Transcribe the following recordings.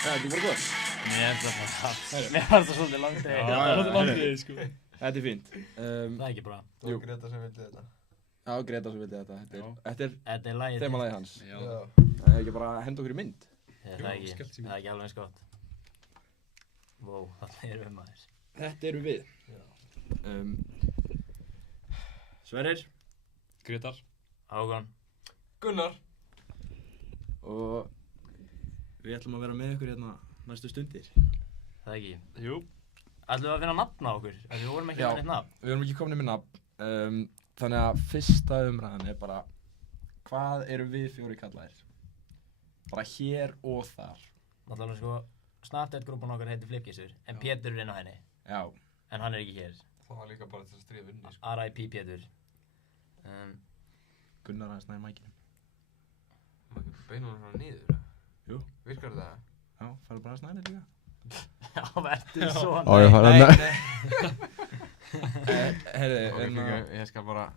Það er ekki bara gott. Mér fannst það svolítið langt Já, svolítið langt heyrðu. sko. Þetta er fínt. Það er ekki bra. Það var Greta sem vildi þetta. Já, Greta sem vildi þetta. Þetta er Þetta er lagið. þemalagið hans. Já. Það er ekki bara að henda okkur í mynd. Það er ekki alveg eins gott. Wow, það erum við maður. Þetta erum við. Sverrir. Grétar. Hákon. Gunnar. Og við ætlum að vera með ykkur hérna næstu stundir. Það ekki. Jú. Ætlum við að finna nafn á okkur? Við vorum ekki að finna eitt nafn. Við erum ekki komin með nafn. Þannig að fyrsta umræðan er bara hvað erum við fjóri kallaðir? Bara hér og þar. Náttúrulega sko, Snapchat-grúpan okkar heitir Flipkissur, en Pétur er inn á henni. Já. En hann er ekki hér. Það var líka bara til að stríða vinni, sko. R.I.P. Pétur. Gunnar aðeins næði mækinu. Má ekki beina hún svona niður? Jú. Virkar það? Já, farðu bara aðeins næði líka. Já, verður svona. Ó, ég farðu Nei. Heyrðu, Ég skal bara...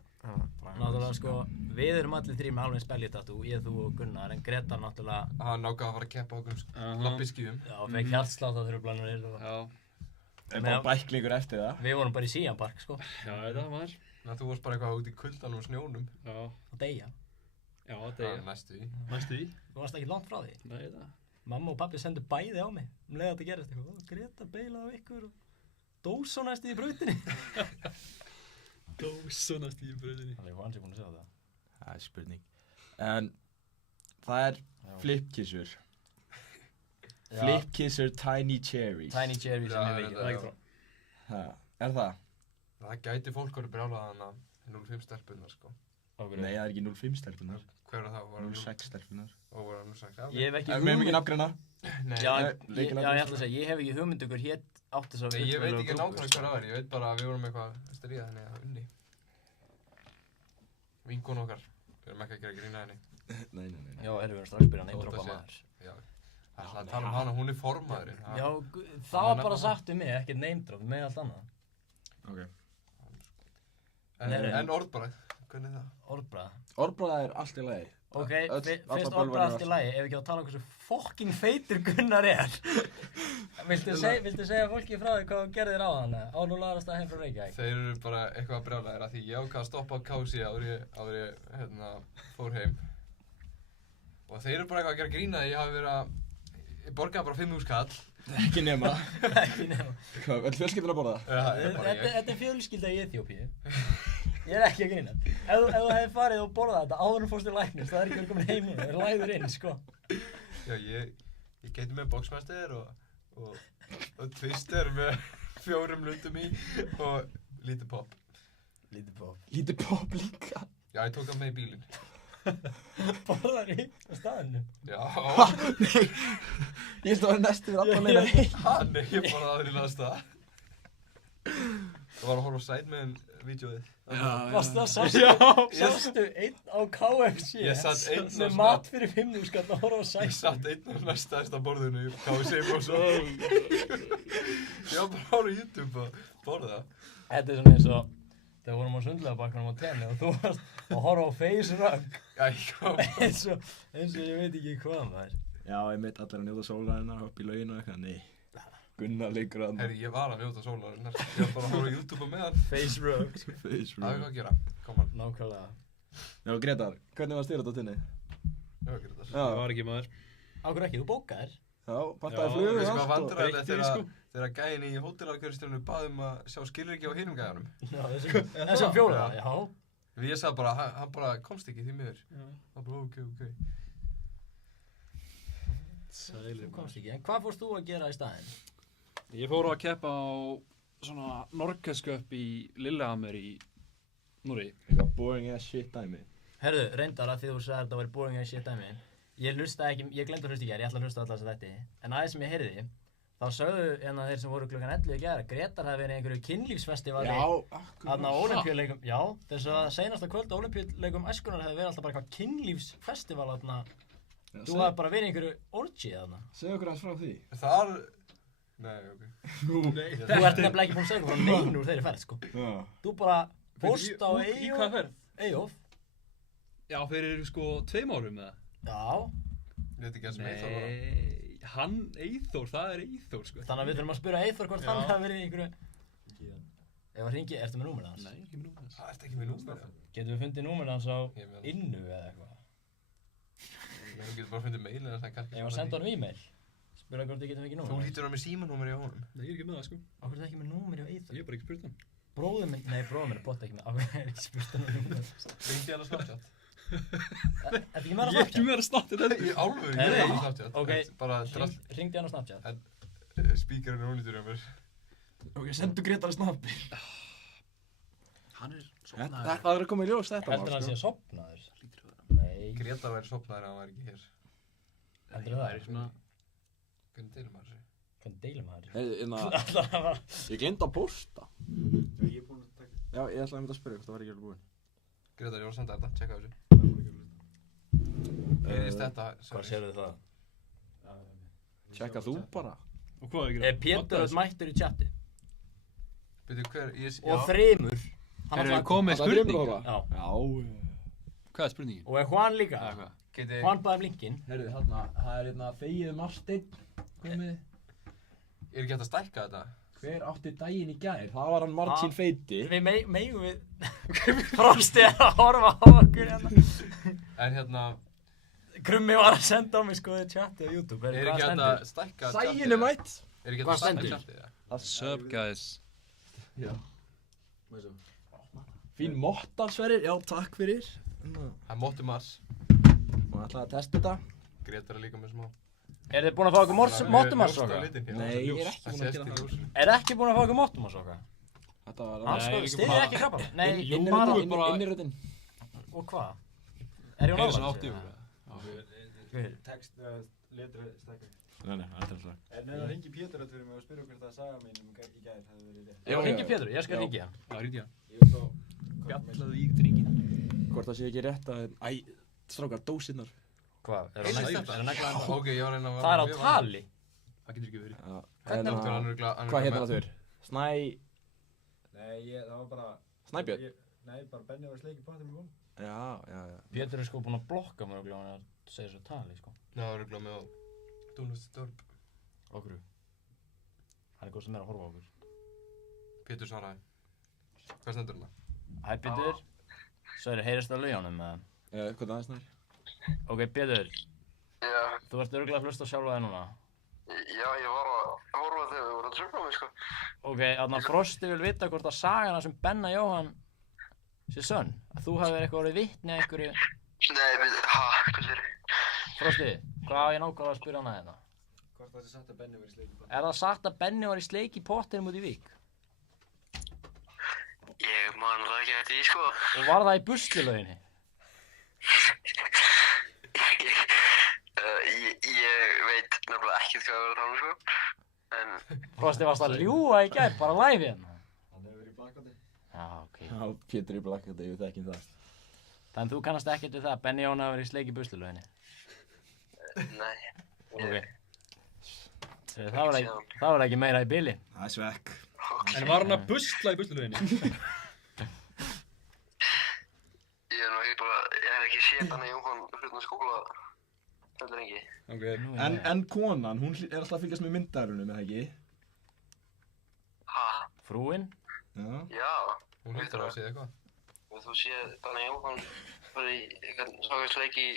Náttúrulega sko, við erum allir þrír með alveg spellitatú, ég, þú og Gunnar, en Gretar náttúrulega... Hann ákvað að fara að keppa okkur labbiskíðum. Já, fekk hjartsláttatruflanir og... Já. er bara bæklingur eftir það. Við vorum bara í Siam Park, sko. Já, þetta maður. Þú varst bara eitthvað út í kuldanum og snjónum. Já. Og deyja. Já, deyja. Næstu í. Næstu í. Þú varst ekki langt frá því. Nei, þetta. Mamma og pappi sendu bæði á mig, leið að þetta gerist eitthvað. Gretar beilaði á ykkur og dó svo næst í brautinni. Dó svo næst í brautinni. Það er hans ég búin að segja það. Það er spurning. En það er Flipkissur. Flipkissur Tiny Cherries. Tiny Cherries sem ég veikir. Það er ekki frá. Er það? Það gæti fólk orðið brjálaðan að 05 stelpunar, sko. Nei, það er ekki 05 stelpunar. Hver var það? 06 stelpunar. Og var það 06? Já, Ég hef ekki Við hefum ekki nafngreina. Nei. Já, ég ætla að segja, ég hef ekki hugmynd ykkur hétt átti svo Nei, ég veit ekki nákvæmlega hver það er. Ég veit bara að við vorum eitthvað að stríða henni að unni. Vinkonu okkar. Við erum ekki að gera grína henni. Nei. Já, erum við strax byrjað að neymdropa maður. Já. Það ætla að tala um hana, hún er formaðurinn. Já, það var bara sagt um mig, ekkert neymdrop, með allt annað. Ok. En orðbragð, hvernig er það? Orðbragð. Orðbragð er allt í lagi. Ok, fyrst orðbragð allt í lagi, ef við ekki að tala um hversu fucking feitur Gunnar er. Viltu segja fólki frá því hvað þú gerðir á hann, áður lagðast það heim frá Reykjavík? Þeir eru bara eitthvað brjálæðir af því ég ákvað að stoppa á kási áður ég fór heim. Og þeir eru bara eitthvað að gera grína ég hafi verið að, ég borgaði bara 5.000 kall. Ekki nema. Ekki nema. Hvað, öll fjölskyldan að borða það? Þetta er fjölskylda í Eþíópíu. Ég er ekki að grína. Ef þú hefði farið og borðað þetta áður en fórst til læknis, það er ekki verið komin heim núna, það er læður inn, sko. Já, ég geti með boxmaster og twister með 4 lundum í og lítið pop. Lítið pop. Lítið pop líka? Já, ég tók það með í bílinn. Borðar í á staðinu? Já. Nei. Ég held að vera næstu við allan leina. Nei, ég borðaði aður í lasta. Það var að horfa á Sidemen-vídeóið. Varstu það sástu einn á KFC Ég satt einn á með mat fyrir 5.000 skall að horfa á Sidemen. Ég satt einn á næstæðsta borðinu í KFC og svo ég var bara að horfa á YouTube og borða. Þetta er svona eins og þegar vorum á Sundlaugarbakkanum á tenni og þú varst að horfa á Face Rug. Já, ég kom eins og ég veit ekki hvað maður. Já, ég mitt allir að njóta sólarinnar upp í lauginu og eitthvað, nei. Gunnar leikur að Herri, ég var að njóta sólarinnar. Ég var bara að horfa á YouTube með hann. Face Rug. Face Það er Rug. hvað að gera. Kom hann. Nákvæmlega. Já, Gretar, hvernig var stýrat á tinni? Já, að gera þetta. Það var ekki maður. Ákveður ekki, þú bókaðir? Já, Já, pantaði flug og Veistu hvað allt og... vandræðilegt breytti því, sko. þegar gæinn í hótelafgjörðstöðunum bað að sjá skilríki á hinum gæjanum. Já, þessum fjóla, já. Ég sagði bara, hann bara komst ekki því miður. Já. Það bara, ok. Sælir Þú komst ekki, en hvað fórst þú að gera í staðinn? Ég fór að keppa á svona Norgescup í Lillehammer í Noregi. Eitthvað boring ass shit dæmi. Herðu, reyndar að því þú sagði að þetta væri boring as shit dæmi. Ég hlustaði ekki, ég glemdi að hlusta í gær, ég ætla að hlusta alltaf þess að þetta. En aðeins sem ég heyrði, þá sögðu þeir sem voru klukkan 11 í gær að Gretar hafi verið í einhverju kynlífsfestivali. Þarna á Ólympíuleikum, já, þess að seinasta kvöld á Ólympíuleikum æskunnar hefði verið alltaf bara eitthvað kynlífsfestival þarna. Þú hafði bara verið í einhverju orgy þarna. Segðu okkur aðeins frá því. Þar... Nei, ok. Þú ert nefnilega ekki búinn að segja frá neinu úr þeirri ferð, sko. Já. Þú bara fórst á Í hvaða ferð? Eyjólf. Já, fyrir sko 2 árum eða? Já. Ég veit ekki að sem eitt það bara. Nei, hann Eyþór, það er Eyþór sko. Þannig að við þurfum að spyrja Eyþór hvort hann hafi verið í einhverju. Ef að hringi, ertu með númerið hans? Nei, ekki með númerið hans. Ertu ekki með númerið? Getum við fundið númerið hans á Ég með það. innu eða eitthvað? Þú getur bara fundið mailið þess að kannski. Ef að senda honum e-mail. Spyrja hvort við getum ekki Þú númerið. hlýtur hann með símanúmerið á honum. Nei, ég er ekki með það sko. Okkur er það ekki með númerið á Eyþór? Ég er bara ekki spurt hann. Bróðir minn er bótt ekki með. Okkur er ekki spurt hann um númerið. Hringdi hann á Snapchat? Ertu ekki með hann á Ég er ekki Snapchat? með það Snapchat þetta. Í álfur, ég Nei. er á Snapchat. Ok. Bara drast, Hringdi hann á Snapchat? spíkarinn er ónýtur hjá mér. Ok, sendu Gretar að snappi. Hann er Það er að koma í ljós þetta Heldur hann sé sofnaður? Lítur að vera. Nei. Gretar væri sofnaður ef hann væri ekki hér. Heldur það? Það er svona... Hvernig deilum maður þessu? Hvernig deilum maður? Hey, ég gleymd að posta. Ég er búinn að taka. Já, ég ætlaði að spyrja hvort það var ekki alveg búinn. Gretar, ég var að senda þetta, tjekka þessu. Það Heyrðist þetta? Hvað sérðu það? Tjekka þú bara. Og hvað er ekki? Pétur mættur í chati. Byrju, hver, Og Þrymur. Erum við komið spurning? Já. Já. Hvað er spurningin? Og er Juan líka? Eða hvað? Geti, Juan baði um linkinn. Herðu, þarna, það er hérna Þegið Marsteinn komið. er ekki hægt að stækka þetta? Hver átti daginn í gær? Það var hann Martin Feiti. Við megum við Frosti er að horfa á okkur hérna. En hérna, Krummi var að senda á mig skoðið chati á YouTube. er ekki hægt að stækka Sæginu mætt. Er ekki Hvað hægt að stækka stendur? tjaldið? What's up guys? Já. Fín motta, Sverrir. Já, takk fyrir. Það er móti mars. Og ætlaði að testa þetta. Gretar er líka með smá. Er þið búin að fá okkur mottumarsoka? Nei, ég er ekki Það búinn að sést gera í það. ljósinu. Er þið ekki búin að fá okkur mottumarsoka? Þetta var Hann sko, líka stiðið bara- ekki krabba? Nei, inniröðin. og hvað? Er ég á Heiðis hann nálægt? átti yfir það. text, letri stækka. Nei, þetta er það. En það ringi Pétur að fyrir mig og spyrja hvort það saga mín í gær hefði verið rétt. Já, hringi Pétur, ég skal hringi hann. Það er í því að Ég vil þá... Bjallaðu í dringin. Hvort það sé ekki rétt að... Æ, strákar, dósinnar. Hvað? Er Heyrðist hann þetta? negla hann? Ok, ég var að reyna að... Það er á tali. Það getur ekki verið. Já. Hvernig er Hann er Hvað heitir það þurr? Nei, það var bara... Snæbjörn? Nei, bara Benni var sleik í pottum í hún. Já. Pétur er sko búinn að blokka mér og glóðan að segja svo tali, sko. Já, það er með á Dúnust Dörp. Okkur. Hann er góð sem er að horfa á okkur. Pétur svaraði. Hvað stendur hérna? Hæ Pétur. Sverri, heyrist það lögjónum eða? Hvað það er snær? Ok, Pétur. Já, Þú ert örugglega að hlusta á sjálfa þig núna. já, ég var að horfa þegar við vorum að tröfla mig, sko. Ok, þannig að Frosti vil vita hvort að sagana sem Benna Jóhann sé sönn. Að þú hafi verið eitthvað orðið vitni að einhverju... Nei, hvað sér? Frosti, hvað á ég nákvæmlega að spyrja hana hérna? Hvort það sé sagt að Benni var í sleik í pottum. Er það sagt að Benni var í sleik í pottinum út í Vík? Ég man það ekki eftir því, sko. Og var það í buslulauginni? Ég veit nefnilega ekkert hvað það var að tala, sko. En, Frosti, varst að ljúga í gær, bara live hérna? Hann hefur verið í blakkandi. Já, ok. Já, Pétur í blakkandi, við þekkjum það. Þannig þú kannast ekkert við það að Benni Jóhann hafi verið í sleik í buslulauginni? nei. Ok. Það var ekki meira í bili. Það er svekk. En var hann að busla í buslunni? Ég er nú ekki bara, ég hef ekki séð hann í Jóhann fyrir skóla. Þetta er ekki. Ok. En konan, hún er alltaf að fylgjast með myndarunum, eða ekki? Ha? Frúin? Já. Já. Hún hlýttur á að segja eitthvað. Og þú séð hann í Jóhann fyrir eitthvað sleik í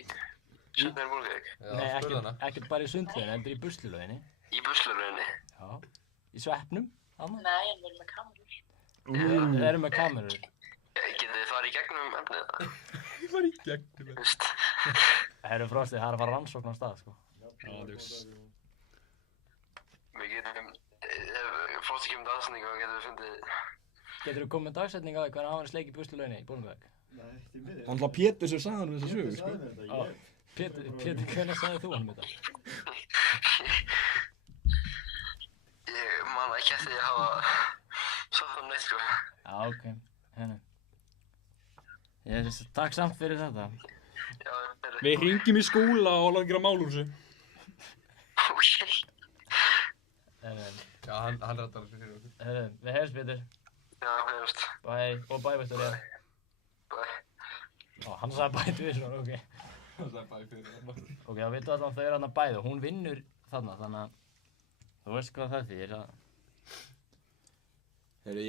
Sundleginni Bólgeik. Já, Nei, spurðu hana. ekkert bara í sundlauginni, heldur í buslulauginni. Í buslunni. Já. Í sveppnum? Anna? Nei, en við erum með kamerur. Við erum með kamerur. Getið þið farið í gegnum efnið það? Ég var í gegnum. Vist. Herru Frosti, það er að fara rannsókn á stað, sko. Alex. Við getum, ef Frosti kemur til aðsendingu, þá getum við fundið... Getur þú komið með dagsetning á því hvernig hann var í sleik í buslulauginni í Bólungavík? Nei, því miður. Hann hlað Pétur sem sagði hann þessa sögu, sko. Sagði mér þetta, Já. ég... Pétur, hvernig sagði þú honum þetta? Ég man ekki eftir því að hafa sagt það neitt, sko. Já, ok. Henni. Takk samt fyrir þetta. Já, Við hringjum í skóla og látum gera mál úr þessu. Ok. Já, hann rættar þessu fyrir okkur. Við heyrjumst Pétur. Já, hefst. Bye. Og bye, Viktoria. Bye. Ó, hann sagði bye til því svona, ok. Það er bara fyrir hann. Ok, þá veitum við allan þau eru hann að bæða. Hún vinnur þarna, þannig að þú veist hvað það þýðir að Heyrðu,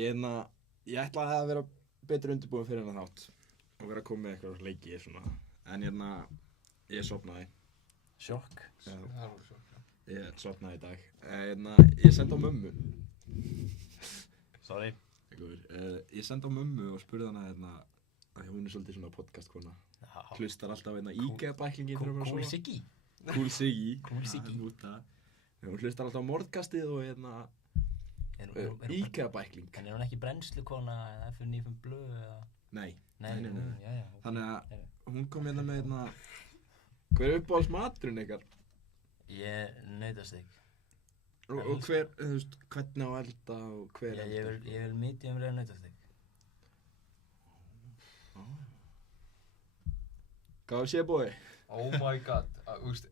ég ætlaði að vera betur undirbúin fyrir hennar þátt og vera að koma með eitthvað leiki svona. En ég sofnaði. sjokk. Það var svo. Ég sofnaði í dag. Ég sendi á mömmu. Sorry. Ég sendi á mömmu og spurði hana að hún er svolítið svona podcastkona. Já. Hlustar alltaf IKEA-bæklingin þegar maður Cool sofa. Siggy. Cool Siggy. Cool Siggy. Hún hlustar alltaf á Mordkastið og IKEA-bækling. En hún ekki brennslukona eða F95 blöð eða? Nei. Nei. Já. Þannig að hún kom með hver er uppáhaldsmaturinn ykkar? Ég nautasteg. Og hver, þú veist, hvernig á elda og hver elda? Ég vil medium rare nautasteg. Hvað sé bói? Oh my god, þú veist,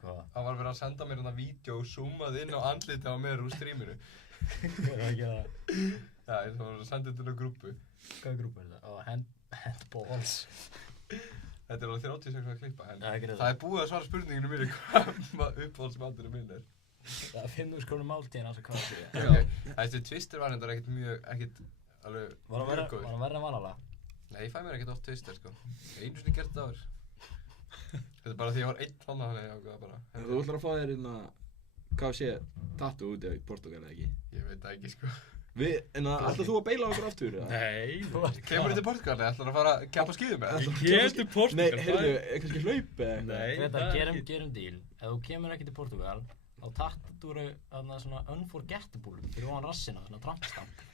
Hvað? það var verið að senda mér hérna vídeo og zoomað inn á andliti á mér úr streaminu. Hvað er að gera? Já, það var að senda þetta inn á grúpu. Hvaða grúpa er það? Handballs. Þetta er alveg 30 sekundar að klippa, en Já, ég gerði það er búið að svara spurninginu mínu hvað uppáhaldsmaturinn minn er. Það er 5.000 krónur máltíðin á þessu hvað það er. Okay. Þessi twister var reyndar ekkert alveg Var hann verra en vanalega? Nei, ég fæ mér ekkert oft twister, sko. Ég hef einu sinni gert það áður. Þetta er bara því ég var einn hana, þannig ég ákveða bara. Þú ætlar að fá þér hvað sé tattoo úti í Portugal eða ekki? Ég veit það ekki, sko. Ætlar þú að beila okkur aftur? Nei. Kemur til Portugal, ætlar að fara að keppa skíðum með það? Ég kem til Portugal. Nei, heyrðu, kannski hlaup eða eitthvað? Nei. Þetta, gerum díl. Ef þú kemur ekki til Portugal, þá tattúru svona unforgettable fyrir ofan rassina, svona trampstamp.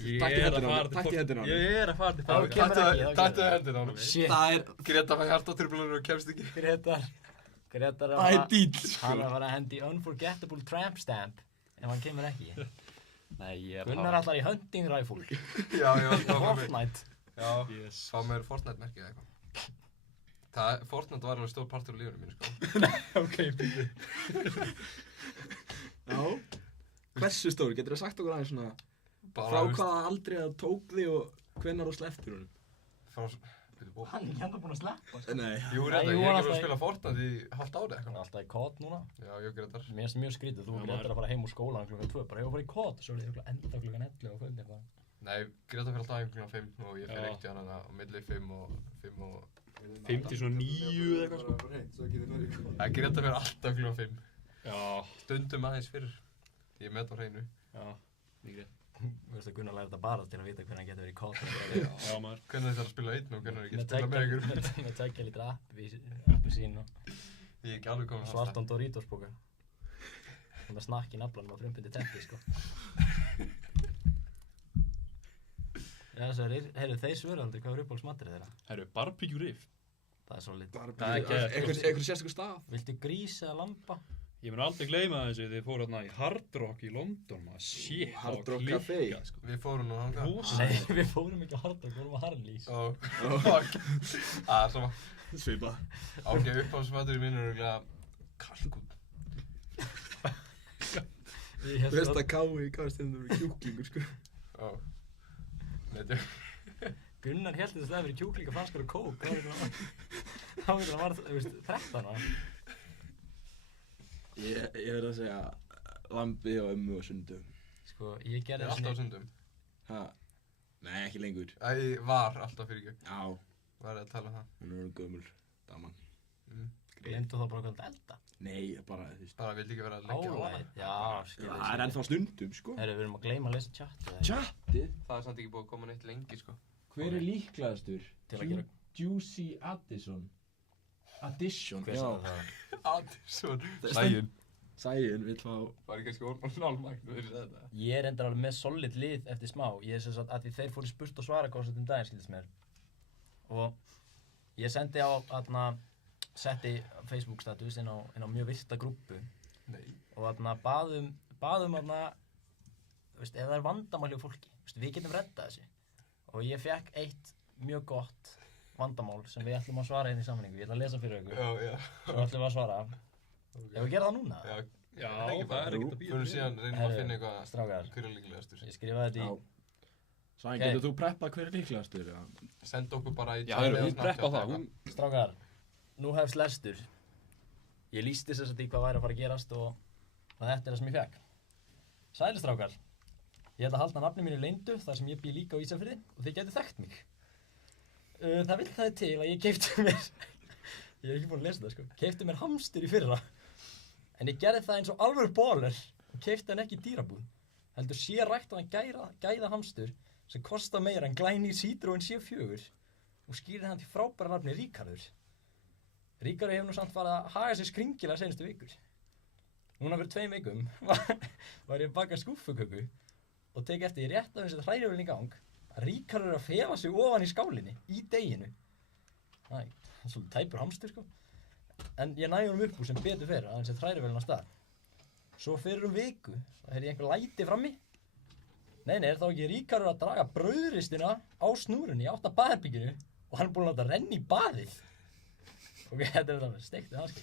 Ég Takk í er að hendina á fara honum, til takk í hendina á honum. Ég er að fara til Þá Portugal. kemur ekki, þá Taktu kemur hendina á honum. Shit. Það er... Greta fæ hjartatruflanir og kemst ekki. Grétar Það er dýll, sko. Hann er að fara að hendi unforgettable tramp stamp ef hann kemur ekki. Nei, ég er Gunnar allar í hunting rifle. Já, ég var að fá mér. Fortnite. Já, Yes. fá mér Fortnite-merkið eða eitthvað. Fortnite var alveg stór partur af lífinu mínu, sko. Ok, býðu. Já. Hversu stór? Getur þú sagt okkur aðeins svona Bara, frá þú veist, hvaða aldri það tók þig og hvenær þú slepptir honum? Hann er hérna búinn að sleppa. Nei. Jú, Nei, reynda, jú, ég hef alltaf að spila Fortnite í hálft ári eitthvað. Alltaf í kót núna. Já, ég Gretar. Mér finnst mjög skrítið, þú Grétar að fara heim úr skólan klukkan 2, bara ég var að fara í kót, svo er þetta enda klukkan 11 og kvöldin eitthvað. Nei, Gretar fyrir alltaf klukkan 5 og ég fyrir Já. eitt í hann á milli 5 og 50 svona 9 eða eitthvað sko. Nei, Gretar fyrir alltaf klukkan 5. Já. Stundum aðeins fyrir. Ég met á hreinu. Já. Mikið. Þú veist að Gunnar læri þetta bara til að vita hvernig hann getur verið í kót. Já, maður. Hvernig þetta er að spila einn og hvernig ég get spila með ykkur. Með 2 litra appelsín og Ég er ekki alveg komin að svartan Doritos boka. Og með snakk í naflanum og frumbundi teppi, sko. Já, svo þeir svöru aldrei hvað er uppáhaldsmaturinn þeirra. Herru, barbecue rib. Það er svolítið. Það er ekki- Eitthvað sérstakur stað? Viltu grís eða lamba? Ég mun aldrei gleyma þessu þegar þið fóru hérna í Hard Rock í London, maður. Shit, það Hard var Rock klikkað, Café. sko. Við fórum nú þangað. Rosa. Nei, við fórum ekki á Hard Rock, við fórum á Harleys. Oh, fuck. Það er sama. Svipað. Ok, uppáhaldsmaturinn minn er örugglega kalkún. Þú veist að K.I. stendur með kjúklingur, sko. Ó. Netjá. Gunnar held þetta stæði fyrir kjúklinga franskar og kók. Þá veitur hann var, þú veist, 13 ára. Ég verð að segja lambi og ömmu og sundum. Sko, ég Ég gerði er alltaf á sundum. Ha? Nei, ekki lengur. Æ, var alltaf fyrir ekki. Já, Var ég að tala um það. hún er gömul daman. Glemdu þá bara hvernig elda. Nei, bara, þú veist. Bara vildi ekki vera að leggja á Álæg. hana. Já, skilja. Það er ennþá stundum, sko. Herru, við erum að gleyma að lesa chatið. Tjattið? Það er samt ekki búið að koma neitt lengi, sko. Hver er líklegastur? Til að gera- Juicy Addison. Addition, Hver sagði það? Addison. Sæjun. Sæjun vill fá... Var ég kannski orðmálmagn fyrir þetta? Ég er endar alveg með solid lið eftir smá. Ég er sem sagt að því þeir fóru í spurt og svara konstant daginn, skildist mér. Og ég sendi á, setti Facebook status inn á mjög virta grúppu. Nei. Og baðum, þú veist, ef það er vandamál hjá fólki, þú veist, við getum reddað þessu. Og ég fekk eitt mjög gott vandamál sem við ætlum að svara inn í sammenningu. Ég ætla að lesa fyrir ykkur. Já, já. Svo ætlum við að svara. Ef við gerum það núna? Já, Já, það er ekki bara. það er ekkert að bíða Fyrir við. síðan reynum að Herru, finna eitthvað. strákar. Hver er líklegastur? Ég skrifaði þetta í... Sæjun, Ok. getur þú preppað hver er líklegastur? Senda okkur bara í Já, herru, hún preppa það. Hún... Strákar, nú hefst lestur. Ég lýsti þess að í hvað væri að fara að gerast og þetta er það sem ég fekk. Sælistrákar, ég ætla að halda nafni mínu leyndu þar sem ég bý líka á Ísafirði og þið gætu þekkt mig. Það vill það til að ég keypti mér, ég hef ekki búin að lesa það sko, keypti mér hamstur í fyrra. En ég gerði það eins og alvöru bóler og keypti hann ekki í dýrabúð. Heldur ræktaðan gæða hamstur sem kostar meira en Glænýr Citroen C4 og skýrði hann til frábæra nafni Ríkharður. Ríkharður hefur nú samt farið að haga sér skringilega seinustu vikur. Núna fyrir 2 vikum var ég að baka skúffuköku og tek eftir ég rétt að hann setja hrærivelin í gang að Ríkharður er að fela sig ofan í skálinni í deginu. Það er svolítið tæpur hamstur sko. En ég næði honum upp úr sem betur fer að hann setja hrærivelin á stað. Svo fyrir viku, þá heyrði ég einhver læti frammi. Nei, er þá ekki Ríkharður að draga brauðristina á snúrunni átt að baðherberginu og hann er búinn að láta renna í baðið. Ok, þetta er það steikti hanski.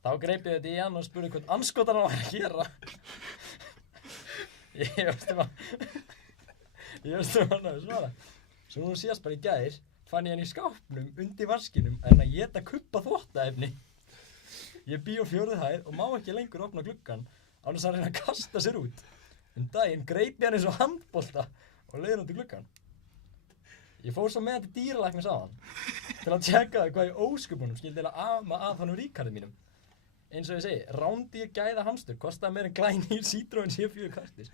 Þá greip ég þetta í hann og spurði hvern andskotan hann var að gera. Ég veist hann að svara. Svo nú síðast bara í gær fann ég hann í skápnum undir vaskinum en að éta kubba þvottaefni. Ég bý á 4. hæð og má ekki lengur opna gluggann án þess að reyna að kasta sér út. Daginn greip ég hann eins og handbolta og leiði hann út í gluggann. Ég fór svo með hann til dýralæknis áðan til að tjekka hvað í ósköpunum skildi að ama að honum Ríkharði mínum. Eins og ég segi, rándýr gæða hamstur kostaði meira en Glænýr Citroen C4 kastir.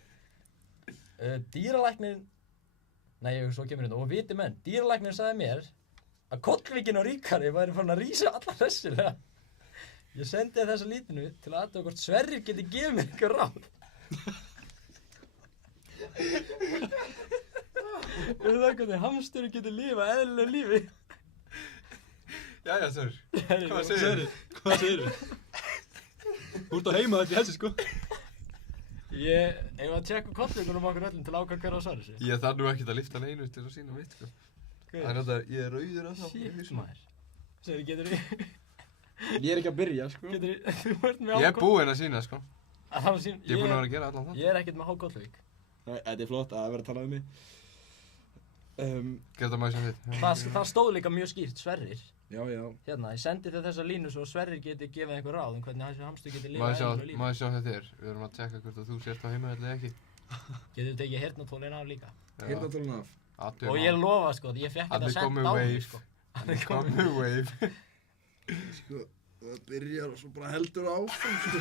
Svo kemur hérna, og viti menn, dýralæknir sagði mér að kollvíkin á Ríkharði væri farin að rísa allar hressilega. Ég sendi þessa lítinu til að athuga hvort Sverrir geti gefið mér eitthvað ráð. Það hvernig hamsturinn getur lifað eðlilegu lífi. Jæja, Sverrir. Hvað segirðu? Þú ert á heima þetta í þessu sko. Ég var að tjekka kollvíkunum okkur öllum til að ákvæða hver á svarið sig. Ég þarf nú ekkert að lyfta neinu til að sína mitt sko. Það er þetta, ég er rauður að þá. Shit maður. Sverrir, getur þið... Ég er ekki að byrja sko. Þú ert með Ég er búinn að sína sko. Ég er búinn að vera að gera allan það. Ég er ekkert með Kollvík. Þetta er flott að vera að tala um mig. Gerða maður sem þitt. Það stóð líka mjög skýrt, Sverrir. Já. Hérna, ég sendi þér þessa línu svo Sverrir geti gefið einhver ráð um hvernig þessi hamstur geti lifað eðlilegu lífi. Má ég sjá þetta þér? Við erum að tjekka hvort að þú sért á heima eða ekki. Getur þú tekið heyrnartólin af líka? Heyrnartólin af? Og ég lofa sko, ég fekk þetta sent á mig sko. Allir komu wave. Sko, það byrjar og svo bara heldur áfram sko.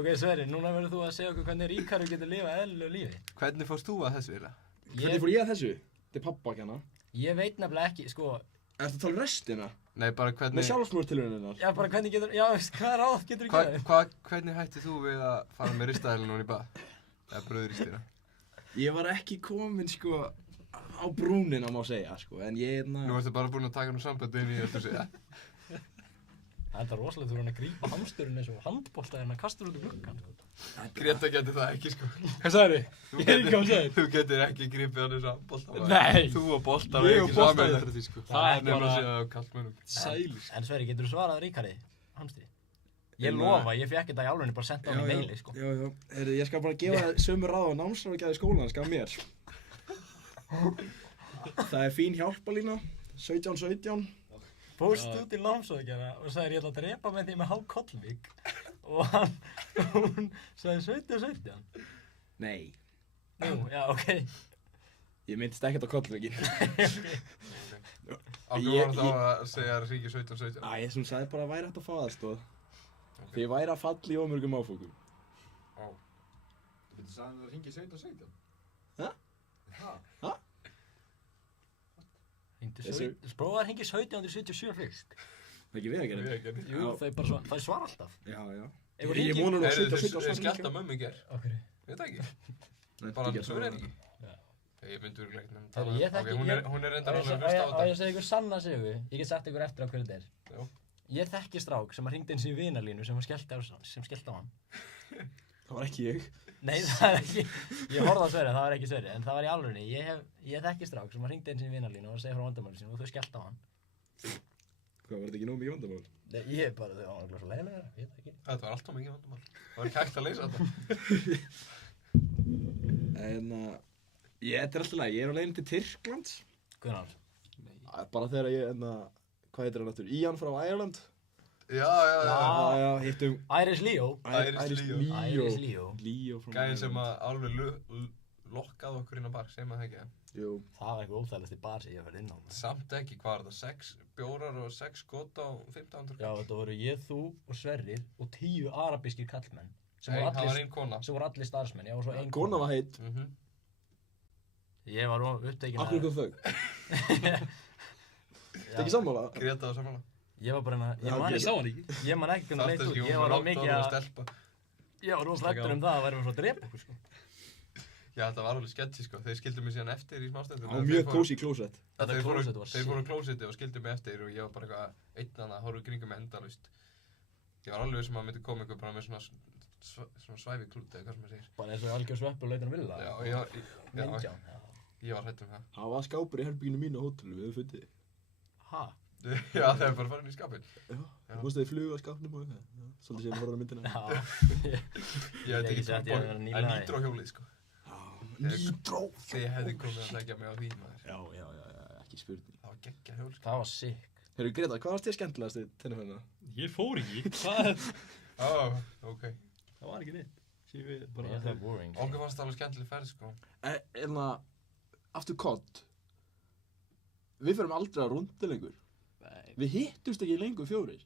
Ok Sverrir, núna verður þú að segja okkur hvernig Ríkharður getur lifað eðlilegu lífi. Hvernig fórst þú að þessu eiginlega? Hvernig fór ég að þessu? Þetta er pappa ekki hana. Ég veit nefnilega ekki, sko. Ertu að tala um restina? Nei, bara hvernig... Með sjálfsmorðtilrauninnar? Já, bara hvernig getur, já, hvað ráð getur þú gefið? Hvernig hættið þú við að fara með ristaðilinn hún í bað? Eða brauðristina? Ég var ekki kominn, sko, á brúnina má segja, sko, en ég Nú ertu bara búinn að taka nú sambandi inn í þetta segja. Það er rosalega þú hann að grípa hamsturinn eins og handbolta en að kasta út úr gluggann, sko. Greta getur það ekki, sko. Hvað sagði þið? Ég er ekki hvað sagði. Þú getur ekki gripið hann eins og handbolta. Nei. Þú og boltar Ég og ekki boltar saman er- eftir því, sko. Það er nema bara- að segja kallt mönnum. Sælir. En Sverrir, getur þú svarað Ríkharði, hamstri? Ég lofa, ég fekk þetta í álunni bara senda á mig meili, sko. Já. Heyrðu, ég skal bara gefa sömu ráð á námsráðgjafi skólans, gaf mér. Það er fín hjálpalína, 1717. Fórst út í námsráðgjafa og sagðir ég ætla að drepa með því með Há Kollvík og hún sagði 1717. Nei, Nú, já, ok. ég myndist ekkert á kollvíkin. Ákveð var þá að segja Ríki 1717. Æ, sem sagði bara að væri hægt að fá það, sko. Því ég væri að falla í ómörgum áfókum. Þú getur sagði að það ringi 1717? Ha? Ha? Sprófaði hringi 1777 fyrst. Það er ekki við að gera. Jú, þau svara alltaf. Já. Ef þú Ég hringir- vonar nú að Þau 1717 skellt að mömmu í ger. Okkur. Veit það ekki. Nei, Bara ekki svo er ekki. Já. Ég myndi örugglega ekki nefnt Herru, ég þekki- Hún er reyndar alveg að hlusta á Á ég að þetta. segja ykkur sanna sögu? Ég get sagt ykkur eftir á hverju þetta er. Já. Ég þekki strák sem hringdi eins í vinarlínu sem skellti á hann. Það var ekki ég. Nei, það er ekki. Ég horfði á Sverri, það var ekki Sverri, en það var í alvörunni. Ég þekki strák sem hringdi eins í vinarlínu og segja frá vandamáli sínu og þau skellti á hann. Hvað, var þetta ekki nóg mikið vandamál? Nei, ég bara, þau var alveg svo leiðilega, ég veit ekki. Þetta var alltaf mikið vandamál. Það var ekki hægt að leysa þetta. En þetta er alltaf leið, ég er á leiðin til Tyrklands. Gunnar. Bara þegar ég, hvað heitir hann aftur? Ian frá Ireland. Já, hittum Irish Leo. Irish Leo. Irish Leo. Leo frá Gæðin sem að alveg lokkaði okkur inn á bar, segir maður það ekki það? Jú. Það var eitthvað óþægilegasti bar sem ég hef verið inn á. Samt ekki, hvað var það? 6 bjórar og 6 skot á 1500 Já, þetta voru ég, þú og Sverrir og 10 arabískir kallmenn. Sem Nei, voru það var allir, ein kona. sem voru allir starfsmenn, ég var svo ein Kona var heitt. Ég var upptekinn Af hverju kom þau? Það er ekki sammála? Greta og samanlega. Ég var bara Ég sá hann ekki. Ég man ekki hvernig leit út. Ég var á mikið ég var hræddur það að verðum svo að drepa okkur, sko. Já, þetta var alveg sketchy, sko. Þeir skildu mig síðan eftir í smástundum. Á mjög kósí klósett. Þetta klósett var Þeir fóru á klósetti og skildu mig eftir og ég var bara eitthvað einn að horfa í kringum mig endalaust. Ég var alveg sem að myndi koma ykkur bara með svona svæfi klút eða hvað sem maður segir. Bara eins og algjör svepp og leitin að vilja. Já, ég var hræddur það. Það var skápur í herbygginu mínu á hótelu, við höfum fundið. Ha? Já, það er bara farin í skapin. Já, þú veist að þið flugu á skápnum og eitthvað. Svolítið sér að myndina. Já. Ég veit ekki hvað það er nýtróhjólið, sko. Nýtró! Þið hefði komið að leggja mig á því, maður. Já, ekki spurning. Það var geggja hjól, sko. Það var sick. Heyrðu Greta, hvað varst þér skemmtilegast í tenniferðina? Ég fór ekki. Hvað? Ok. Það var ekki neitt. Ég það er boring. Okkur fannst það alveg skemmtileg ferð, sko. Aftur kott. Við förum aldrei að rúndi lengur. Nei. Við hittumst ekki lengur 4.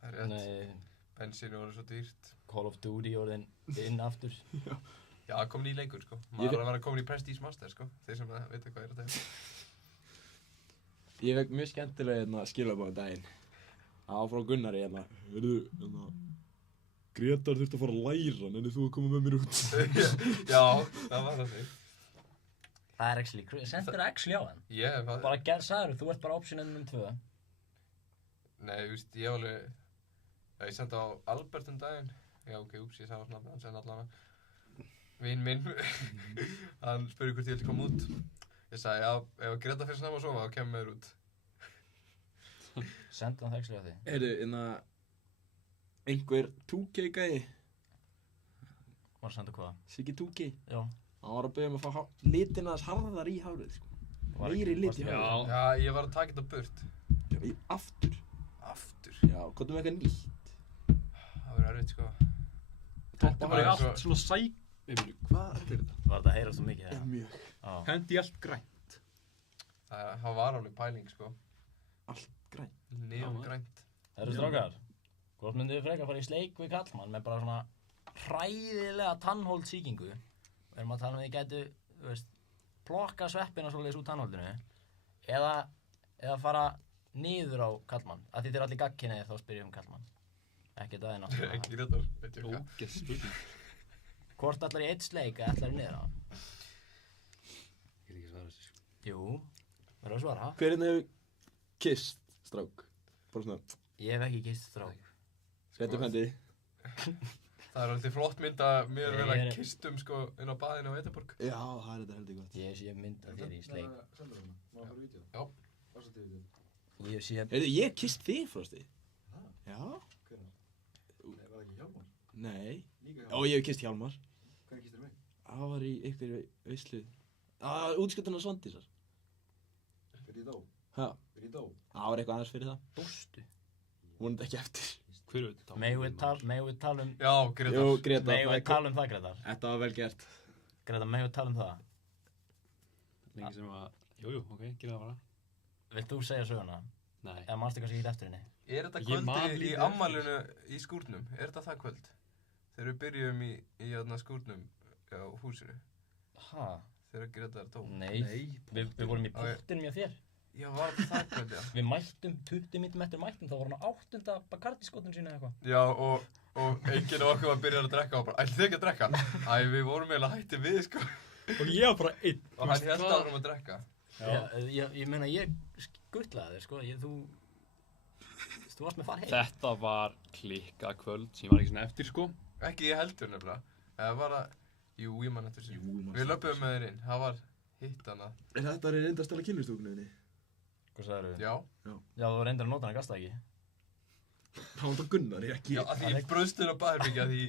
Það er rétt. Nei, Bensínu voru svo dýrt. Call of Duty orðin inn aftur. Já, það kom ný leikur, sko. Maður var að koma í Prestige Master, sko. Þeir sem veit hvað er þetta. Ég fekk mjög skemmtilega skilabóð daginn. Það var frá Gunnari Heyrðu, Gretar þurfti að fara að læra, en þú að koma með mér út. Já, það var það þig. Það er actually, sendur actually á hann. Ég hef það. Bara sagður, þú ert bara optioninn um 2. Nei, þú veist, ég alveg... Ég sendi á Albert daginn. Já, ok, úps, ég sá hans nafn, hann sendi allavega. Vinn minn, hann spurði hvort ég vildi koma út. Ég sagði, já, ef Greta fyrir snemma að sofa, þá kemur mér út. Sendu hann það actually á því. Heyrðu, einhver 2K gæi, Var að senda hvað? Siggi 2K. Já. Hann var að beða mig að fá litina þess harðar í hárið, sko. Meiri lit í hárið. Já, ég var að taka þetta burt. Aftur. Aftur. Já, hvað með eitthvað nýtt? Það verður erfitt, sko. Þetta var allt svona sæk... Hvað er þetta? Var þetta að heyra svo mikið, eða? Mjög. Hendi allt grænt. Það var alveg pæling, sko. Allt grænt. Nefn grænt. Það eru strákar. Hvort myndið við frekar fara í sleik við kallmann með bara svona hræðilega tannholdsýkingu. Við erum að tala þið gætu, þú veist, plokka sveppina svoleiðis úr tannholdinu. Eða fara niður á kallmann. Af því þeir allir gagnkynniðir þá spyr ég kallmann. Ekki það náttúrulega. Ekki Gretar, veit ég hvað. Ógeð spurning. Hvort ætlar í eitt sleik eða ætlar í niður á? Ég get ekki svara þessu, sko. Jú, verður að svara. Hver hefur kysst, strák? Bara svona, Ég hef ekki kysst strák. Þetta hendi. Það er alltaf flott mynd að mér Ég vera er- kistum, sko, inn á baðinu á Edinborg. Já, það er þetta heldur gott. Ég sé mynd af þér í sleik. Sendur hana, má að fara í vídeo? Já. Varstu til vídeo? Ég sé... Heyrðu, ég kysst þig, Frosti. Já? Hvernig? Nei, var það ekki Hjálmar? Nei. Líka Já, Hjálmar? ég hef kysst Hjálmar. Hvernig kýstir mig? Það var í einhverju veislu. Útskjöldun á Svandísar. Fyrir í dó? Ha? Fyrir í dó? Það var eitthvað aðeins fyrir það. Dóstu. Vonandi ekki eftir. Hver veit það? Megum við tala um... Já, Gretar. Jú, Greta. Megum við tala um það, Gretar? Þetta var vel gert. Greta, megum við tala um það? Lengi sem að... Jújú, ok, gera það bara. Vilt þú segja söguna? Nei. Eða manstu kannski ekki eftir henni? Er þetta Ég man kvöldi í lítið ammælinu í skúrnum? Er þetta það kvöld? Þegar við byrjum í skúrnum á húsinu. Ha? Þegar Gretar dó. Nei. Við vorum í Ok. pottinum hjá þér. Já, var þetta það kvöld, já. Við mættum 20 mínútum eftir mættum, þá var hann á 8. Bacardi-skotun sína eða eitthvað. Já, og enginn af okkur var byrjað að drekka og bara, ætlið þið ekki að drekka? Æ, við vorum eiginlega hætti við, sko. Og ég var bara einn. Og hann held áfram að drekka. Ég meina, ég skutlaði þér, sko. Þú varst með far heim. Þetta var klikka kvöld sem ég var ekki svona eftir, sko. Ekki ég heldur nefnilega. Það var að, jú, ég man eftir þessu. Jú, man Við löpum með þér inn, það var hitt hana. Er þetta reynda að stela kynlistúknuðinni? Hvað sagðir þú? Já. Já, þú reyndir að nota hann, gasta ekki. Það var þetta Gunnar, ekki. Já, að því ég bröðst þér á baðherbyggja að því...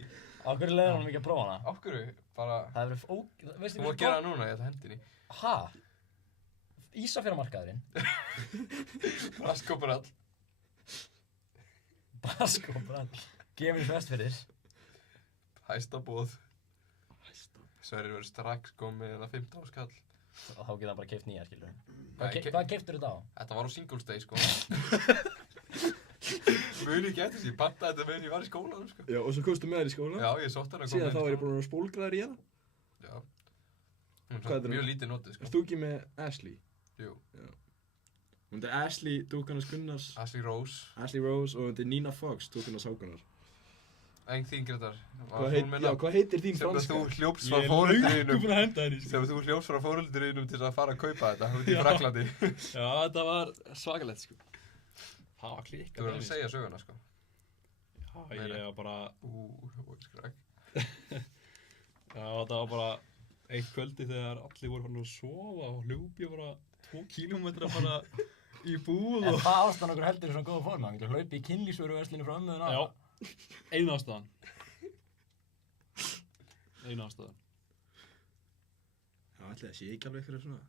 Á hverju leiðir hann ekki að prófa hana? Af hverju? Bara... Það hefur veistu Þú má gera það núna, ég ætla hendinni. Ha? Ísafjörðarmarkaðurinn? Raskóparall. Basko brand. Gefins Vestfirðir. Hæsta bóð. Sverrir verður strax komið með það 15 skall. Og þá geta hann bara keypt nýja, skilur. Nei, Hvað keyptur þetta á? Þetta var á Singles Day, sko. Muni ekki eftir því, ég pantaði þetta meðan ég var í skólanum, sko. Já, og svo komstu með þér í skóla. Já, ég sótt hana. Síðan þá er ég búin að vera spólgraður í hana. Já. Hún Hvað er er þetta? mjög lítið notið, sko. Erst þú ekki með Ashley? Jú. Hún er Ashley, dúkannars Gunnars, Ashley Rose. Ashley Rose og hún er Nina Fox, dúkannars Hákonar. Eng þín, Gretar. Hvað heitir þín Sem að franska? þú hljópst frá fóreldriðinum. búinn að henda henni, Sem að þú hljópst frá fóreldriðinum til að fara að kaupa þetta út í Fraklandi. Já, þetta var svakalegt, sko. Það var klikkað. Þú verður að segja söguna, sko. Já, ég var bara... Skræk. Já, þetta var bara eitt kvöldi þegar allir voru farin að sofa og hljópi bara 2 kílómetra bara í búð En og... það ástæðan okkur heldur í svona góða form. Hann getur hlaupið í kynlífsvöruverslunni frá ömmuðina. Já, einu ástæðan. Einu ástæðan. Já, ætli það sé ekki alveg eitthvað svona.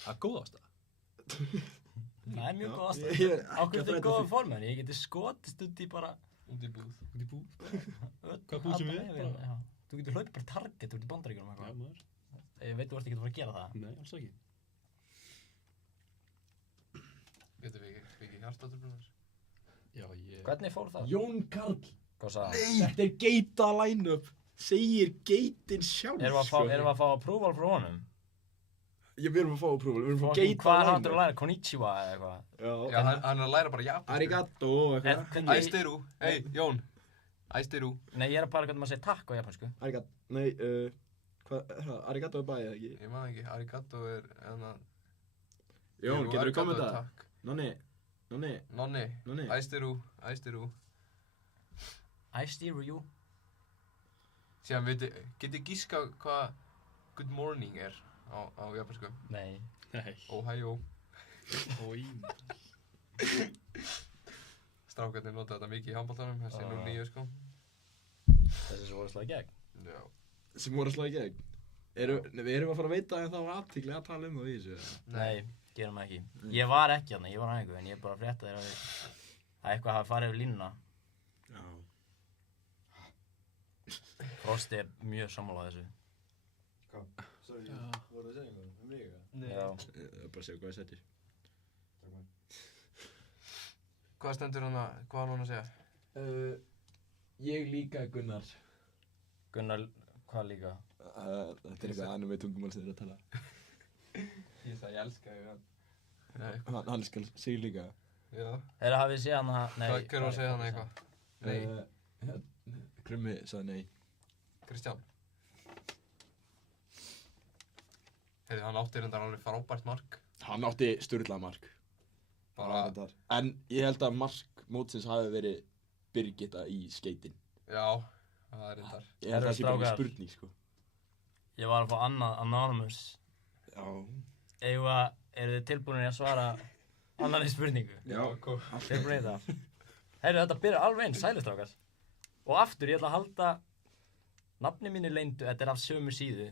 Það er góð ástæða. Það er mjög góð Ég ástæðan. er Ákveð ekki þetta að er breyta góða því. form, en ég geti skotist út í bara... Út í búð. Út í búð. Hvaða búð sem er, bara. Já. Þú getur hlaupið bara Target út í Bandaríkjunum Já, eitthvað. maður. Ég veit þú ert ekki að fara að gera það. Nei, alls ekki. Getur við ekki hjartatruflanir? Já, ég... Hvernig fór það? Jón Karl! Hvað sagði hann? Nei, þetta er geita line-up. Segir geitin sjálf, Erum við að fá approval frá honum? Við erum að fá approval, við erum að fá geita Hvað er hann að line-up. læra? Konnichiwa eða eitthvað? Já, hann er að læra bara japansku. Arigato og eitthvað. Hvernig- Æstiru. Hey, Jón. Æstiru. Nei, ég er að bara hvernig maður segir takk á japansku. Arigato, nei, hvað er það? Arigato er bæðið, ekki? Ég maður ekki, arigato er enna... Jón, getur við komið arigato er þetta? takk. Nonni, Nonni. Nonni. Æstiru. I steer you. Síðan getið gíska hvað good morning er á japansku? Nei. Nei. Ohio. Ói. Strákarnir nota þetta mikið í handboltanum, þessi 09 sko. Þessi sem voru að slá í gegn. Já. Sem voru að slá í gegn. Við erum að fara að veita en það var athygli að tala það í þessu. Nei, gerum það ekki. Ég var ekki hérna, ég var á einhver, en ég er bara að frétta þér að eitthvað hafi farið yfir línuna. Já. Frosti er mjög sammála þessu. Hvað? Sorry, Já. voru það að segja eitthvað? Mig eða? Já. Bara segja hvað ég settir. Takk maður. Hvað stendur hann að, hvað var hann að segja? Ég líka Gunnar. Gunnar, hvað líka? Þetta er eitthvað annar með tungumál sem þið er að tala. Ég sagði ég elska þig hann. Nei. Hann skal segja líka. Já. Þeirra hafið séð hann að... Nei. Hver var að segja hann eitthvað? Nei. Krummi sagði nei. Kristján. Heyrðu, hann átti reyndar alveg frábært mark. Hann átti sturlað mark. Bara, En ég held að mark mótsins hafi verið Birgitta í skeitin. já, það er reyndar. Ég held að það sé bara ekki Strákar. spurning, sko. Ég var að fá annað Anonymous. Já. Eru þið tilbúinir að svara annarri spurningu? Já. Tilbúinir í það? Heyrðu, þetta byrjar alveg eins, sælistrákar. Og aftur, ég ætla að halda nafni mínu leyndu, þetta er af sömu síðu.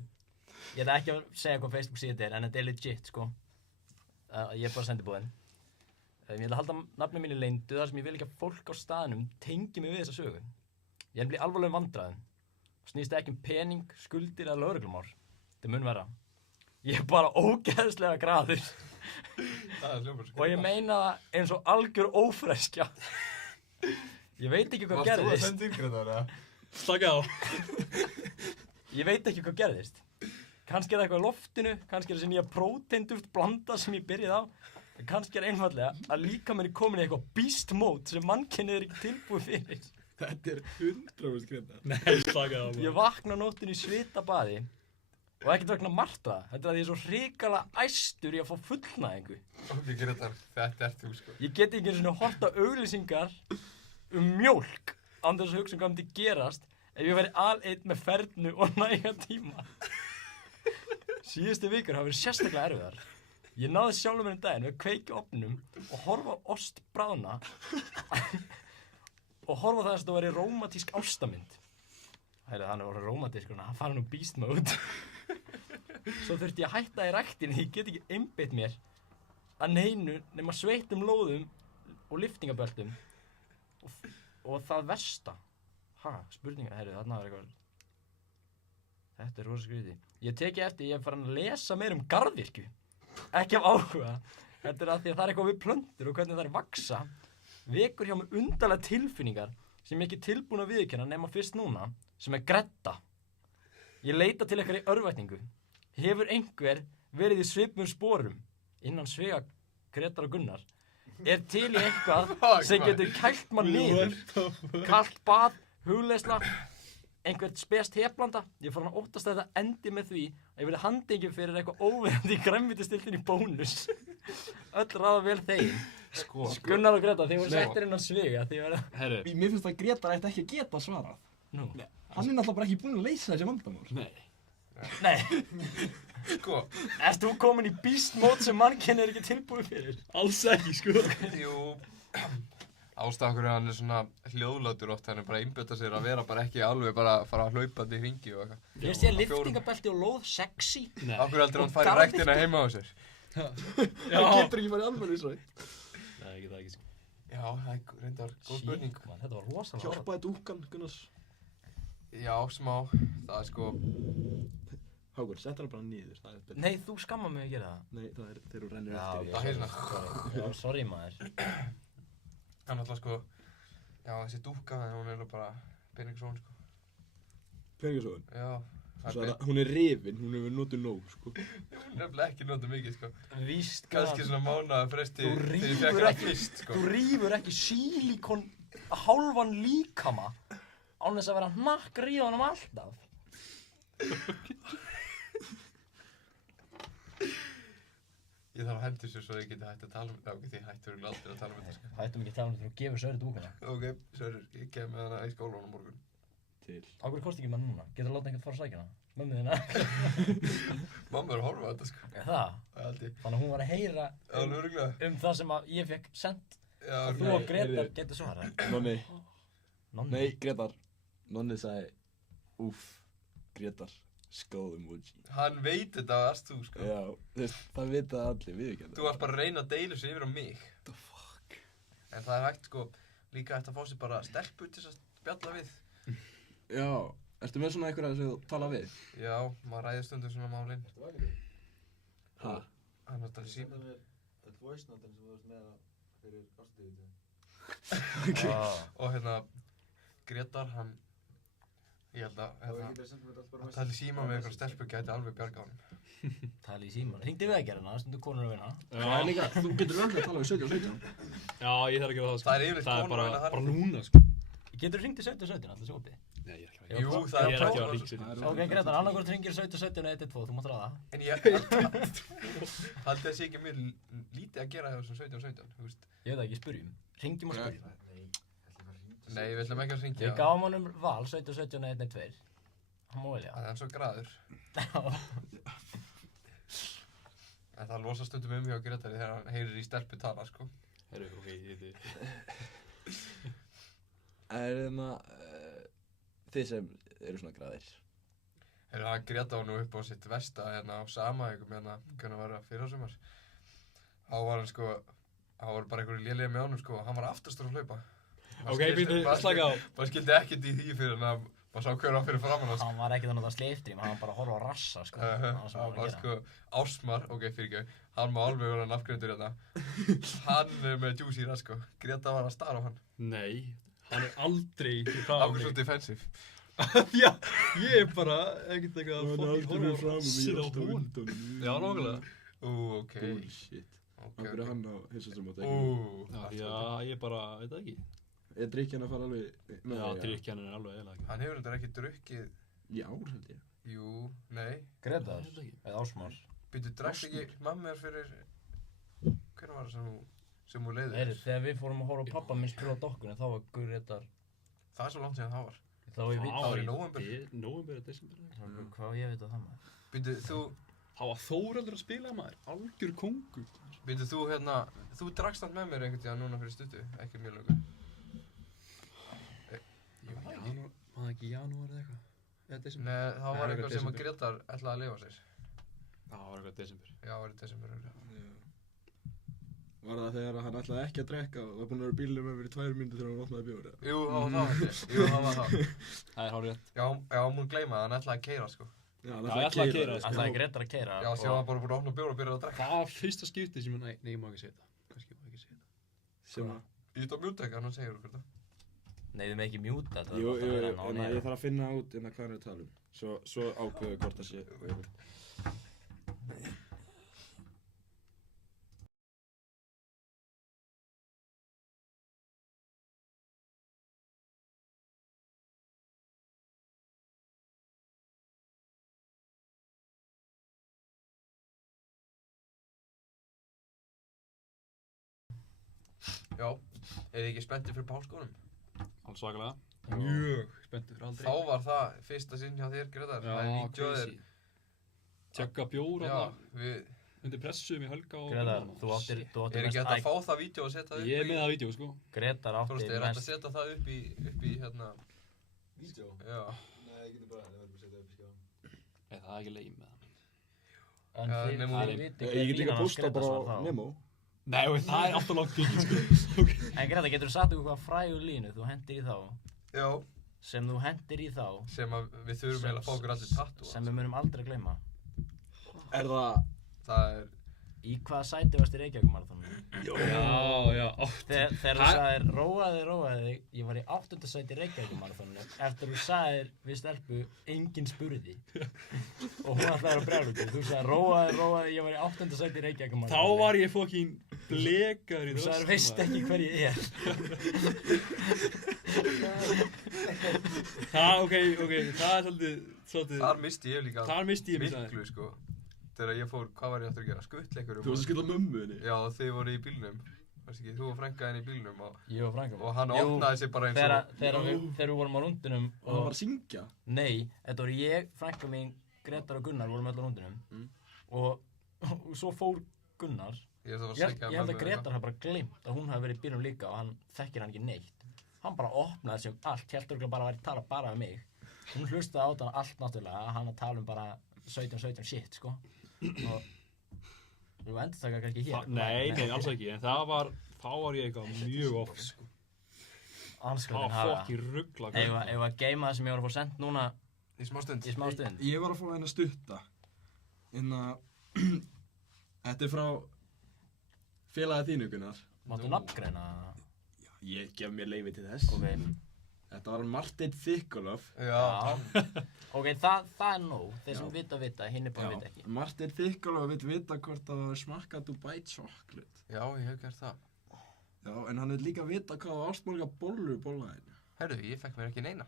Ég ætla ekki að segja hvað Facebook síðu þetta er, en þetta er legit, sko. Ég er bara sendibúinn. Ég ætla að halda nafni mínu leyndu þar sem ég vil ekki að fólk á staðnum tengi mig við þessa sögu. Ég er alvarlegum vandræðum. Snýst ekki um pening, skuldir eða lögreglumál. Þetta er mun verra. Ég er bara ógeðslega graður. Það er hljómar Og ég meina það eins og algjör ófreskja. Ég veit ekki hvað gerðist. Varst þú að senda ykkur þetta, eða? Slaka á. Ég veit ekki hvað gerðist. Kannski er það eitthvað í loftinu, kannski er þessi nýja próteinduft blanda sem ég byrjaði á. En kannski er einfallega að líkaminn er komin í eitthvað beast mode sem mannkynið er ekki tilbúið fyrir. Þetta er 100% greinda. Nei, slaka á. Ég vakna á nóttinni í svitabaði og ekkert vegna martra. Þetta er að ég er svo hrikalega æstur í að fá fullnæðingu. Ok, Gretar, þetta ert þú sko. Ég get ekki einu sinni hort á auglýsingar mjólk án þess að hugsa hvað myndi gerast ef ég væri aleinn með fernu og næga tíma. Síðustu vikur hafa verið sérstaklega erfiðar. Ég náði sjálfur mér daginn við að kveikja ofninum og horfa á ost bráðna og horfa á það að þetta væri rómatísk ástamynd. Hann er orðið rómatískur, hann fara nú beast mode. Svo þurfti ég að hætta í ræktinni, ég get ekki einbeitt mér að neinu nema sveittum lóðum og lyftingaböltum Og það versta. Spurninga, þarna var eitthvað. Þetta rosa skrítið. Ég teki eftir, ég farin að lesa meir garðyrkju. Ekki af áhuga. Þetta af því að það eitthvað við plöntur og hvernig þær vaksa. Vekur hjá mig undarlega tilfinningar sem ég ekki tilbúin að viðurkenna nema fyrst núna, sem Greta. Ég leita til eitthvað í örvæntingu. Hefur einhver verið í svipum sporum innan svega Gretar og Gunnar? Til í eitthvað sem getur kælt mann niður? Kalt bað, hugleiðsla, einhvert spest heblanda. Ég fór að óttast að þetta endi með því að ég verið handengin fyrir eitthvað óverandi grænmetistiltin í bónus. Öll ráða vel þeim. Gunnar og Greta, þeir voru settir innan svega. Mér finnst að Gretar ætti ekki að geta svarað. Nú? Hann náttúrulega bara ekki búinn að leysa þessi vandamál. Nei. Sko. Ert þú komin í beast mode sem mannkinn ekki tilbúið fyrir? Alls ekki, sko. Jú, ástæðan hverju hann svona hljóðlátur oft, hann bara einbetta sér að vera bara ekki alveg bara að fara hlaupandi í hringi og eitthvað. Finnst þér lyftingabelti og lóð sexy? Af hverju heldur hann færi ræktina heima á sér? Hann getur ekki farið almennisrækt. Nei, ég get það ekki, sko. Já, það er reyndar góð spurning. Man, þetta var rosalega. Hjálpaði dúkkan, Gunnars. Já, smá. Það er sko... Hákur, setja það bara niður, það er betur. Nei, þú skammar mig að gera það. Nei, það er þegar þú rennir eftir því. Það er svona... Já, sorry maður. Hann alltaf sko... Já, þessi dúkka, hún er bara peningsón, sko. Peningasóðun? Já. Hún er rifin, hún hefur notið nóg, sko. Hún er nefnilega ekki notið mikið, sko. Víst, Kannski svona mánaðarfresti Þú þegar ég fekk hana fyrst, sko. Þú rífur ekki sílíkon hálfan líkama án þess að vera hnakkríð á honum alltaf. Ég þarf að hendi þessu svo ég geti hægt að tala um þetta. Ok, þið hættu örugglega aldrei að tala um þetta, sko. Hættum ekki að tala um þetta þegar þú gefur Sörri dúkana. Ok, Sörur, ég kem með hana í skólanum á morgun. Til. Á hverju kosti ekki maður núna? Getur þú látið einhvern fara að sækja hana? Mömmu þína? Mamma er að horfa á þetta, sko. Það? Það er aldrei. Þannig að hún var að heyra Alveg örugglega. það sem að ég fekk sent Já, og þú og Gretar getur svarað. Nonni. Nonni? Nei, Gretar. Nonni sagði, úff, Gretar, skóð emoji. Hann veit þetta varst þú, sko. Já, það vita allir, við ekki þetta. Þú varst bara að reyna að deila þessu yfir á mig. What the fuck? En það er hægt, sko, líka hægt að fá sér bara stelpu til þess að spjalla við. Já, ertu með svona einhverja sem þú tala við? Já, maður ræðir stundum svona málin. Þetta var ekki því. Hæ? Hann var að tala í síma. Þetta er voice note-in sem þú varst með fyrir ástæðið. Og hérna, Gretar, hann, ég held að, hann tala í síma með einhverja stelpu gæti alveg bjarga honum. Tali í síman. Hringdi við að gera hana, stundu konur að vinna. Það er líka, þú getur öll að tala við 17. Já, ég þarf að gera það, sko. Það er yfirleitt Það er konur að vinna bara þar. núna, sko. Getur þú hringt í 1717 alltaf sem opið? Nei, ég er ekki Jú, að það Ég er er ekki að prófað. ríkja Ok, Gretar, annarkvort hringir 1717 og 112, þú mátt ráða. En ég held að sé ekki mér lítið að gera hjá þessum 17, þú veist. Ég veit það ekki, spyrjum. Hringjum og spyrjum. Nei, við ætlum ekki að hringja. Við gáum honum val 1717 og 112. Hann má velja. Það er hann svo graður. En það losa stundum hjá Gretari þegar hann heyrir í stelpu tala, sko. Herru, ok, ég Þið sem eru svona graðir. Heyrðu, hann Greta var nú upp á sitt versta hérna á Samavíkum hérna, hvernig var það fyrrasumar. Þá var hann sko, þá var bara einhverju lélegir með honum sko, og hann var aftastur að hlaupa. Ok, býttu, slaka á. Maður skildi ekkert í því fyrir hann að maður sá hver á fyrir framan hans. Hann var ekkert að nota sleiftrím, hann var bara að horfa á rassa, sko. Það var sko Ásmar, ok, fyrirgefðu, hann má alveg vera nafngreindur hérna. Hann er með juicy rass sko, Greta var að stara á hann. Nei, hann er aldrei frá Ákveð svo defensive. Já, ég er bara ekkert eitthvað að fokkin horfa á rassið á hún. Já, nákvæmlega. Ok. Bullshit. Akkur er hann á hilsa sem átt ekki. Já, ég bara, veit það ekki. Er drikkjan að fara alveg með Já, drikkjan er alveg eiginlega ekki. Hann hefur þetta ekki drukkið, í ár held ég. jú, nei. Gretar, Ég veit ekki. eða Ásmar. Býttu, drakst ekki mamma fyrir, hvernig var það sem hún leiði Heyri, þér? þegar við fórum að horfa á pappa minn spila á dokkunni, þá var Gretar, Það er svo langt síðan það var. þá var ég Það var í veit. nóvember. Nóvember eða desember. Hvað ég veit á það maður? Býttu, Það var Þóraldur að spila maður, algjör kongur. þú hérna, þú drakst hann með mér einhvern tíðan núna fyrir stuttu, ekki mjög löngu. Janúar, maður ekki janúar eða eitthvað? Eða desember? Nei, það Nei, var eitthvað eitthvað sem að desember. Gretar ætlaði að lifa sér. Það var eitthvað desember. Já, það var í desember. Var Var það þegar hann ætlaði ekki að drekka og var búinn að vera í bílnum yfir í 2 mínútur þegar hann opnaði bjór? Jú, það var það ekki. Jú, það var það. Það er hárið rétt. Já, hún gleyma það, hann ætlaði að keyra, sko. Já, hann Já, ég ætlaði að keyra, sko. Ætlaði Grétar að keyra. Já, sem var bara búinn að opna bjór og byrjaði að drekka. Það var fyrsta skipti sem nei, ég má ekki segja þetta. Kannski má ekki segja þetta. Sem að... Ég þetta á mjúldekka, hann segir okkur þetta. Nei, þið með ekki mjúta þetta. Jú, það er en ég þarf að finna út hvað hann er að tala um. Svo ákveðu hvort það sé. Já, þið ekki spenntir fyrir páskónum? Alls svakalega. Mjög spenntur, aldrei. Þá var það fyrsta sinn hjá þér, Grétar. Já, Það er vídeóið þér. Tjekka bjór Já, þarna. við... Undir pressu með Helga og... Grétar, þú áttir Er ekki hægt að fá það vídeo og setja það upp Ég er með það vídeo, sko. Grétar Þú veist, átti er hægt að setja það upp í hérna... Vídeó? Já. Nei, ég getur bara, það verður bara að setja upp í skjáðum. Nei, það er ekki leið með það. En Já, þið Nemo. vitið Ég get líka línan hans posta Grétars var bara þá. Nemo. Nei, og það er alltaf langt fyrir, sko. En Grétar, getur þú satt ykkur hvað frægur línu þú hendir í þá? Já. Sem þú hendir í þá? Sem að við þurfum eiginlega að fá okkur allir tattoo. Sem við munum aldrei gleyma. Er það... Það er... Í hvaða sæti varst í Reykjavík-maraþoninu? Já. Þegar þú sagðir róaði þig, ég var í 8. sæti í Reykjavík-maraþoninu eftir þú sagðir við stelpu, enginn spurði og hún ætlaði að brjála út. Þú sagðir róaði, ég var í 8. sæti í Reykjavík-maraþoninu. Þá var ég fokkin blekaður í Þú sagðir, veist ekki hver ég er. Ok, það er svolítið... Þar misti ég líka... Þar misti ég mig miklu, sko. Þegar ég fór, hvað var ég aftur að gera? Skuttleikur. Þú varst að skilla mömmuðinni. Já, þið voru í bílnum. Varst ekki, þú og frænka henni í bílnum og... Ég var frænka. Og hann opnaði sig bara eins og... Þegar við vorum á rúndunum Og hann var að syngja. Nei, þetta voru ég, frænka mín, Grétar og Gunnar vorum öll á rúndunum og svo fór Gunnar. Ég held að Grétar hafi bara gleymt að hún hafi verið í bílnum líka og hann þekkir hann ekki neitt. Hann bara opnaði sig allt, hélt örugglega bara að væri að tala bara um mig. Hún hlustaði á þetta allt náttúrulega, hann að tala um bara 17 shit, sko. Og þú endur það kannski hér. Nei, alls ekki, en þá var ég eitthvað mjög off, sko. Anskotin Það var fokkin rugla. Eigum að geima það sem ég var að fá sendt núna í smá stund. Ég var að fá henni að stutta. Þetta er frá félagið þínu, Gunnar. Máttu nafngreina? Já, ég gef mér leyfi til þess. Ok. Þetta var Martin Þykolof. Já. Ok, það er nóg. Þeir sem vita, hinn er bara vita ekki. Martin Þykolof vill vita hvort það var smakkað Dubai chocolate. Já, ég hef gert það. Já, en hann vill líka vita hvað ástmálga bollur bollaðinn. Herru, ég fekk mér ekki neina.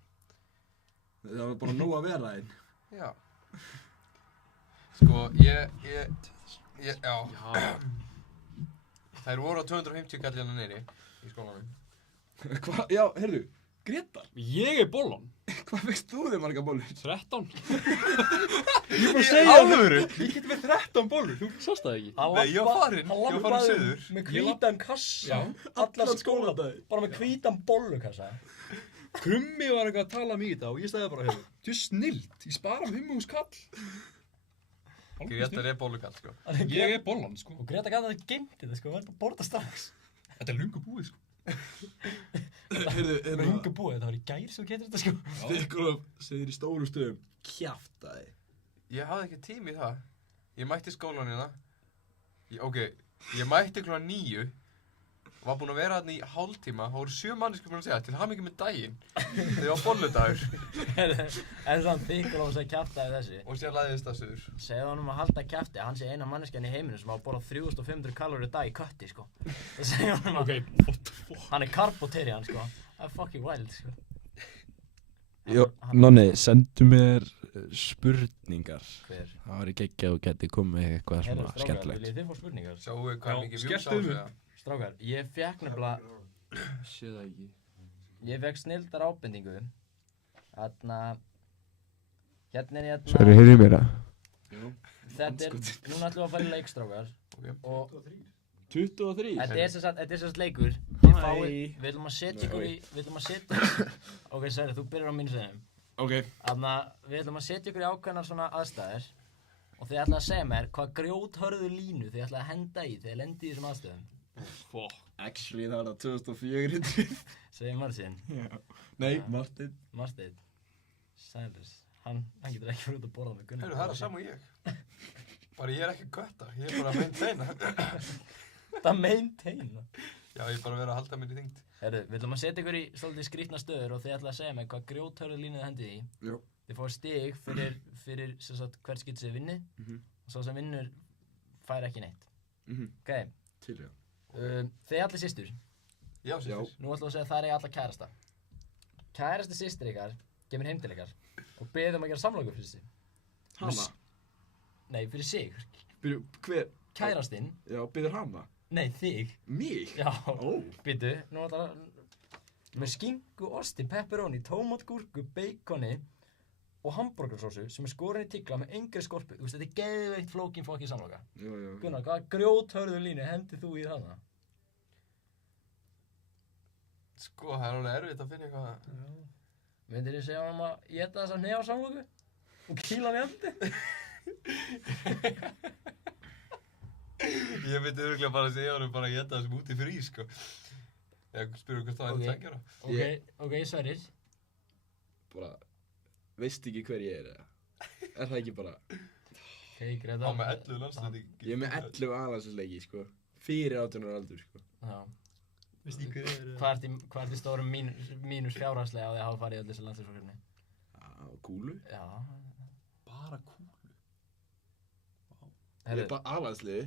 Það var bara nóg að vera einn. Já. Sko, já. Þær voru á 250 kallina neyri í skólanum. Hvað? Já, heyrðu, Grétar. Ég er bollan. Hvað fegst þú þig marga bollur? 13. Ég er bara að segja alvöru? Ég get með 13 bollur, þú sást það ekki? Nei, ég var farinn suður. Með hvítan kassa. Allar skóladagi. Bara með hvítan bollukassa. Krummi var eitthvað að tala um í þetta og ég stæði bara hérna. Þú er snillt, ég spara um 5.000 kall. Grétar er bollukall, sko. Ég er bollan, sko. Og Grétar gæti að það geymdi þetta, sko. Það var bara að borða strax. Þetta er lungu búið, sko. Heyrðu, Það var lungu búið, þetta var í gær sem getur þetta, sko. Þykolof segir í stóru stöðum kjaftaði. Ég hafði ekki tími í það. Ég mætti skólan hérna. Ég mætti kl. 9. Var búinn að vera þarna í hálftíma. Það voru 7 manneskur búin að segja til hamingju með daginn. Þegar var bolludagur. En þannig Þykolof sem kjaftaði þessi. Og sér lagðist það suður. Segðu honum að halda kjafti, hann sé eina manneskjan í heiminum sem á að borða 3500 kalóri dag í kötti, sko. Það segja honum að what the fuck. hann er karboterian, sko. Það er fucking wild, sko. Jó, Nonni, sendu mér spurningar. Hver? Það var í geggja og geti komið eitthvað Heyrðu, svona strákar, skemmtilegt. viljið þið fá spurningar? Sjáu hvað Já, mikið views á skelltu þessu, upp. Strákar, ég fekk nefnilega, Sé það ekki. ég fekk snilldar ábendingu. Hérna er heyrðu mér það? þetta er, núna ætlum við að fara í leik, strákar. Og 23? þetta er sem sagt leikur. Hæ. Við ætlum að setja ykkur í, ok, sorry, þú byrjar á mínu segjum. Ok. Þannig að við ætlum að setja ykkur í ákveðnar svona aðstæður og þið ætlaði að segja mér hvað grjóthörðu línu þið ætlaði að henda í þegar lendið í þessum aðstöðum. Fuck. Actually það var 2400. Segir Martin. Nei, Ja. Martin. Martin. Sælis. Hann getur ekki verið út að borða með Gunnar. Heyrðu, það er það sama og ég. Bara ég er ekki götta, ég er bara að maintaina. Það maintaina. Já, ég er bara verið að halda mér í þyngd. Herru, við ætlum að setja ykkur í svolítið skrýtna stöður og þið ætla að segja mig hvað grjóthörðu línið hendið í. Jú. Þið fáið stig fyrir sem sagt hvert skipti sem vinni og svo sem vinnur fær ekki neitt. Ok, Til já. þið allir systur. Já, sýstir. Nú ætlum við að segja að það er alla kærasta. Kærasti systir ykkar kemur heim til ykkar og beðið að gera samlokur fyrir sig. Hana? Nei, fyrir sig. Byrju, hver? Kærastinn. Já, byrður hana? Nei, þig. Mig? Já. Ó. Býtu, nú ætla með skinku, osti, pepperoni, tómat, gúrku, beikoni og hamburgersósu sem er skorin í tigla með engri skorpu. Þú veist, þetta er geðveikt flókin fokkin samloka. Já. Gunnar, hvaða grjóthörðu línu hendið þú í hana? Sko, það er alveg erfitt að finna eitthvað. Myndir þið segja honum að éta þessa nefa samloku? Og kýla hann í andi? Ég myndi örugglega bara að segja honum bara að geta þessum út í frí, sko. Ég spyrir hvort það er tveggja ára. Ok, Sverrir. Bara, veist ekki hver ég er eða? Er það ekki bara? Ok, Greta. Á með 11 landsleiki. Ég er með 11 aðlandsleiki, sko. Fyrir 18 ára aldur, sko. Já. Veist ekki hver er Hvað er þið stórum mínus fjárhagslega á því að hafa farið í öll þessi landsliðsverkefni? Já, kúlu. Já. bara kúlu. Ég er bara aðlandsliði.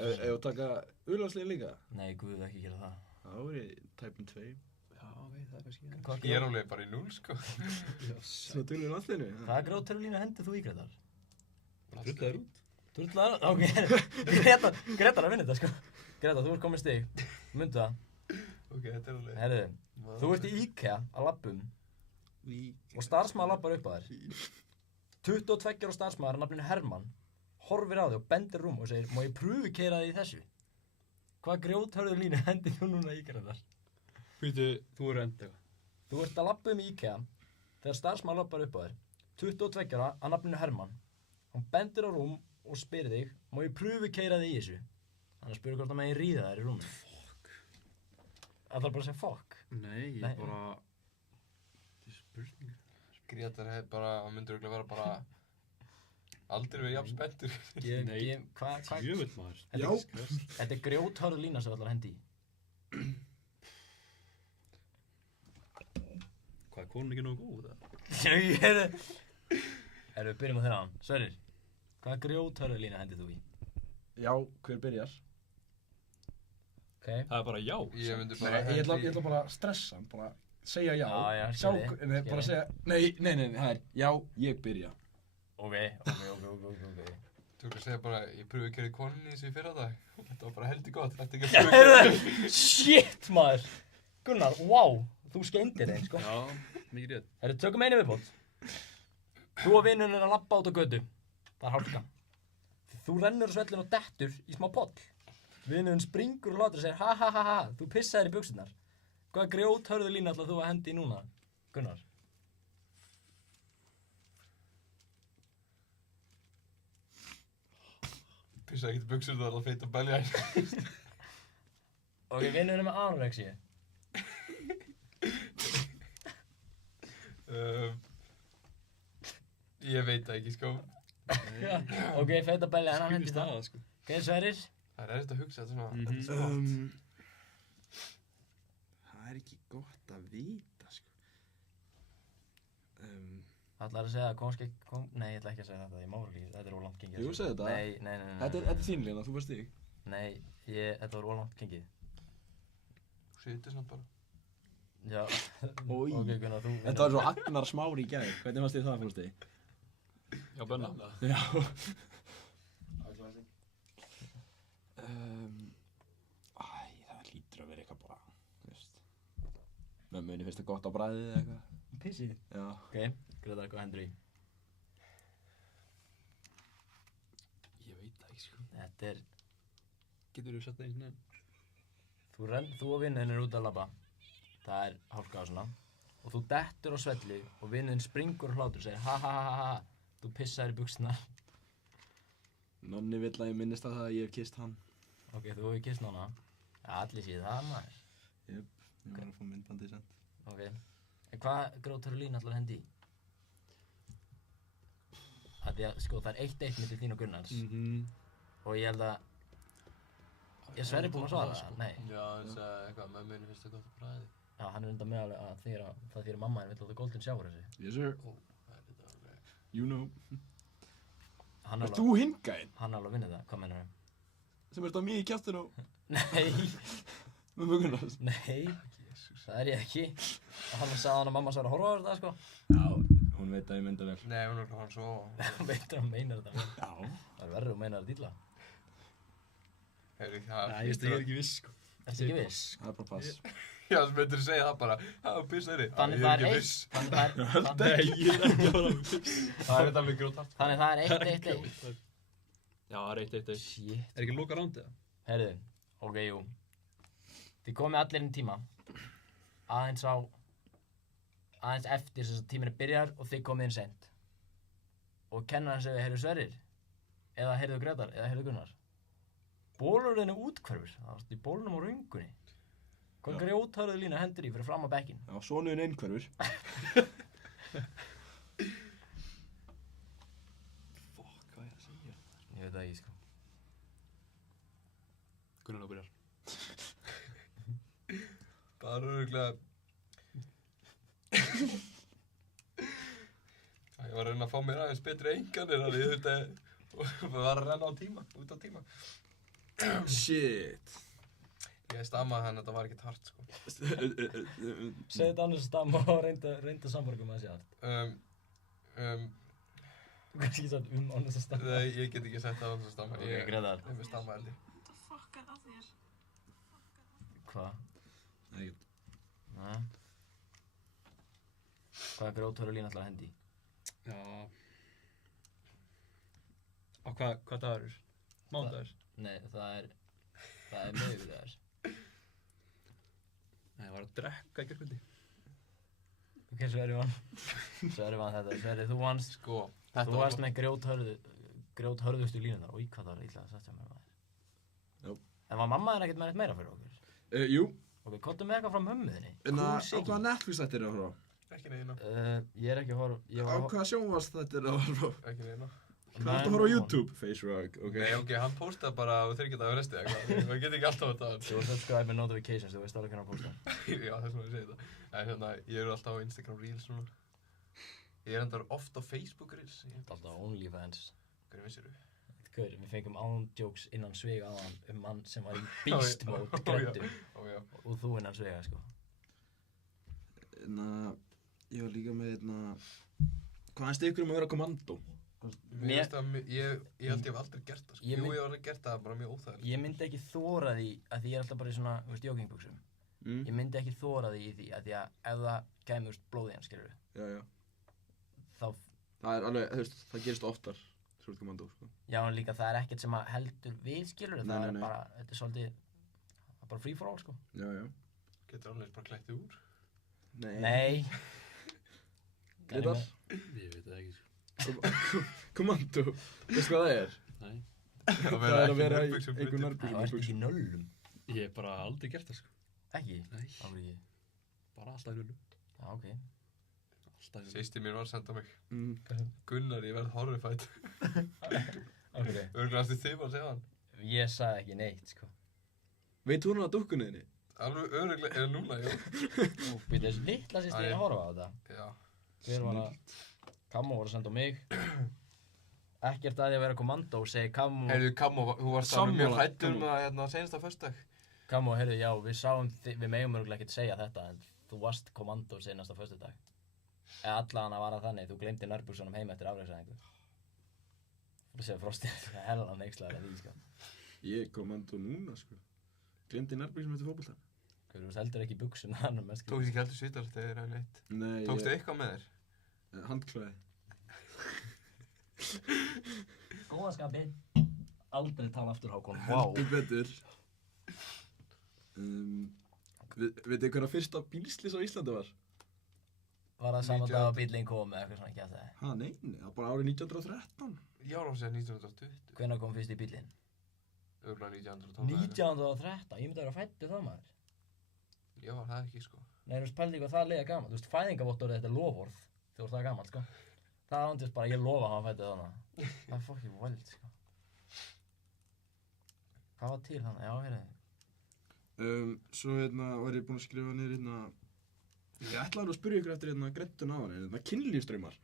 Ef þú taka urlandsliði líka? Nei, guð, ekki gera það. Þá er ég tæpum 2. Já, veit það kannski. Ég er alveg bara í 0, sko. Svo tölum við landsliðinu. Hvaða grjóthörðu línu hendið þú í, Gretar? Drullaður út. Drullar? Ok, Gretar að vinna þetta, sko. Greta, þú ert komið stig. Mundu það. Ok, þetta er alveg. Herðu, þú ert í IKEA að labbum og starfsmaður labbar upp að þér. 22 ára starfsmaður að nafninu Hermann horfir á þig og bendir rúm og segir, má ég prufukeyra þig í þessu? Hvaða grjóthörðu línu hendið þú núna í, Gretar? Býtu, þú eru enda eitthvað. Þú ert að labba í IKEA þegar starfsmaður labbar upp á þér. 22 ára að nafninu Hermann. Hann bendir á rúm og spyr þig, má ég prufukeyra þig í þessu? Hann spyrir hvort að megin ríða þær í rúmið. Ætlar bara að segja fuck? Nei, ég Nei. bara... Þetta er spurning. Grétar hefði bara, hann myndur örugglega vera bara aldrei verið jafn spenntur. Hvað? Jöfull maður. Já. Þetta er grjóthörð lína sem þú ætlar að hendi í. Hvað, er konan ekki nógu góð það? Við byrjum á þeirra hann. Sverrir, hvaða grjóthörð lína hendið þú í? Já, hver byrjar? Ok. Það er bara já. Ég myndi Nei, bara ég ætla bara að stressa hann, bara segja já. Já, Sjá, skilji, nei, bara segja, nei, það er, já, ég byrja. Ok. Þú veist að segja bara, ég pröfi að gera koninni sem ég fyrir á dag. Þetta var bara heldur gott, þetta ekki að pröfi. Shit, maður. Gunnar, wow. Þú skeindir þeim, sko. Já, mikið rétt. Tökum einu viðbót. Þú og vinnun er að labba út á götu. Það er hálka. Þú rennur á svellin og dettur í smá poll. Vinnun springur og hlátur og segir ha ha ha ha, þú pissaðir í buxurnar. Hvaða grjóthörðu línu ætlar þú að hendi í núna, Gunnar? Pissa ekkert buxur, það er alltaf feit að belja henni. Ok, vinnun er með anorexíu. Ég veit það ekki, sko. Ok, feit að belja, en hann hendi Skrítið það. staða, sko. Ok, Sverrir. Það er erfitt að hugsa þetta svona, Mhm. þetta er svo gott. Það er ekki gott að vita, sko. Ætlar að segja nei, ég ætla ekki að segja þetta, ég má ekki, þetta er ólangt gengið. Jú, segðu þetta. Nei. Þetta er þín lína, þú færst þig. Nei, þetta var ólangt gengið. Þú situr samt bara. Já. Oj. Ok, Gunnar, þú. Þetta var svo Agnar Smári í gær, hvernig fannst þið það fannst þig? Já, Benna. Já. Classic. Það hlýtur að vera eitthvað bara, þú veist. Mömmunni finnst það gott á bragðið eða eitthvað. Pissið. Já. Ok, Gretar, hvað hendur í? Ég veit það ekki, sko. Þetta er, Getur þú sett það einn enn? þú og vinnun er út að labba. Það er hálka á svona. Og þú dettur á svelli og vinnun springur og hlátur og segir ha ha ha ha, þú pissaðir í buxurnar. Nonni vill að ég minnist að það að ég hef kysst hann. Ok, þú hefur kysst hana. Allir séð það, maður. Ég var að fá myndbandið sent. Ok. En hvað grótari línu ætlar að hendi í? Af því að, sko, það er 1-1 milli þín og Gunnars. Og ég held að... Ég Sverri búinn að svara það? Nei. Já, hann sagði eitthvað, mömmunni finnst það gott að bræði. Já, hann er undan með alveg að það þýr mamma henni vill láta Golden Shower þessu. Yes sir. Ó, það er þetta alveg. You know. Hann Ert þú hingæinn? Hann alveg vinnur það, hvað meinar hann? Sem ert á mig í kjáttinu og... Nei, Með Gunnars? nei, það er ég ekki. Og hann sagði hann að mamma svo að horfa á þetta, sko. Já, hún veit að ég mynda vel. Nei, hún er hann svo. Hann veit að hann meinar þetta. Já. Það er verður að meinar þetta illa. Heyrðu, Nei, ég er ekki viss, sko. Ertu ekki viss? Það er bara pass. Já, þú myndir segja það bara. Já, pissari. Þannig Ég það er er ekki eitt. viss. Þannig það er... Nei, ég er ekki að fara viss. Það er þetta alveg grótart. Þannig það er 1-1-1. Já, það er 1-1-1. Shit. Er ekki loka rándið það? Heyrðu, ok, jú. Þið komið allir inn í tíma. Aðeins eftir þess að tíminn byrjar og þið komið inn sent. Og kennarinn segir, heyrðu Sverrir, eða heyrðu Gretar, eða heyrðu Gunnar. Bólurinn er útkverfur, það varst í bólunum á röngunni. Hvað grjóthörðu lína hendur í fyrir fram á bekkinn? Já, sonuðin einhverfur. Fokk, hvað er að segja? Ég veit það ekki, sko. Gunnar byrjar. Bara öruglega. Ég var að reyna að fá mér aðeins betri enganir þannig ég þurfti að var að renna á tíma, út á tíma. Shit. Ég stammaði hann að þetta var ekkert hart sko. Segð þetta annars að stamma og reynda samborgum að sé hart. Kannski ekki sagt annars að stamma. Nei, ég get ekki sett það annars að stamma. Ok, Gretar. Ég er með stamma held ég. What the fuck er að þér? Hvað? Nei, Næ. Hvaða grjóthörðu lína ætlar að hendi í? Já. Á hvað dagur? Mánudagur? Nei, það er miðvikudagur. Nei, ég var að drekka í gærkvöldi. Ok, Sverri vann þetta. Sverri, þú vannst. Sko, Þú varst með grjóthörðustu línunar. Í hvað það var illa að setja mér maður. Jú. En var mamma þér ekkert með neitt meira fyrir okkur? Jú. Ok, komdu með eitthvað frá mömmu þinni. En á hvaða Netflix þetta er að horfa á? ekki neina. Ég er ekki að horfa. Á hvaða sjónvarps þetta er að horfa á? Ekki neina. Hvað ertu að horfa á YouTube? Face Rock, ok. Nei, ok, hann postaði bara á þriggja resti eitthvað. Það getur ekki alltaf þetta. Þú subscribe með notifications, þú veist alveg hvernig að posta. Já, þess vegna ég segi þetta. En hérna, ég er alltaf á Instagram Reels núna. Ég er endar oft á Facebook Reels. Alltaf OnlyFans. Hverju vissir þú? Gaur, við fengum ándjóks innan svega áðan mann sem var í beast mode græddu. Ó já. Og þú innan svega, sko. Ég var líka með hvað finnst ykkur að vera kommandó? Mér finnst það, ég held ég hef aldrei gert það, sko. Jú, ég hef aldrei gert það, bara mjög óþægilegt. Ég myndi ekki þóra því, að því ég er alltaf bara í svona, þú veist, joggingbuxum. Ég myndi ekki þóra því í því, að því að ef það kæmi, þú veist, blóð í hann, skilurðu. Já. Þá... Það er alveg, þú veist, það gerist oftar, þú veist, kommandó, sko. Já, en líka það er ekkert sem að heldur við, skilurðu. Það er bara, þetta er svolítið, það er bara free for all, sko. Já. Getur alveg bara klætt þig úr? Nei. Grétar? Ég veit það ekki, sko. Kommandó, veistu hvað það er? Nei. Það er að vera í einhver nærbuxum. Það ert ekki í nöllum. Ég hef bara aldrei gert það, sko. Ekki? Nei. Áfrið ekki. Bara alltaf í nullu. Já, ok. Alltaf í nullu. Sýsti mín var að senda mig. Mm. Gunnar, ég verð horrified. Ok. Örglæstu þið bara að segja hann. Ég sagði ekki neitt, sko. Veit hún á dúkkunniðinni? Alveg örglega, er núna, já. Býta þessi litla sýsti ég að horfa á þetta. Já. Hver var að... Kammo var að senda á mig. Ekkert að ég að vera kommandó, segi Kammo. Heyrðu, Kammo, þú varst alveg mjög hræddur um það hérna senasta föstudag. Kammo, heyrðu, já, við sáum þig, við megum örgulega ekkert segja þetta, en þú varst kommandó senasta föstudag. Eða allavega var það þannig, þú gleymdi nærbuxunum heim eftir afræksæðingu. Þú séu Frostið, hella neykslaður að því, sko. Ég er kommandó núna, sko. Glemdi nærbuxum eftir fótbolta. Þú veist heldur ekki buxuna, hann er mest Tókst ekki heldur svittar þegar það er neitt. Nei, Tókstu eitthvað með þér? Handklæði. Góða skapi. Aldrei tala aftur, Hákon. Heldur betur. Veitu hverja fyrsta bílslys á Íslandi var? Var það saman dag að bíllinn kom eða eitthvað svona ekki að það? Ha, nei, það var bara árið 1913. Já, það var sér 1920. Hvenær kom fyrst í bíllinn? Örugglega 1912. 1913, ég myndi að vera fættur þá maður. Ég var það ekki, sko. Nei, þú veist, pældi hvað það liða gamalt. Þú veist, fæðingavottorðið þetta er loforð þegar þú ert það gamalt, sko. Það ándist bara, ég lofa að hann fætti þannig. Það er fucking wild, sko. Hvað var til þannig? Já, heyrðu. Svo var ég búinn að skrifa niður ég ætlaði að spyrja ykkur eftir grettun á hann, kynlífsdraumar.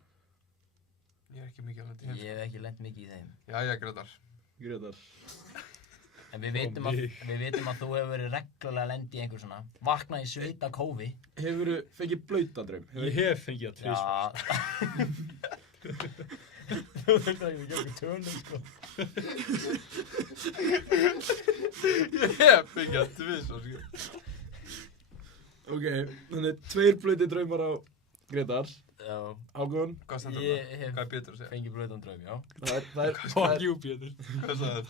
Ég er ekki mikið alveg til. Ég hef ekki lent mikið í þeim. Jæja, Grétar. Grétar. En við vitum að þú hefur verið reglulega lent í einhver svona vaknað í sveita kófi. Hefurðu fengið blautadraum? Ég hef fengið það tvisvar. Þú þurfti ekki að gera tönum, sko. Ég hef fengið það tvisvar, sko. Ok, þannig 2 blautir draumar á Grétar. Já. Hákon? Hvað stendur Ég það? hef Hvað er Pétur að segja? fengið blautan draum, já. Það er Fuck you, Pétur. Hvað sagði það?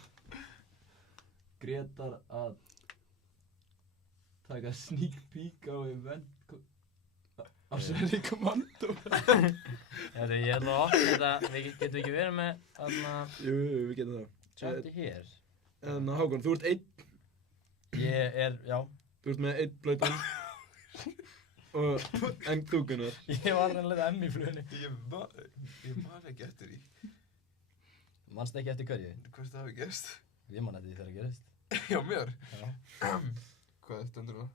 Grétar að taka sneak peek á event á Sverri Kommando. Herru, ég ætla að opna þetta. Við getum ekki verið með þarna Jú, við getum það. chati hér. Hákon, þú ert Já. Þú ert með 1 blautan. En þú, Gunnar? Ég var reynilega M í flugunni. Ég man ekki eftir því. Manstu ekki eftir hverju? Hvað það hafi gerst? Ég man eftir því þegar það gerist. Já, mér? Já. Hvað stendur það?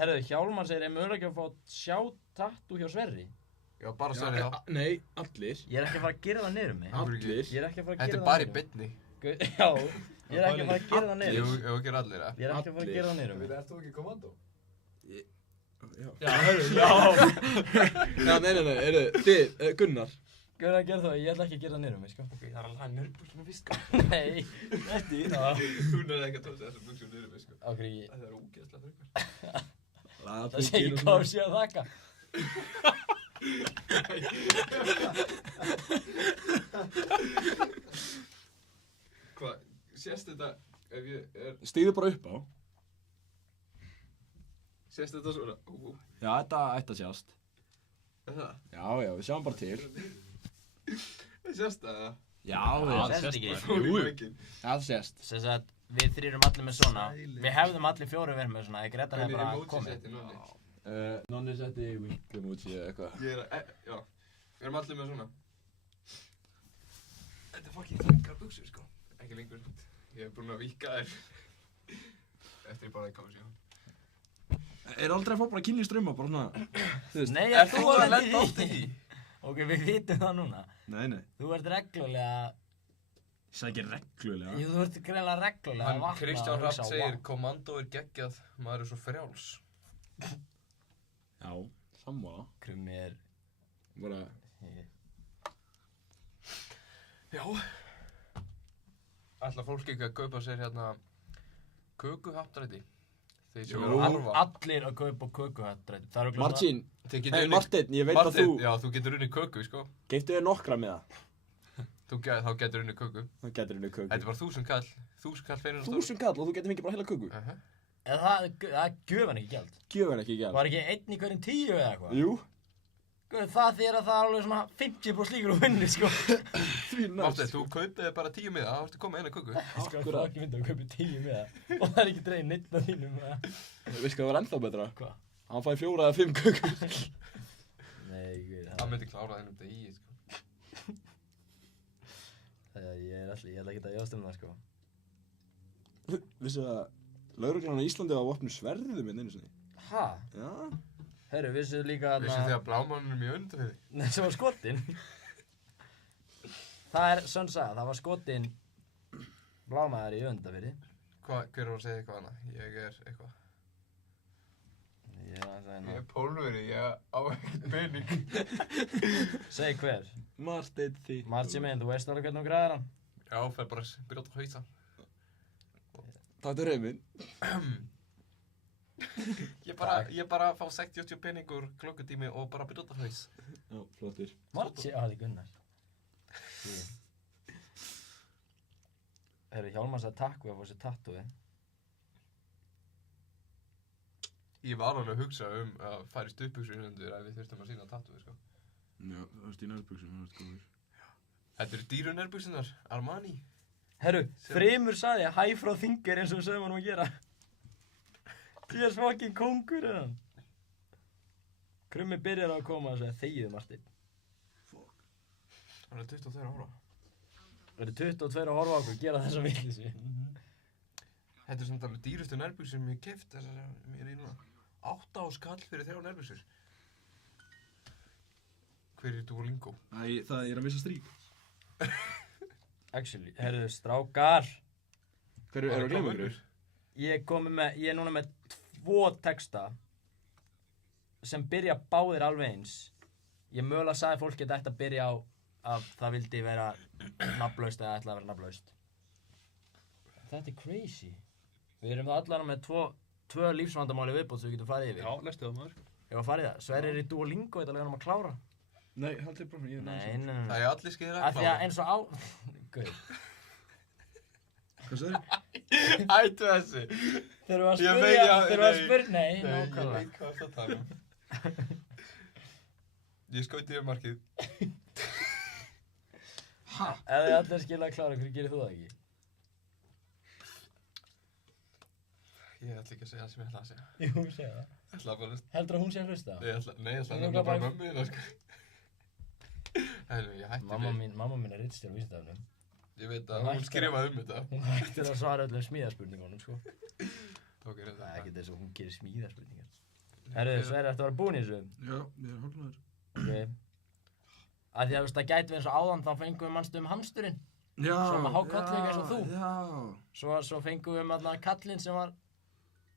Herru, Hjálmar segir, er mögulega ekki að fá sjá tattoo hjá Sverri? Já, bara Sverri þá. Nei, allir. Ég er ekki að fara að gera það niður mig. Allir. Ég er ekki að fara að Þetta gera er það bara í niður mig. beinni. Já, ég er ekki að fara að gera það niður Jú, mig. ef ekki allir, Ég er ekki að fara að gera það niður mig. Ert þú ekki kommando? Já, hörru, já. Nei, þið, Gunnar. Gunnar, gerð það, ég ætla ekki að gera það niður mig, sko. Ok, það er alveg hann nörbúksum að fiska. Nei, þetta í það. Hún er ekki að tóta þessum buksum niður með, sko. Ákveð ekki, Það er ógeðslega þröngar. það sé ekki hvað sé að þakka. Hvað, sést þetta ef ég er... Stíðu bara upp á. Sést þetta svona? Já, þetta ætti að sjást. Er það? Já, við sjáum bara til. Sést það? Já, það sést ekki. Jú, það sést. Þess að við 3 erum allir með svona. Við hefðum allir 4 verið með svona, ég Greta hefði bara komið. Nonni setti wink-emoji eða eitthvað. Já, við erum allir með svona. Þetta er fucking þröngar buksur, sko. Ekki lengur. Ég hef búinn að víkka þær. Eftir ég bara í kási, já. Er aldrei að fá bara kynlífsdrauma, bara svona, þú veist? Nei, Er þú að lenda lenda oft í því? Ok, við vitum það núna. Nei. Þú ert reglulega, Ég sagði ekki reglulega. jú, þú ert greinlega reglulega að Hann vakna Kristján og Rapp hugsa, segir, "Vá." kommando er geggjað, maður er svo frjáls. Já, sammála. Krummi er, Bara, Já. Ætla fólk ekki að kaupa sér hérna kökuhappdrætti? Þeir sem eru að arfa. allir að kaupa kökuhattræti. Það eru Martin, Þeir geta nei, unnið- Martin, ég veit að Martin, þú, já, þú getur unnið köku, sko. geiftu þér nokkra með það. Þá getur unnið köku. Það getur henni köku. Þetta er bara 1000 kall. 1000 kall fyrir 1000 kall og þú getur fengið bara heila köku. Það gjöf hann ekki gjald. Gjöf henni ekki gæl. Var ekki 1 í hverjum 10 eða eitthvað? Jú, Guð, það þýðir að það er alveg svona 50% líkur á vinnu, sko. því Martin, næst. þú kaupið þér bara 10 miða, þá ertu komið eina köku. Sko, það er ekki myndið að kaupa 10 með það. Og það er ekki dregið neitt af þínum með það. Veist hvað það var ennþá betra? Hvað? Hann fæði 4 eða 5 kökur. Nei, guð, Það myndi klára það einum degi, sko. ég ætla ekki að jást um það, sko. Vissu að lögreglan á Íslandi var að vopna sverðum hérna einu sinni? Ha? Já. Herru, vissuðu líka að... Vissu þið að blámannum í Önundarfirði? Nei, sem var skotinn. Það er sönn saga, það var skotinn blámaður í Önundarfirði. Hver var að segja eitthvað annað? Ég er eitthvað. Ég er að segja Ég er pólveri, ég á ekkert pening. Segð hver? Martin því. Marci minn, þú veist alveg hvernig þú græðir hann? Já, fer bara að brjóta hausa. Takk til Reyminn. Ég bara fá 60-80 peningur klukkutími og bara brjóta haus. Já, flottir. Marci? Já, það er Gunnar. Herru, Hjálmar sagði takk við að fá sér tattúi. Ég var alveg að hugsa að fara í stuttbuxur innandur ef við þurftum að sína tattúi, sko. Já, það varst í nærbuxum, það varst góður. Þetta eru dýru nærbuxurnar, Armani. Herru, Fremur sagði hæ frá þingar eins og við sögum hann að gera. Því er fucking kóngur hann. Krummi byrjar að koma og segja þegiðu Martin. Það er 22 ára. Það eru 22 að horfa á okkur, gera þessa vitleysu. Þetta er samt alveg dýrustu nærbuxur sem ég hef keypt þessar sem ég er í núna. 8 á skall fyrir 3 nærbuxur. Hver er Duolingo? Æ, það er að missa strík. Actually, herru, strákar. Hver eru að gleyma ykkur? Ég er núna með 2 texta sem byrja báðir alveg eins. Ég mögulega sagði fólki að þetta byrja á að það vildi vera nafnlaust eða ætla að vera nafnlaust. Þetta er crazy. Við erum það allar með 2 lífsvandamáli viðbót sem við getum farið yfir. Já, lestu það maður. Ég var að fara í það. Sverrir er í Duolingo, þetta lega hann að klára. Nei, haldið bara frá, ég er Nei. Það er allir skeiðir Af því að eins og á... Gauð. Hvað sagði? Hættu þessu. Þegar við að Ég spyrja... veit- Þegar við að nei. spyrja... Nei, Ég nákvæmlega. veit hvað það tala um. Ég skauti yfir markið. Ef þið allir skilja að klára, hvernig gerir þú það ekki? Ég ætla ekki að segja það sem ég ætla að segja. Jú, segja það. Ég ætla bara að... Heldur að hún sé að hlusta? Nei, ég ætla Hún að er nefna bara bara- mömmu þína, sko. Hælu, ég hætti Mamma mín er ritstjóri á Vísindavefnum. Ég veit Hún að hún hættir skrifaði þetta. Hún hættir að svara öllum smíðaspurningunum, sko. Ok, Það er þetta. ekki þess að hún gerir smíðaspurningar. Herru, Sverrir, ertu að vera búinn í þessu? Já, ég er hálfnaður. Ok. Af því að veist, það gæti við eins og áðan, þá fengum við manstu hamsturinn. Já, Svo með hákollega eins og þú. Já. Svo fengum við þarna kallinn sem var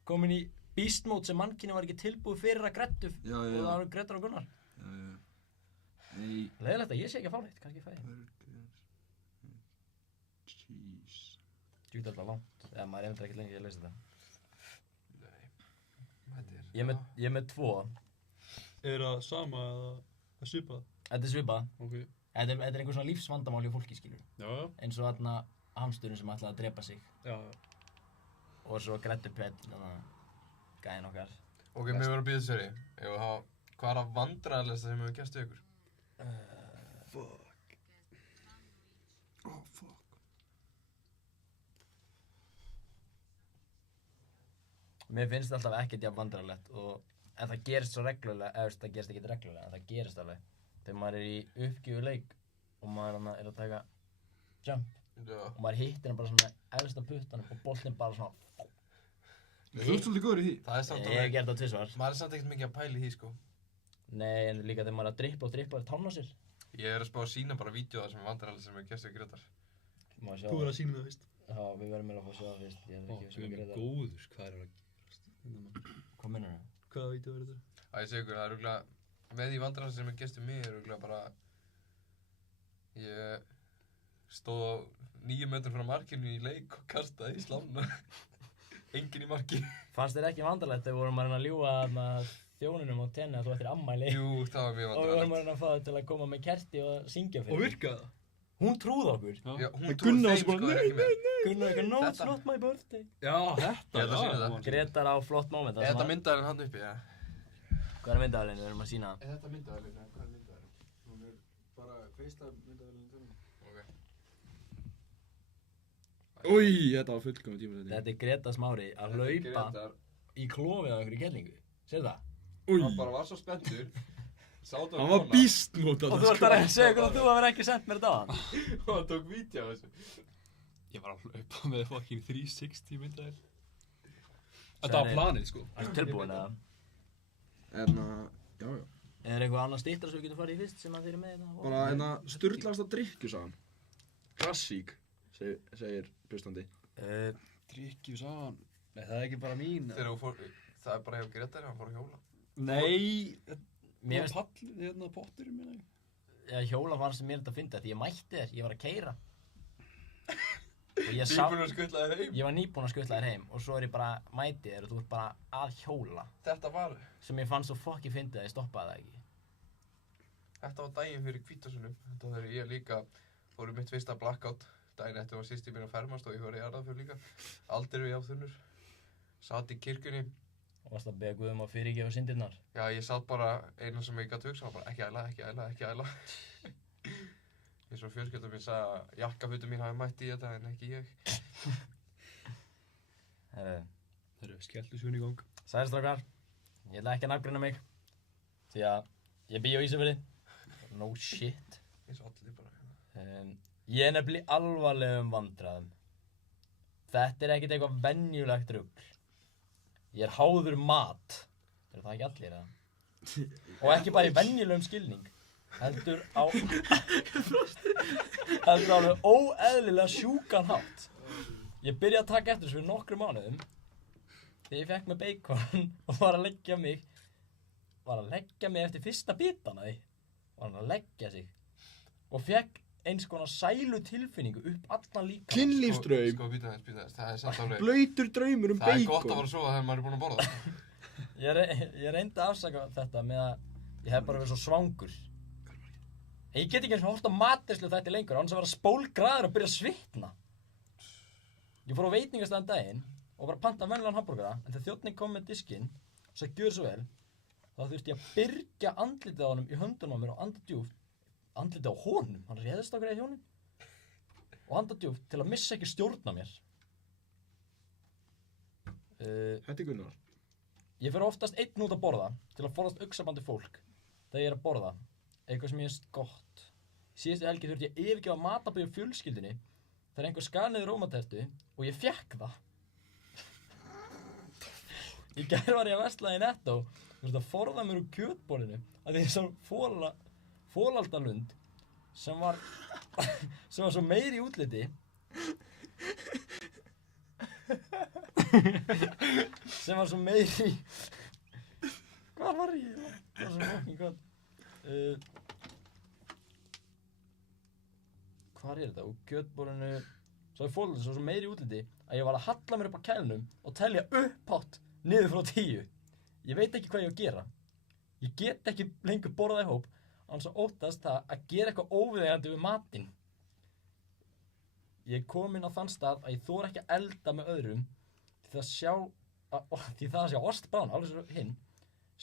komin í beast mode sem mannkyni var ekki tilbúið fyrir að grettu. Já, Og já. það var Grettar og Gunnar. Já. Nei. Leiðilegt að ég sé ekki að fá neitt, kannski fæ ég. Jeez. Djúkt alltaf langt. Eða maður er ekkert lengi að lesa þetta. Þetta er... Ég er með 2. Er það sama eða að svipað? Þetta er svipað. Ok. Þetta er einhver svona lífsvandamál hjá fólki, skilur. Já. Eins og þarna hamsturinn sem ætlaði að drepa sig. Já. Og svo Grettur Pell, þannig að gæðin okkar. Ok, mér verður að býða þessari. Hvað er að vandræðalegsta sem hefur gæst í ykkur? Fuck. Oh, fuck. Mér finnst það alltaf ekkert jafn vandræðalegt en það gerist svo reglulega, eða það gerist ekkert reglulega, en það gerist alveg. Þegar maður er í uppgjöfu leik og maður er að taka jump Já. og maður hittir hann bara svona efst á puttanum og boltinn bara svona... Þú ert svolítið góður í því. Það er samt Ég hef gert það 2 svar. Maður er samt ekkert mikið að pæla í því, sko. Nei, en líka þegar maður er að dripla og tánna sér. Ég er að spá að sína bara vídeo það sem er vandræðalegsta sem hefur gæst í Grétar. Má sjá Þú verður að sína það fyrst. Já, við verðum meira að fá að sjá það fyrst. Ég er Ó, ekki við sem erum ekki góður, hvað er að gerast? Hérna, maður. Hvað mennur það? Hvaða vídeo verður þetta? Ég segi ykkur, það er örugglega, með því vandræðalegsta sem hefur gæst í mig er örugglega bara... Ég stóð á 9 metrum frá markinu í leik og kastaði í slána. Enginn í marki. Fannst þér ekki vandræðalegt þegar við vorum að reyna að ljúga þjóninum á tenni að þú ættir ammæli? Jú, það var mjög Og við vorum að vandræðalegt. reyna að fá það til að koma með kerti og syngja Og fyrir. virkaði það? Hún trúði okkur. Já, hún En trúði Gunnar þeim, var sko, bara, er ekki með. Gunnar eitthvað, no, it's Þetta- not my birthday. Já, þetta. Ég ætla að sýna það. man. Gretar á flott moment. Er þetta myndaðalinn hann uppi, ja? Hvað er myndaðalinn? Við erum að sína. Er þetta myndaðalinn, ja? Hvað er myndaðalinn? Hún er bara FaceTime-myndavélinn tölum. Ok. Új, þetta var fullkomum tíma þetta. Þetta er Greta Smári að hlaupa Grétar, í klofið á einhverju kellingu. Sér það? hann bara var svo spenntur. Sátu Hann var beast mode Og þú ert að segja hvernig þú hafði ekki sendt mér þetta á hann. Og hann tók vídeo á þessu. Ég var að hlaupa með fucking 360 myndaðil. Þetta var planið, sko. Það er tilbúin eða? Já. Er eitthvað annað stýttra sem við getum farið í fyrst sem að þeir eru með þetta? Bara sturglasta drikkjusagan. Klassík, segir hlustandi. Drikkjusagan. Nei, það er ekki bara mín. Þegar þú fór, það er bara hjá Grétar, hann fór að hjóla. Nei. Mér Það finnst, var pall, hérna potturinn minna ég. já, hjóla fannst mér þetta að finna því ég mætti þér, ég var að keyra. Og ég sá, Nýbúinn að skutla þér heim. ég var nýbúinn að skutla þér heim og svo er ég bara mæti þér og þú ert bara að hjóla. Þetta var Sem ég fann svo fokki fyndið að ég stoppaði það ekki. Þetta var daginn fyrir Hvítasunum. Þetta var þegar ég líka fór í mitt fyrsta blackout. Daginn eftir var sýsti mín að fermast og ég var í jarðaför líka. Aldrei við jáþunnur. Satt í kirkjunni. Og varst að beða Guðum að fyrirgefa syndirnar. Já, ég satt bara, eina sem ég gæti hugsa var bara ekki æla. eins og fjölskylda mín sagði að jakkafutum mín hafi mætt í þetta en ekki ég. Þeir eru skelltu sjöun í gang. Sæðistrákar, ég ætla ekki að nafngreina mig því að ég bý á Ísafirði. No shit. Eins og allir bara. Ég er nefnilega í alvarlegum vandræðum. Þetta er ekkert eitthvað venjulegt rugl. Ég er háður mat. Er það ekki allir eða? Og ekki bara í venjulegum skilning. Heldur á alveg óeðlilega sjúkan hátt. Ég byrjaði að taka eftir þessu fyrir nokkrum mánuðum þegar ég fekk með bacon og var að leggja mig eftir fyrsta bitana því. Var hann að leggja sig og fekk eins konar sælu tilfinningu upp allan líkamann. Kynlífsdraum. Sko, býta þess, það er samt alveg. Blautur draumur Það er bacon. gott að fara að sofa þegar maður er búinn að borða það. Ég reyndi að afsaka þetta með að ég hef bara verið svo svangur. Ég get ekki eins og hort á matrislu þetta lengur, annars að vera spólgraður og byrja að svitna. Ég fór á veitingastæðan daginn og var að panta venjulegan hamborgara, en þegar þjónninn kom með diskinn og sagði gjör svo vel, þá þurfti ég að byrgja andlitið á honum í höndunum á mér og anda djúpt. Andlitið á honum, hann réðist okkur í hjónin. Og anda djúpt til að missa ekki stjórn á mér. Þetta er Gunnar. Ég fer oftast einn út að borða til að forðast uxabandi fólk þegar ég er að borða. Eitthvað sem ég finnst gott. Síðustu helgi þurfti ég að yfirgefa matarboð fjölskyldunni þegar einhver skar niður rómatertu og ég fékk það. Í gær var ég að versla í Netto og þurfti að forða mér úr kjötborðinu að því svona fólaldalund sem var svo meiri í útliti sem var svo meiri hvað var ég? Það var svo fucking gott Hvar er þetta? Úr kjötborðinu svo er fólaldalund svo meiri í útliti að ég var að halla mér upp á kælnum og telja upphátt niður frá 10. Ég veit ekki hvað ég á að gera. Ég get ekki lengur borðað í hóp án svo óttast það að gera eitthvað óviðeigandi við matinn. Ég er kominn á þann stað að ég þori ekki að elda með öðrum því það að sjá ostbrána, alveg svo hinn,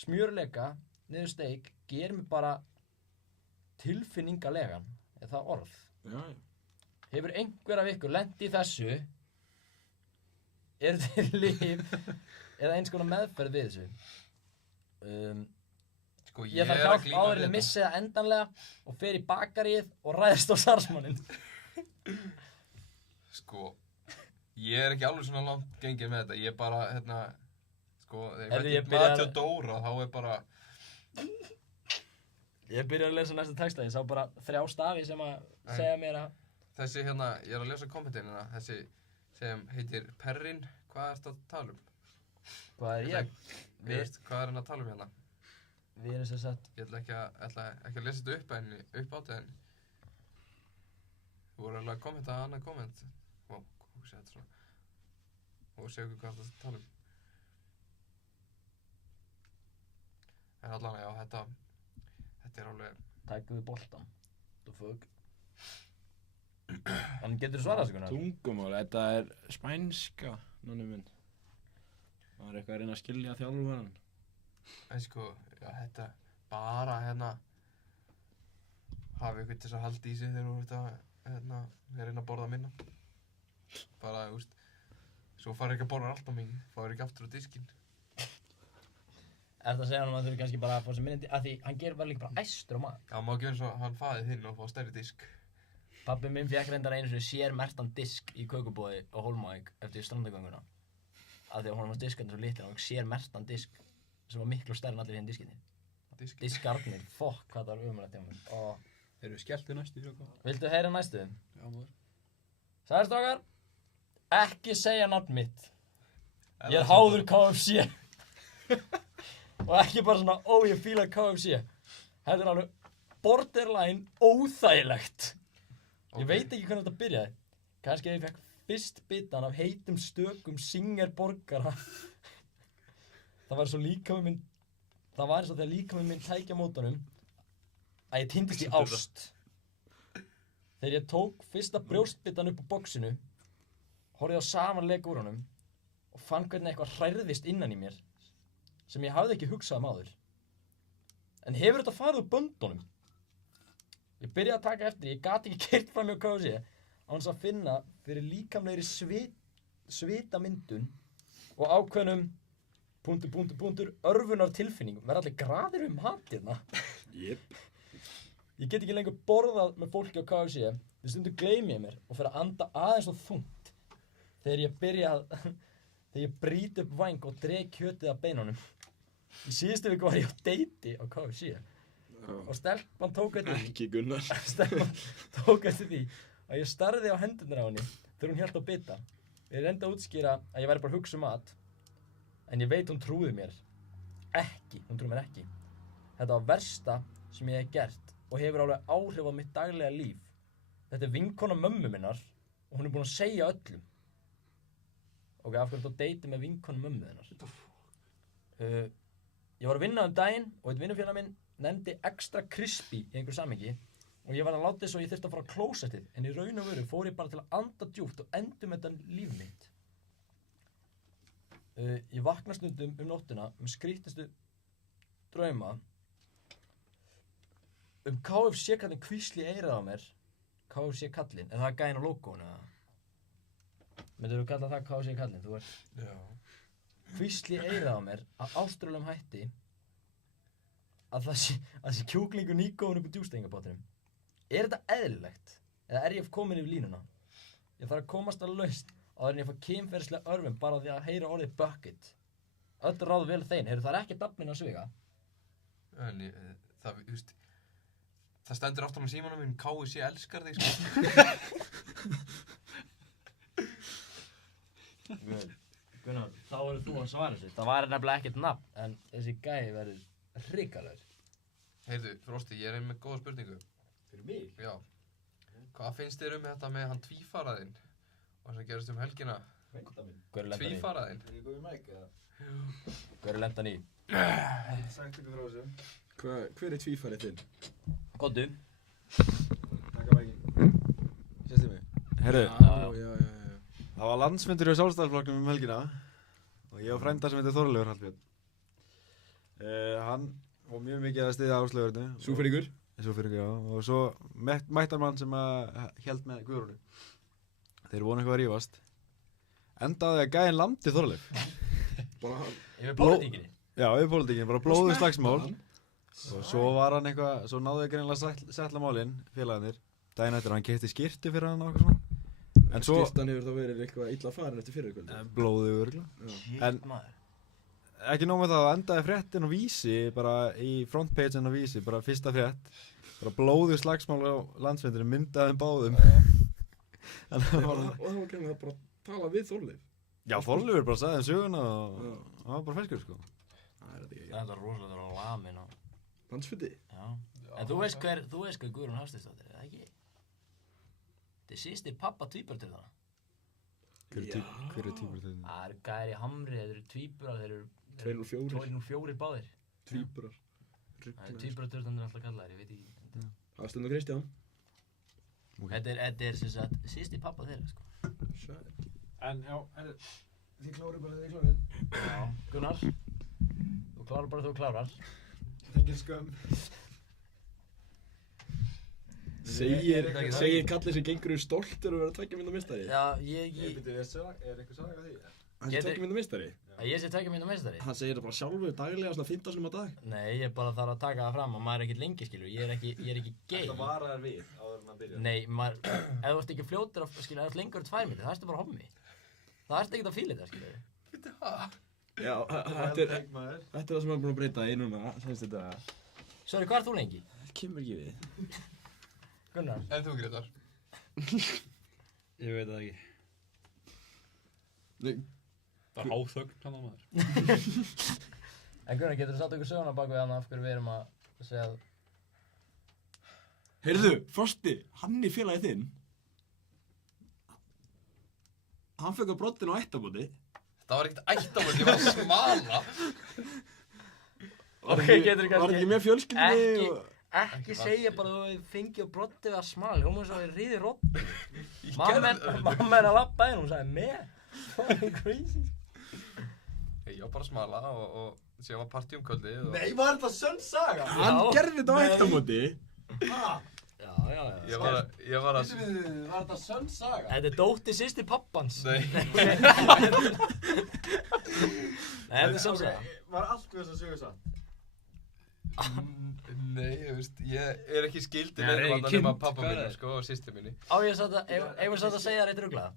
smjörleika, niður steik, gerir mig bara tilfinningalegan, er það orð? Já. Hefur einhver af ykkur lent í þessu? Er þetta lyf eða eins konar meðferð við þessu? Sko, Ég þarf hjálp áður en ég missi það endanlega og fer í bakaríið og ræðist á starfsmanninn. Sko, ég er ekki alveg svona langt gengið með þetta. Ég er bara, sko, þegar ég veit Mati og Dóra, þá er bara... Ég byrjaði að lesa næsta texta, ég sá bara 3 stafi sem að segja mér að... Þessi ég er að lesa kommentinina, þessi sem heitir Perrin, hvað ertu að tala um? Hvað er ég? Hvað er hann að tala um hérna? Við erum sem sagt... Ég ætla ekki að lesa þetta upp á þetta en... Þú voru alveg að kommenta annað komment. Hvað sé þetta svona? Og segja okkur hvað þetta að tala um. En allan, já, þetta er alveg... Tækkuðu boltan. The fuck? En getur þú svarað þessu Gunnar? Tungumál, þetta er spænska, nonni minn. Það var eitthvað að reyna að skilja þjálfarann. En sko, já, þetta bara hafa ykkur til þess að halda í sig þegar þú ert að reyna að borða minna. Bara, þú veist, svo farið ekki að borða allt á mig, farið ekki aftur á diskinn. Ertu að segja hann að þau kannski bara að fá sér minni, að því hann gerir bara líka bara æstur á maður. Já, má ekki eins og hann faðið þinn og fá stærri disk. Pabbi minn fékk reyndar einu sinni sérmerktan disk í kökubóði á Hólmavík eftir strandagönguna. Af því að honum var diskarnir svo litlir og hann sérmerktan disk sem var miklu stærri en allir hinn diskinni. Diskarnir, fokk hvað það var umrætt hjá mér. Þeir eru skelltu næstu í okkur. Viltu heyra næstu? Já, maður. Sæðistrákar, ekki segja nafn mitt. Ég er háður KFC. Og ekki bara svona, ég fíla KFC. Þetta er alveg borderline óþægilegt. Ég veit ekki hvernig þetta byrjaði. Kannski ef ég fekk fyrst bitan af heitum stökum Singer borgara. Það var eins og þegar líkaminn minn tækja mótunum að ég týndist í ást. Þegar ég tók fyrsta brjóstbitan upp á boxinu, horfði á samanleik úr honum og fann hvernig eitthvað hrærðist innan í mér sem ég hafði ekki hugsað áður. En hefur þetta farið úr böndunum? Ég Ég byrjaði að taka eftir, ég gat ekki keyrt fram hjá KFC án þess að finna fyrir líkamlegri svitamyndun og ákveðnum örfunar tilfinningum. Verða allir graðir hatirna. Jep. Ég get ekki lengur borðað með fólki á KFC. Við stundum gleymi ég mér og fer að anda aðeins og þungt þegar ég brýt upp væng og dreg kjötið af beinunum. Í síðustu viku var ég á deiti á KFC og stelpan tók eftir því. Ekki Gunnar. Stelpan tók eftir því að ég starði á hendurnar á henni þegar hún hélt á bita. Ég reyndi að útskýra að ég væri bara að hugsa mat, en ég veit hún trúði mér ekki, hún trúði mér ekki. Þetta var versta sem ég hef gert og hefur alveg áhrif á mitt daglega líf. Þetta er vinkona mömmu minnar og hún er búin að segja öllum. Ok, af hverju þú deiti með vinkonu mömmu þinnar? Ég var að vinna daginn og einn vinnufélag minn nefndi extra crispy í einhverju samhengi og ég var að láta þess að ég þyrfti að fara á klósettið, en í raun og veru fór ég bara til að anda djúpt og endurmeta líf mitt. Ég vakna stundum nóttina með skrýtnustu drauma KFC kallinn hvísli í eyrað á mér. KFC kallinn, er það gæinn á logóinu eða? Myndirðu kalla það KFC kallinn? Þú ert... Já. Hvísli í eyrað á mér að áströðlegum hætti að það sé kjúklingur nýgóðun upp í djústegingabátinum. Er þetta eðlilegt? Eða er ég komin yfir línuna? Ég þarf að komast að lausn áður en ég fá kynferðislega örvun bara því að heyra orðið bucket. Öll ráð vel þeim, það er ekki nafninn að sviga. En það stendur aftan á símanum minn, KFC elskar þig, sko. Gunnar, þá verður þú að svara þessu. Það var nefnilega ekkert nafn, en þessi gæi verður hrikalegur. Heyrðu, Frosti, ég er með góða spurningu. Fyrir mig? Já. Hvað finnst þér þetta með hann tvífaraðinn? Og sem gerist helgina? Veinkota minn. Tvífaraðinn? Er ég góð í mæk eða? Hver er lendan í? Ég sagt ykkur frá þessu. Hver er tvífarið þinn? Koddu. Takka mækin. Sérstu mig? Herru, Já. það var landsfundur hjá Sjálfstæðisflokknum helgina og ég og frænda sem heitir Þorleifur Hallbjörn. Hann var mjög mikið að styðja Áslaugarnu. Súferingur. Súferingur, já. Og svo mættar mann sem hélt með Guðrúnu. Þeir voru eitthvað að rífast. Endaði að gæinn lamdi Þorleif. Yfir pólitíkinni? Já, yfir pólitíkinni. Bara blóðuð slagsmál. Og svo var hann eitthvað, svo náðu ég greinilega að setla málinn, félagarnir. Daginn eftir hann keypti skyrtu fyrir hann og eitthvað svona. En svo... Skyrtan hefur þá verið eitthvað illa farin eftir fyrirkvöldi. Blóðuð örgulega. Shit, maður. Ekki nóg með það, endaði fréttin á Vísi, bara í frontpagein á Vísi, bara fyrsta frétt. Bara blóðuð slagsmál á landsfundinu, myndaði báðum. Og það var greinlega bara að tala við Þorleif. Já, Þorleifur bara sagði söguna og það var bara ferskur, sko. Það er rosalega á lamin og... Landsfundi? Já. En þú veist hver Guðrún Hafsteinsdóttir er, eða ekki? Þetta er sýsti pappa tvíbur til það. Hver er tvíbur til það? Það eru gæri í Hamri, þeir eru tvíburar, þeir eru... 204 báðir. Tvíburar. Það er tvíburarturstandur alltaf kallaðir, ég veit ekki. Hafsteinn og Kristján. Þetta er sem sagt sýsti pappa þeirra, sko. Sæt. En já, þið klárið bara þegar þið klárið. Já. Gunnar, þú klárar bara þú klárar. Engin skömm. Segir kallið sem gengur stoltur að vera 2 mínúta meistari? Já, ég... Er eitthvað saga því? Hann sé 2 mínúta meistari? Að ég sé 2 mínúta meistari? Hann segir það bara sjálfur daglega, svona 15 sinum á dag? Nei, ég bara þarf að taka það fram og maður er ekkert lengi, skilur. Ég er ekki gay. Það vara þær við áður en að byrja. Nei, ef þú ert ekki fljótur að, skilur, ef þú ert lengur 2 mínútur, það ertu bara hommi. Það ertu ekkert að fíla þetta, skilur. Já, þetta er það sem er búin að breyta í núna, semst þetta. Sorry, hvað ert þú lengi? Kemur ekki við. Gunnar? En þú, Gretar? Ég veit það ekki. Nei. Það er háþögn hann á maður. En Gunnar, getur þú satt okkur söguna bak við hann af hverju við erum að segja að... Heyrðu, Frosti, hann í félagið þinn. Hann fekk á broddinu á ættabóti. Það var ekkert ættamönd, ég var að smala. Ok, getur þú kannski... Var ekki með fjölskyldinni og... Ekki segja bara að þú fengið á brottið að smala, hún svo að ríði rótt. Mamma er að lappa inn, hún sagði með. Fucking crazy. Ég var bara að smala og síðan var partí kvöldið og... Nei, var þetta sönn saga? Hann gerði þetta á ættabóti. Já, Ég var að... Var þetta sönn saga? Þetta er dóttir systir pappans. Nei. Nei, þetta er samsæða. Var allt við þess að sögu satt? Nei, ég veist, ég er ekki skildin Nei, einhvern kind, nema pappa hvað minni, er? sko, og systir minni. Á ég satt að, eigum við satt að segja það eitt ruglað.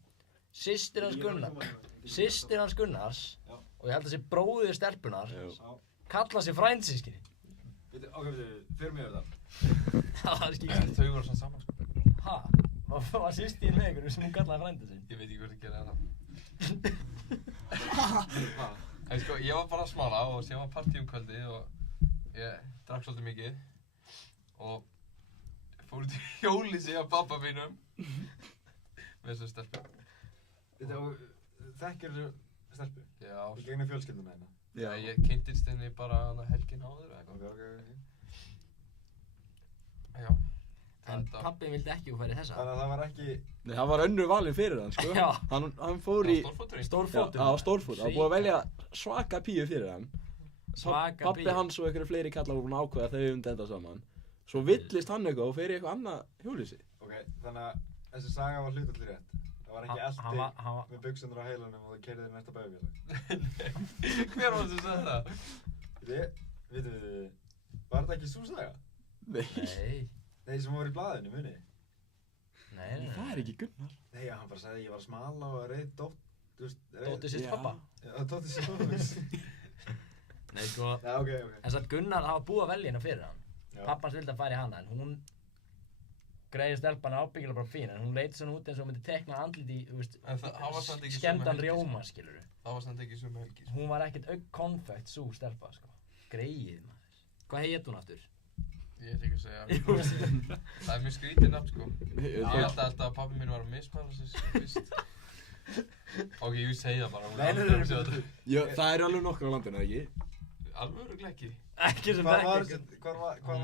Systir hans Gunnars, og ég held að sé bróðir stelpunar, kalla sig frændsískinni. Ok, fyrir mig yfir það. Það er skýrt. Þau voru svona saman, sko. Ha? Var systir með einhverju sem hún kallaði frændi sinn? Ég veit ekki hvort ég gera það. En sko, ég var bara að smala og síðan var partí kvöldið og ég drakk svolítið mikið og fór út í hjólhýsi af pabba mínum með þessu stelpu. Þekkir þessu stelpu? Já, Í gegnum fjölskylduna hérna? já, ég kynntist henni bara helgin áður eða eitthvað. Ok. Já. En pabbi vildi ekki þú færi þessa. Þannig að það var ekki... Nei, hann var önnur valinn fyrir hann, sko. Já. Hann fór í... Stórfóturinn. Stórfótur. Já, stórfót. Það var búið að velja svaka píu fyrir hann. Svaka Pabbi píu. hans og einhverju fleiri kallar voru búin að ákveða að þau enda saman. Svo villist hann eitthvað og fer í eitthvað annað hjólhýsi. Ok, þannig að þessi saga var hlutallir rétt. Það var ekki Hann eldi var- með buksundur á heilanum og það keyrði þér næsta bæfélag. Hver var þessi að segja það? Vitum við, var þetta ekki sú saga? Nei. Nei. Nei, sem var í blaðinu, muni? Nei. Það er ekki Gunnar. Nei, hann bara sagði að ég var að smala og reið Dóttir sýst pappa. Já, dóttir sýst pappa. Nei, sko. Já, ok. En satt Gunnar hafa búið að velja hérna fyrir hann. Já. Pappans vildi að fara í hana, en hún greiði stelpan ábyggilega bara fín, en hún leit svona út eins og hún myndi tekna andliti í, þú veist, En það var samt ekki sömu skemmdan helgi, rjóma, skilurðu. Það var samt ekki sömu helgi, sko. Hún var ekkert konfekt sú stelpa, sko. Greið, maður. Hvað heit hún aftur? Ég ætla ekki að segja. Það er mjög skrítið nafn, sko. Ég held alltaf að pabbi minn var að mismæla sig, fyrst. Ok, ég segja bara. Nei. Já, það eru alveg nokkur á landinu, ekki? Alveg örugglega ekki. Ekki sem Hvað ekki.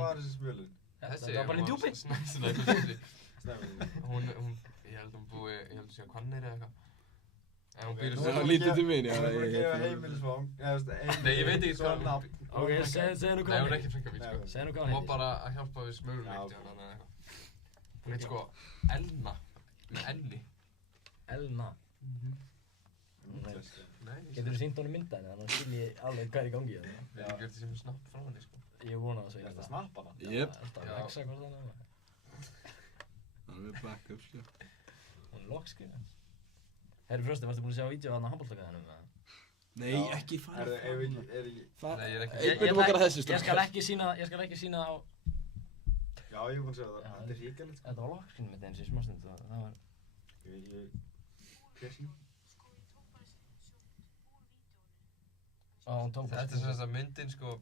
var þessi spölun? Þetta var bara í djúpi. Snæfellsnesi. Snæfellsnesi. Ég held hún búi, ég held að segja Hvanneyri eða eitthvað. En hún býr í Það lítið til mín, já. Hún er búin að gefa heimilisvang. Nei, ég veit ekki hvað hún... Ok, segðu nú Nei, hvað hún hún er ekki frekar mín, sko. Segðu nú hvað Hún hún var heitir. bara að hjálpa við smörulegt, já, þannig eitthvað. Hún heit sko Elna, með enni. Elna. Nei, Getur þú sýnt honum myndaðinu, þannig að skilji alveg hvað er í gangi hérna. Ég hef ekki gjört þessi með snapp frá henni, sko. Ég vona það svo ég Þetta snappa hana. Jep. Alltaf að Já. vexa hvort þannig. Það er backup, sko. Hún er lockskriðan. Herri Frosti, varstu búin að sjá vídeo þarna á handboltakaðanum? Nei, ekki fara. Er ekki... Nei, ég er ekki... Einn okkar að þessu Ég skal ekki sína á... Já, ég er búin að segja það. Já, Þetta er ríkalegt, sko. Þetta var lockskriðan mitt eins og í smástund og það var... Ég veit ekki... Hver sín? Á, hún tók Þetta er svona þess að myndin, sko,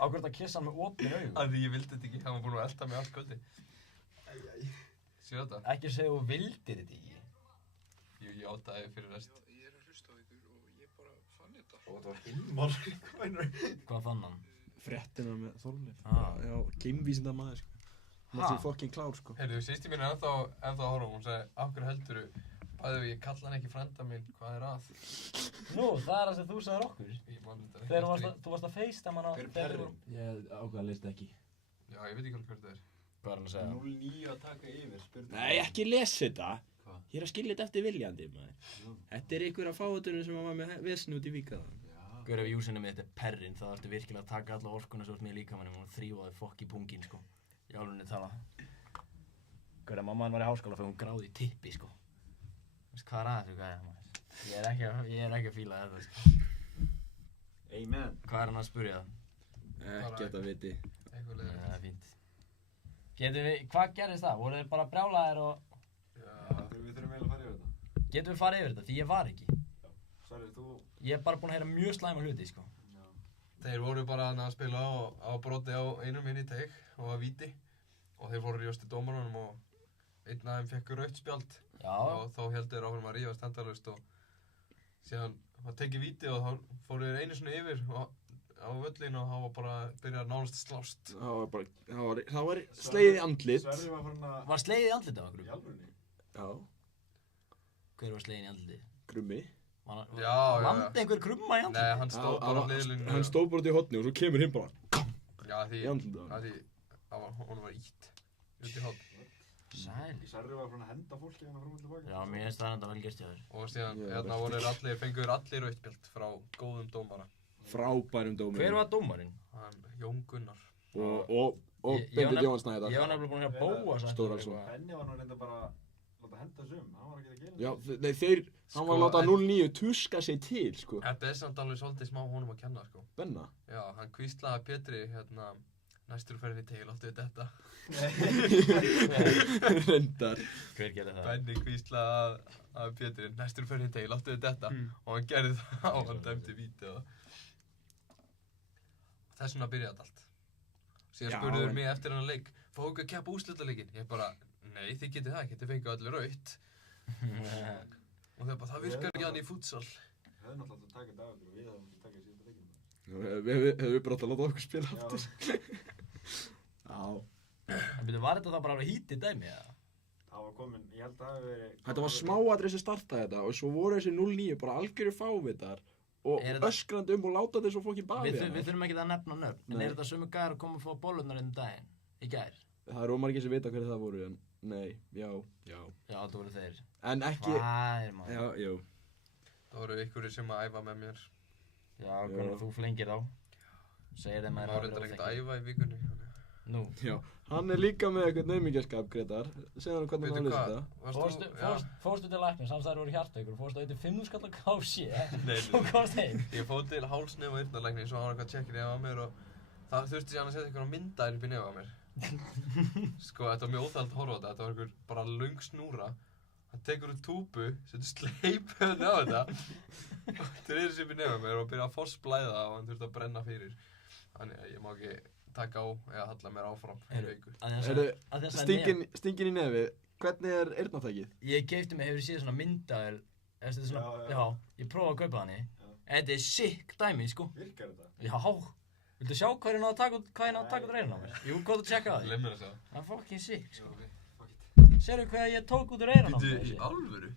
Ákveðt að kissa hann með opin augun. að því ég vildi þetta ekki, hann var búinn að elda mig allt kvöldi. Sér þetta? Ekki segja þú vildir þetta ekki. Ég áttaði fyrir rest. Ó, þetta var Hilmar. Hvað meinar þú? Hvað fann hann? Fréttina með Þorleif. Ah. Já, geimvísinda maður, sko. Hún er svo fucking klár, sko. Heyrðu, sýsti mín er ennþá að horfa, hún sagði, af hverju heldurðu, bæði ég kalla hann ekki frænda minn, hvað er að? Nú, það er það sem þú sagðir okkur. Ég man þetta Þegar þú varst að FaceTime hann á... Hver er perrinn? Ég ákveða að lista ekki. Já, ég veit ekki alveg hver þetta er. Hvað er hann að segja? 09 að taka yfir, spurning. Nei, ekki lesa þetta. Hvað? Ég er að skilja þetta eftir viljandi, maður. Þetta er einhver af fáutunum sem var með vesn út í Víkaðan. Guður, ef júsinu með þetta er perrinn, þá ertu virkilega að taka alla orkuna svo með líkamannum og þrýfa þig fokk í pungin, sko. Í álunni tala. Guður, mamma hann var í háskóla fyrir hún gráði í tippi, sko. Veist hvað er að þessu gæja, maður? Ég er ekki að fíla þetta, sko. Amen. Hvað er hann að spurja það? Ekki að viti. Eitthvað Nei, leiðilegt. það er fínt. Hvað gerðist það? Voru þið bara brjálaðir og... Já, Við þurfum eiginlega að fara yfir þetta. Getum við farið yfir þetta? Því ég var ekki. Sorry, þú... Ég er bara búinn að heyra mjög slæma hluti, sko. Já. þeir voru bara að spila á broti á einum inn í teig og að víti. Og þeir fóru rífast í dómarunum og einn af þeim fekk rautt spjald. Já. Og þá héldu þeir áfram að rífast endalaust og síðan var tekið víti og þá fóru þeir einu svona yfir á völlin og það var bara byrjað nánast að slást. Það var slegið í andlit. Sverri var farin að... Var slegið í andlitið á okkur? Í alvörunni? Já, Hver var sleginn í andlitið? Krummi. Já. Landi einhver krumma í andlitið? Nei, hann stóð bara á hliðlínu. Hann stóð bara út í hotni og svo kemur hinn bara Já, því í andlitið á honum. að því Hún var ítt út í hótt. Sæl. Sarri var frá að henda fólki hérna fram og tilbaka. Já, mér finnst það enda vel gert hjá þér. Og síðan Já, hérna voru fengur allir rauðspjald frá góðum dómara. Frábærum dómur. Hver var dómarinn? Hann Jón Gunnar. Og Ég- ég var Benedikt nefn- Jóhann Snædal. Ég var nefnilega búinn að hérna bóa sagt Stóralsson. eitthvað. Benni var nú reynda bara að láta henda sum, hann var ekki að gera Já, nei þeir, hann var að láta 09 tuska sig til, sko. Þetta er samt alveg svolítið smá honum að kenna, sko. Benna. Já, hann kvíslaði Pétri, hérna, næstur ferðin í tegil, áttu við þetta. Reyndar. Hver gerði það? Benni kvíslaði að Pétri, næstur ferðin í tegil, áttu við þetta. Og hann gerði það og hann dæmdi víti og þess vegna byrjaði þetta allt. Síðan Já, spurðu en- mig eftir hann leik, fáðu ekki að keppa úrslitaleikinn? Ég bara, nei, þið getið það ekki, þið fengið allir rautt. Og þau bara, það virkar ekki hann í futsal. Hefði náttúrulega átt að taka þetta af okkur og við hefðum átt að taka síðan leikinn. Við bara átt að láta okkur spila aftur. Já. En byrju, var þetta þá bara alveg hítið dæmi, eða? Það var komin, ég held að það hefði verið... Þetta var smáatrið sem startaði þetta og svo voru þessi 09 bara algjörir fávitar og Er þetta- öskrandi um og láta þetta svo fokkin baði Við þurfum ekki að nefna nöfn, en Nei. er þetta sömu gæðar að koma að fá bólurnar inn daginn? Í gær? Það er ómargir sem vita hverju það voru en nei, já. Já, það voru þeir. En ekki, Hvað er maður? já, jú. Það voru einhverjir sem að æfa með mér. Já, hvernig þú flengir þá? Segir þeim að Maður reyndar ekkert að æfa í vikunni. Nú, Já, hann er líka með eitthvað naumingjaskap, Gretar. Segðu hann hvernig hann Veitu að hvað? lýsa þetta. fórstu til læknis, hans þær voru hjartaukur, fórstu auðvitað 5 skall á kási, Nei, og komst heim. Ég fóð til hálsnef og eyrnalækni svo hann var eitthvað að tjekka nefn á mér og það þurfti síðan að setja einhverja myndaðir upp í nefn á mér. Sko, þetta var mjög óþægilegt að horfa á þetta. Þetta var einhver bara löng snúra. Hann tekur úr túbu, setur sleipöðun á þetta og dreifir sér upp í nefn á mér og byrjar að fossblæða og hann þurfti að brenna fyrir. Þannig að ég má ekki taka á eða halla mér áfram í viku. Heyrðu, stingin í nefið, hvernig er eyrnatækið? Ég keipti mig, hefur séð svona myndaðir, já, ég prófaði að kaupa hann í. Þetta er sick dæmi, sko. Virkar þetta? Já. Viltu sjá hvað ég náðu að taka út reyrinn á mér? Jú, hvað þú tjekka það? Leið mér að sjá. Það er fucking sick, sko. Ok, fuck it. Sérðu hvað ég tók út reyrinn á Býtu, mér? í alvöru?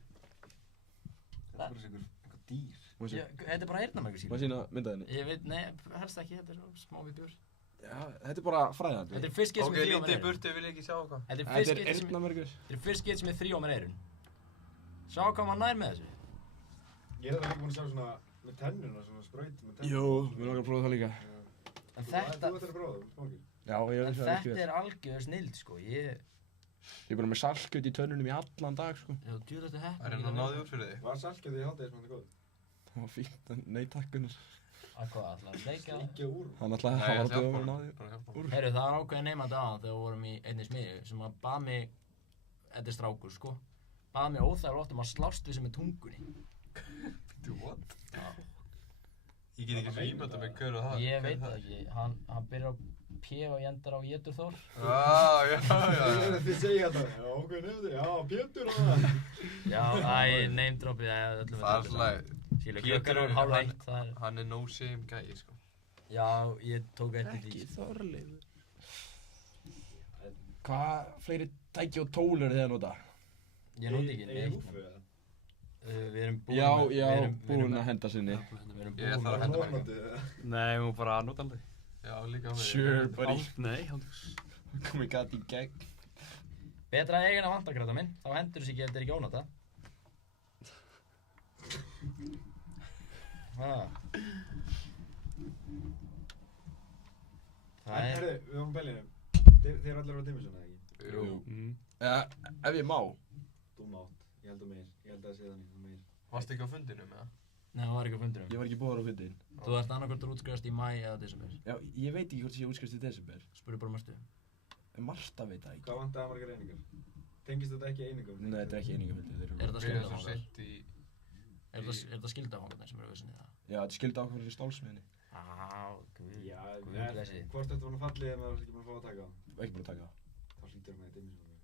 Þetta er bara eitthvað dýr. Þetta er bara eyrnamækur Má sína myndaðinni? Ég veit, nei, helst ekki, þetta er svona smá við bjór. Já, þetta er bara fræðandi. Þetta er fyrst skeitt Ok, sem ég þrjá lítið mér eyrun. burti, vil ég ekki sjá hvað. Þetta er Þetta fyrst er skeitt sem eyrnamergur. Þetta er fyrst skeitt sem ég þrjá mér eyrun. Sjá hvað maður nær með þessu. Ég er það ekki búin að sjá svona með tennurna, svona spraut með tennurna. Jú, við langar að prófa það líka. En Þú ættir að prófa það, smákir. Já, ég En veit það ekki þetta vel. er algjör snild, sko. Ég Ég er bara með saltkjöt í tönnunum í allan dag, sko. Já, djúðast er Það er hann að náði út fyrir þig. Var salkjöð í hátægismandi góð? Það var fínt, en nei takk Gunnar. Að hvað, alltaf að leika? Líkja úr. Hann ætlaði Nei, að ég hafa ætla að dögum hjálpa og honum. náði. Bara hjálpa honum. Heyrðu, það var ákveðin neymandi aðan þegar við vorum í einni smiðju sem að bað mig, þetta er strákur, sko, bað mig óþægilega oft um að slást við sem með tungunni. Þú, what? Já. Ég get ekki svo ímynda með hver og það. Ég veit það ekki, hann byrjar á P og ég endar á Jetur Þór. Já. Þið segja þetta. Já, ok, nefndi. Já, Pétur og það. Já, neymdroppið, öllum Það er svona, Skilu, klukkan er hálf eitt, það er, hann er no shame gæi, sko. já, ég tók eitt í því. Ekki Þorleifur. Hvað fleiri tæki og tól eru þið að nota? Ég noti ekki Egið neitt. húfu eða? Við erum búin Já, með- já, við erum- við erum búinn með- að henda sinni. Við erum Ég búin þarf að með- henda mér Nótnotið eða? Nei, hún bara nota aldrei. Já, líka á mig. Sure, buddy. Nei, hann Komið gæti í gegn. Betra að eiga en að vanta gráta minn, þá hendur þessi ekki ef þetta er ekki ónota. Ha. Það er, Herðu, við varum bælinu. Þeir eru allir á Dimmisson, eða ekki? Jú. Ef ég má. Þú mátt. Ég held að meir. Ég held að það sé þannig. Þú meir. Varstu ekki á fundinu með það? nei, það var ekki á fundinum. Ég var ekki búinn á fundin. Þú ert annarkvort að útskrifast í mæ eða desember. Já, ég veit ekki hvort ég útskrifst í desember. Spurðu bara Marstu. En Marta veit það ekki. Hvað vantaði margar einingar? Tengist þetta ekki einingum? Nei, þetta er ekki einingafundi. Er þetta Byrjaði svo skildafangar? sent í... Er þetta skildafangar sem eru að vissinni það? Já, þetta er skildi ákveður í stálsmiðinni. Á, guð. Já, Guð en blessi. hvort þetta var nú fallið ef maður var ekki búin að fá að taka á? Ekki búinn að taka það. Þá hlýtur með Dimmisson.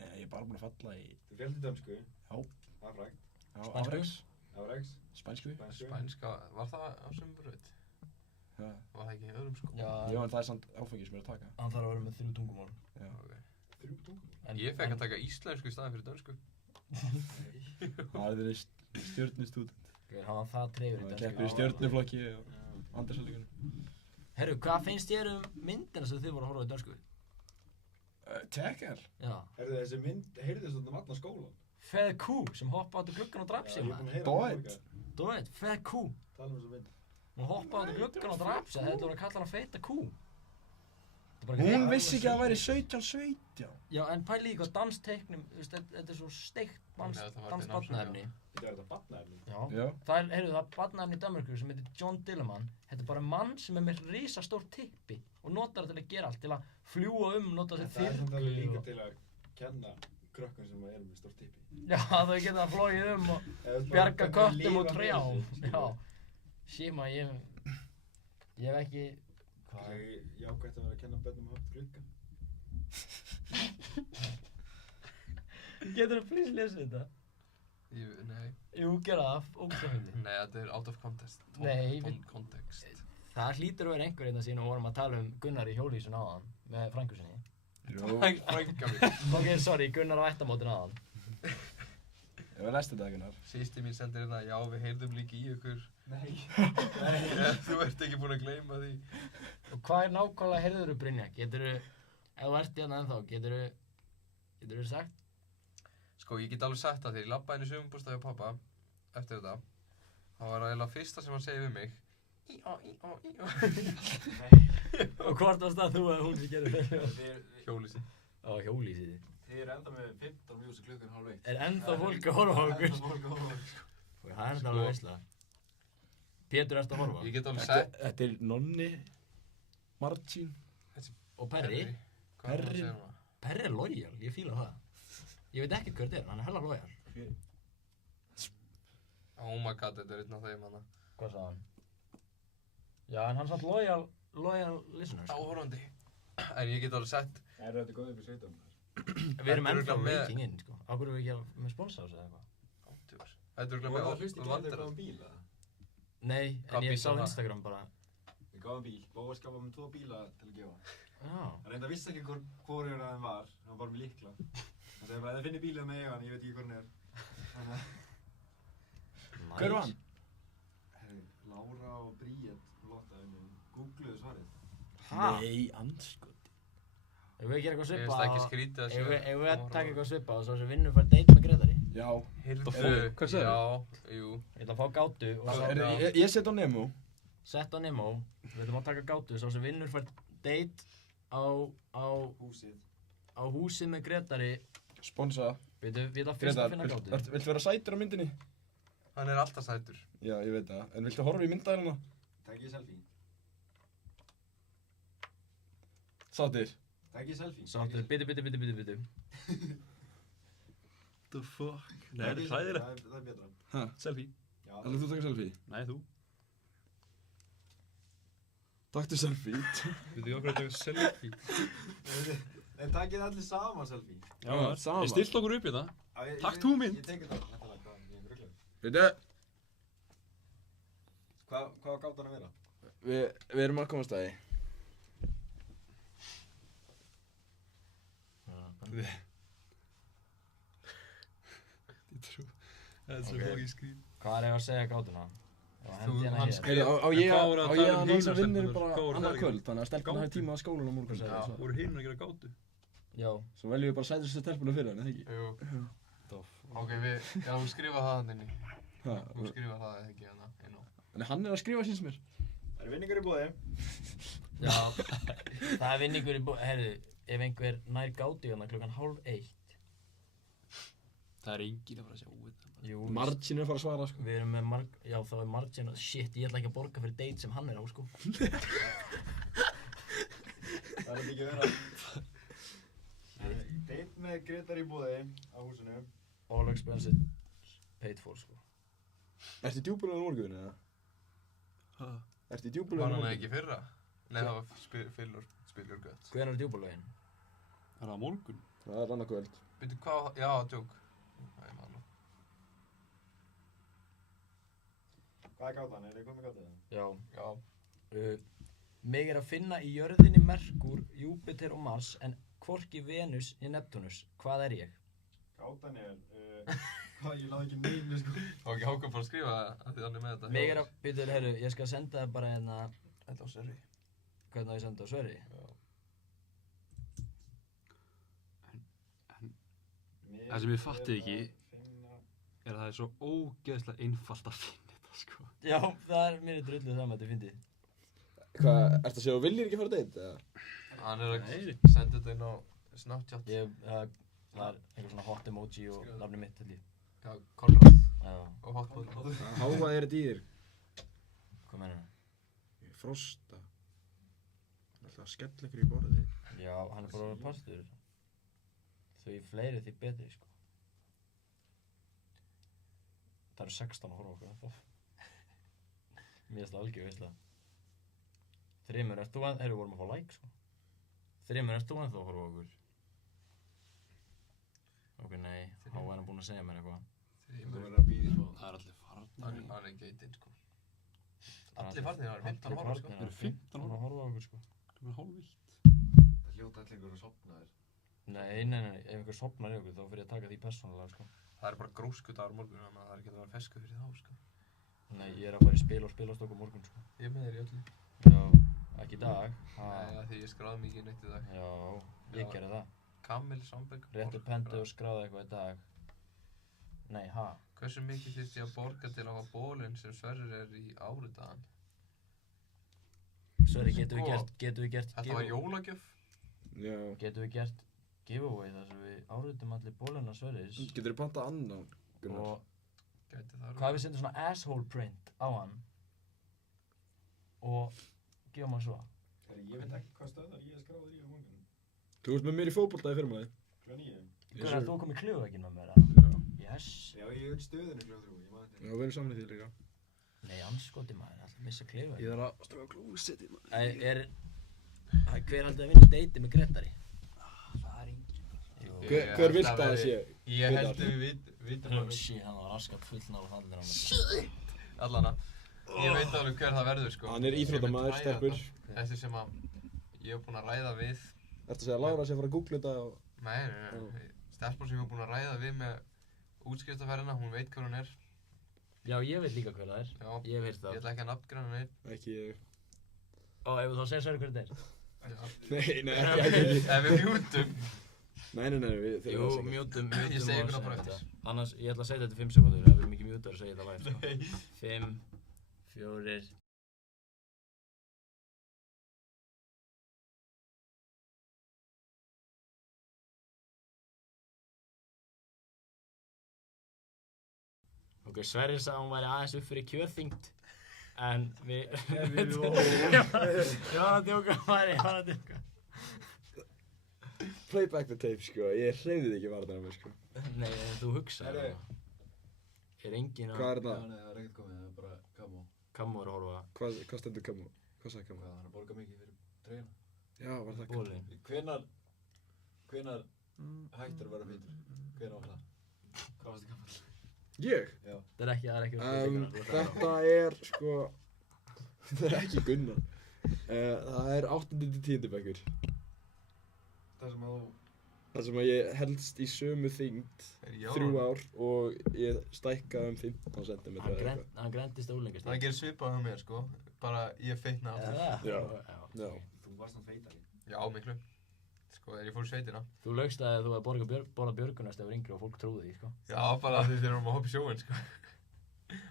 Ég er bara búinn að falla í... Þú féllt í dönsku. Já. Það er frægt. Já, Spænsku? Afrex. Afrex. Spænsku. Spænska, var það á sömburveit? Já. Var það ekki í öðrum sko? Já, Já, en það er samt áfengi sem er að taka. hann þarf að vera með 3 tungumál. Já. Ok. 3 tungumál. Ég fekk að taka íslensku í staðin fyrir dönsku. Það er verið stjörnustúdent. Hann var það trefur í Það dönsku. keppir í stjörnuflokki og andarsælingunum. Herru, hvað finnst þér um myndina sem þið voru að horfa á í dönsku? Tekker. Já. Herðu þessi mynd, heyrðist þetta allan skólan? Feð kú sem hoppa át úr gluggan og draf sig, Ég er búinn að heyra Doit. Þú veit, feð kú. Tala þessu mynd. Hún hoppa át úr gluggan og draf sig, þetta voru að kalla hana feita kú. Hún vissi ekki að það væri 17. Já, en pæli í hvað dansteiknum, þetta er svo steikt dansbarnaefni. Þetta er þetta barnaefni. Já. Það er, heyrðu, það er barnaefni í Danmörku sem heitir John Dilleman. Þetta er bara mann sem er með risastór tippi og notar það til að gera allt, til að fljúga nota þessi Þetta er samt alveg líka þyrlu. til að kenna krökkum sem eru með stórt tippi. Já, þau geta flogið og bjarga köttum og trjám. Já. Síma, ég hef ekki... Það er jákvæmt að vera að kenna börnum að hafa glugga. Geturðu please lesið þetta? Nei. Jú, gera það, ógeðslega fyndið. Nei, þetta er out of context. Nei, Context. það hlýtur að vera einhver hérna síðan og vorum að tala um Gunnar í hjólhýsun áðan með frængu sinni. Frænka mín. Ok, sorry, Gunnar á ættamótin áðan. Ég var læst þetta, Gunnar. Sýsti mín sendir hérna, já við heyrðum líka í ykkur. Nei. Þú ert ekki búinn að gleyma því. Og hvað er nákvæmlega heyrðurðu, Brynja? Geturðu, ef þú ert hérna ennþá, geturðu sagt? Sko, ég get alveg sagt það þegar ég labbaði inn í sumarbústað hjá pappa eftir þetta. Það var eiginlega fyrsta sem hann segir við mig. Í-á. Og hvort varst það þú eða hún sem gerði þetta? Hjólísi. Á, hjólhýsið. Þið eru enda með 15 mjús klukkan 12:30. Er ennþá fólk að horfa á okkur? Ennþá fólk að horfa á okkur. Og það er þetta alveg veistlega. Pétur, ertu að horfa? Ég get alveg sagt. Þetta er Nonni, Marcin. Og Perri? Hvað er það að segja maður? Perri er lojal, ég fíla það. Ég veit ekkert hver þetta er, hann er hella lojal. Oh my god, þetta er einn af þeim hana. Hvað sagði hann? Já, en hann er samt lojal listener. Áhorfandi. En ég get alveg sagt. Er þetta góðið fyrir sveitum? Við erum Þetta er ennþá örugglega með- making in, sko. Á hverju erum við ekki með sponsors eða eitthvað? Þetta er Þú örugglega var að hlusta ekki allir vandræðum. gáðum bíl, eða? Nei, Hvað en ég bíll sá var það? Instagram bara. Við gáðum bíl. Bóas gaf með 2 bíla til að gefa. Já. Hann reynda vissi ekki hvor hann var. Hann var bara með lykla. Hann segði bara, ef þið finnir bílið með eigan, ég veit ekki hvor hann er. Þannig að, Hver var hann? herri, Lára og Bríett lottaði mig. Googluðu svarið. Ha? Nei, anskot. Ef við gera eitthvað Ég svipað veist ekki skrítið að Ef við að taka eitthvað svipað og svo sem vinnur fær date með Gretari. Já. Heyrðu, Hvað sagðirðu? Já, jú. Ég ætla að fá gátu og svo Ég set á Nemo. sett á Nemo. Við ætlum að taka gátu, svo sem vinnur fær date á Húsið. húsið með Gretari. Sponsa. Við ætlum fyrst að finna gátu. Viltu vera sætur á myndinni? Hann er alltaf sætur. Já, ég veit það. En viltu horfa í myndavélina? Takk ég selfie. Sáttir. Takk ég selfie. Sáttu, bitu. The fuck? Nei, þetta er hræðilegt. Það er betra. Selfie. Já. Ætlar þú að taka selfie? Nei, þú. Taktu selfie. Við þau okkur að taka selfie. Nei, takkið allir saman selfie. Já, saman. Ég stilt okkur upp í það. Takk þú mynd. Ég tek þetta. Nættilega, hvað er ég rugglaður? Veitu, Hvað gátt hann að vera? við erum að komast að því. Ég trú. Það er svo fokkin skrýn. Hvað er ég að segja gátuna? Já, hendi Þú- hérna hann hér. Heyrðu, á En ég hvað voru að á tala ég um að hann sem hinar vinnur stelpurnar? bara Hvað voru annað þær kvöld, þannig að stelpuna Gátu? hafi tíma á skólan á morgun. Já. Voru hinn að gera gátu? Já. Svo veljum við bara sætustu stelpuna fyrir hann, eða ekki? Jú. Ok, já, hún skrifa það hann inni. Ha, Hún skrifa það eða ekki hana, inn á. en hann er að skrifa síns mér. Það eru vinningar í bóði. Já. Það er vinningur í herðu, ef einhver nær gátu hérna klukkan 12:30. Það er enginn að fara að sjá þetta. Jú. Marcin er að fara að svara, sko. Við erum með já, þá er Margin, shit, ég ætla ekki að borga fyrir date sem hann er á, sko. Það er ekki vera. Date með Gretar í bóði á húsinu. All expenses paid for, sko. Ertu í djúbulöðin á morgun, eða? Hæ? Ertu í djúbulöðin Var á hann morgun? ekki fyrra? Nei, það var Spillur Guts. Hvenær er djúpalögin? Er það á morgun? Það er annað kvöld. Byrju, hvað, já, djók. Það er maður. Hvað er gátt hann? Er þið komið gátt það? Já. Já. Mig er að finna í jörðinni Merkur, Júpiter og Mars en hvorki Venus í Neptunus. Hvað er ég? Gátt hann er, hvað, ég láði ekki neinu sko. Það var ekki Hákon bara að skrifa það, af því hann er með þetta. Mig er að, býtur, herru, ég skal senda það bara hérna, Þetta á Sverri. hvernig á ég senda það, Sverri? Það sem ég fatti ekki er að það er svo ógeðslega einfalt að finna þetta, sko. Já, það er mér drullu saman, þetta fyndið. Hvað, ertu að segja að þú viljir ekki fara að deyta, eða? Hann er að senda þetta inn á Snapchat. Það er einhver svona hot emoji og nafni mitt, held ég. Já, Konrad. Já. Og hotbóð. Hávað er þetta í þér? Hvað meinar það? Frosta. Það er alltaf að skella ykkur í borðið. Já, hann er bara orðinn partur. Því fleiri því betri, sko. Það eru 16 að horfa okkur ennþá. Mér finnst það algjör veistla. Þrymur, ert þú ennþá? Heyrðu, við vorum að fá like, sko. Þrymur, ert þú ennþá að horfa okkur? Ok, nei, Háa er búinn að segja mér eitthvað. Þú verður að býða svo. Það er allir farnir. Hann er geitinn, sko. Allir farnir, það er 15 að horfa, sko. Það eru 15 að horfa okkur, sko. Það er hálfvílt. Það hljóta allir einhverjum að sopna þér. Nei, ef einhver sofnar í okkur þá fyrir ég að taka því persónulega, sko. Það er bara gróskudagur morgun, þannig að það er ekki að vera fesku fyrir þá, sko. Nei, ég er að fara í spil og spilastokk á morgun, sko. Ég er með þér í öllu. Já, ekki í dag. Nei, því ég skráði mikið neitt í dag. Já, ég gerði það. Kamil Sandberg. Réttu pendu og skráði eitthvað í dag. Nei, Hversu mikið þyrfti ég að borga til að hafa bólinn sem Sverrir er í áritaðan? Sverri, getum við gert Þetta var jólagjöf. Já. Getum við gert giveaway þar sem við áritum allir bólinn á Sverris. Getur þú pantað annan, Gunnar? Og Gæti það hvað ef við sendum svona asshole print á hann og gefum hann svo? Ég veit ekki hvað stöðar ég er skráður í á morgun. Þú ert með mér í fótbolta í fyrramaði. Klukkan 9. Gunnar, ert þú komið í klifuveginn með mér, eða? Yes. Já, ég er í stöðinu klukkan 3, ég man þetta. Já, við erum saman í því líka. Nei, anskoti maður, alltaf missa klifuveginn. Ég þarf að stöka klósettið, maður. Hver haldið að vinna deiti með Gretari? Það er enginn. Hver vilt að það sé? Ég held við vitum Oh shit, hann var raskat fullnáð og hallir á mig. Allana. Ég veit alveg hver það verður, sko. Hann er íþróttamaður, stelpur. Þessi sem að ég hef búinn að ræða við. Ertu að segja að Lára sé að fara að googla þetta og... Nei. Stelpa sem ég hef búinn að ræða við með útskriftarferðina, hún veit hver hún er. Já, ég veit líka hver það er. Já. Ég hef heyrt það. Ég ætla ekki að nafngreina neitt. Ekki ég. Og ef þú þá segir Sverri hver þetta er? Nei, ekki. Ef við mjútum. Nei, við... Jú, mjútum Ég segi ykkur það bara þetta. eftir. Annars, ég ætla að segja þetta í 5 sekúndur. Ef við erum ekki mjútar, segi ég þetta live, sko. 5, 4... Ok, Sverrir sagði að hún væri aðeins upp fyrir kjörþyngd, en við... Ég var að djóka, ég var að djóka. Play back the tape, sko. Ég hreyfði ekki varðan á mér, sko. Nei, en þú hugsaði það. Er enginn Hvað er Já, það? nei, það er ekkert komið, það er bara Kamó. Kammo er að horfa Hvað stendur Kammo? Hvað sagði Kammo? Hvað, hann er borgað mikið fyrir treyjuna. Já, var það bólinn. Hvenær hættir að vera fítur? Hvenær var það? Hvað varstu gammal? Ég? Já. Það er ekki Þetta er, sko... Það er ekki Gunnar. Það er 8. til 10. bekkur. Það sem að þú... Það sem að ég helst í sömu þyngd 3 ár og ég stækkaði 15 cm eða eitthvað. Hann græntist ólengast. Það gerir svipað hjá mér, sko. Bara ég feitna aftur. Já. Þú varst hann feitari. Já, miklu. Sko, þegar ég fór í sveitina. Þú laugst að þú hefði borðað björgunast ef yngri og fólk trúði því, sko. Já, bara því þeir eru að hoppa í sjóinn, sko.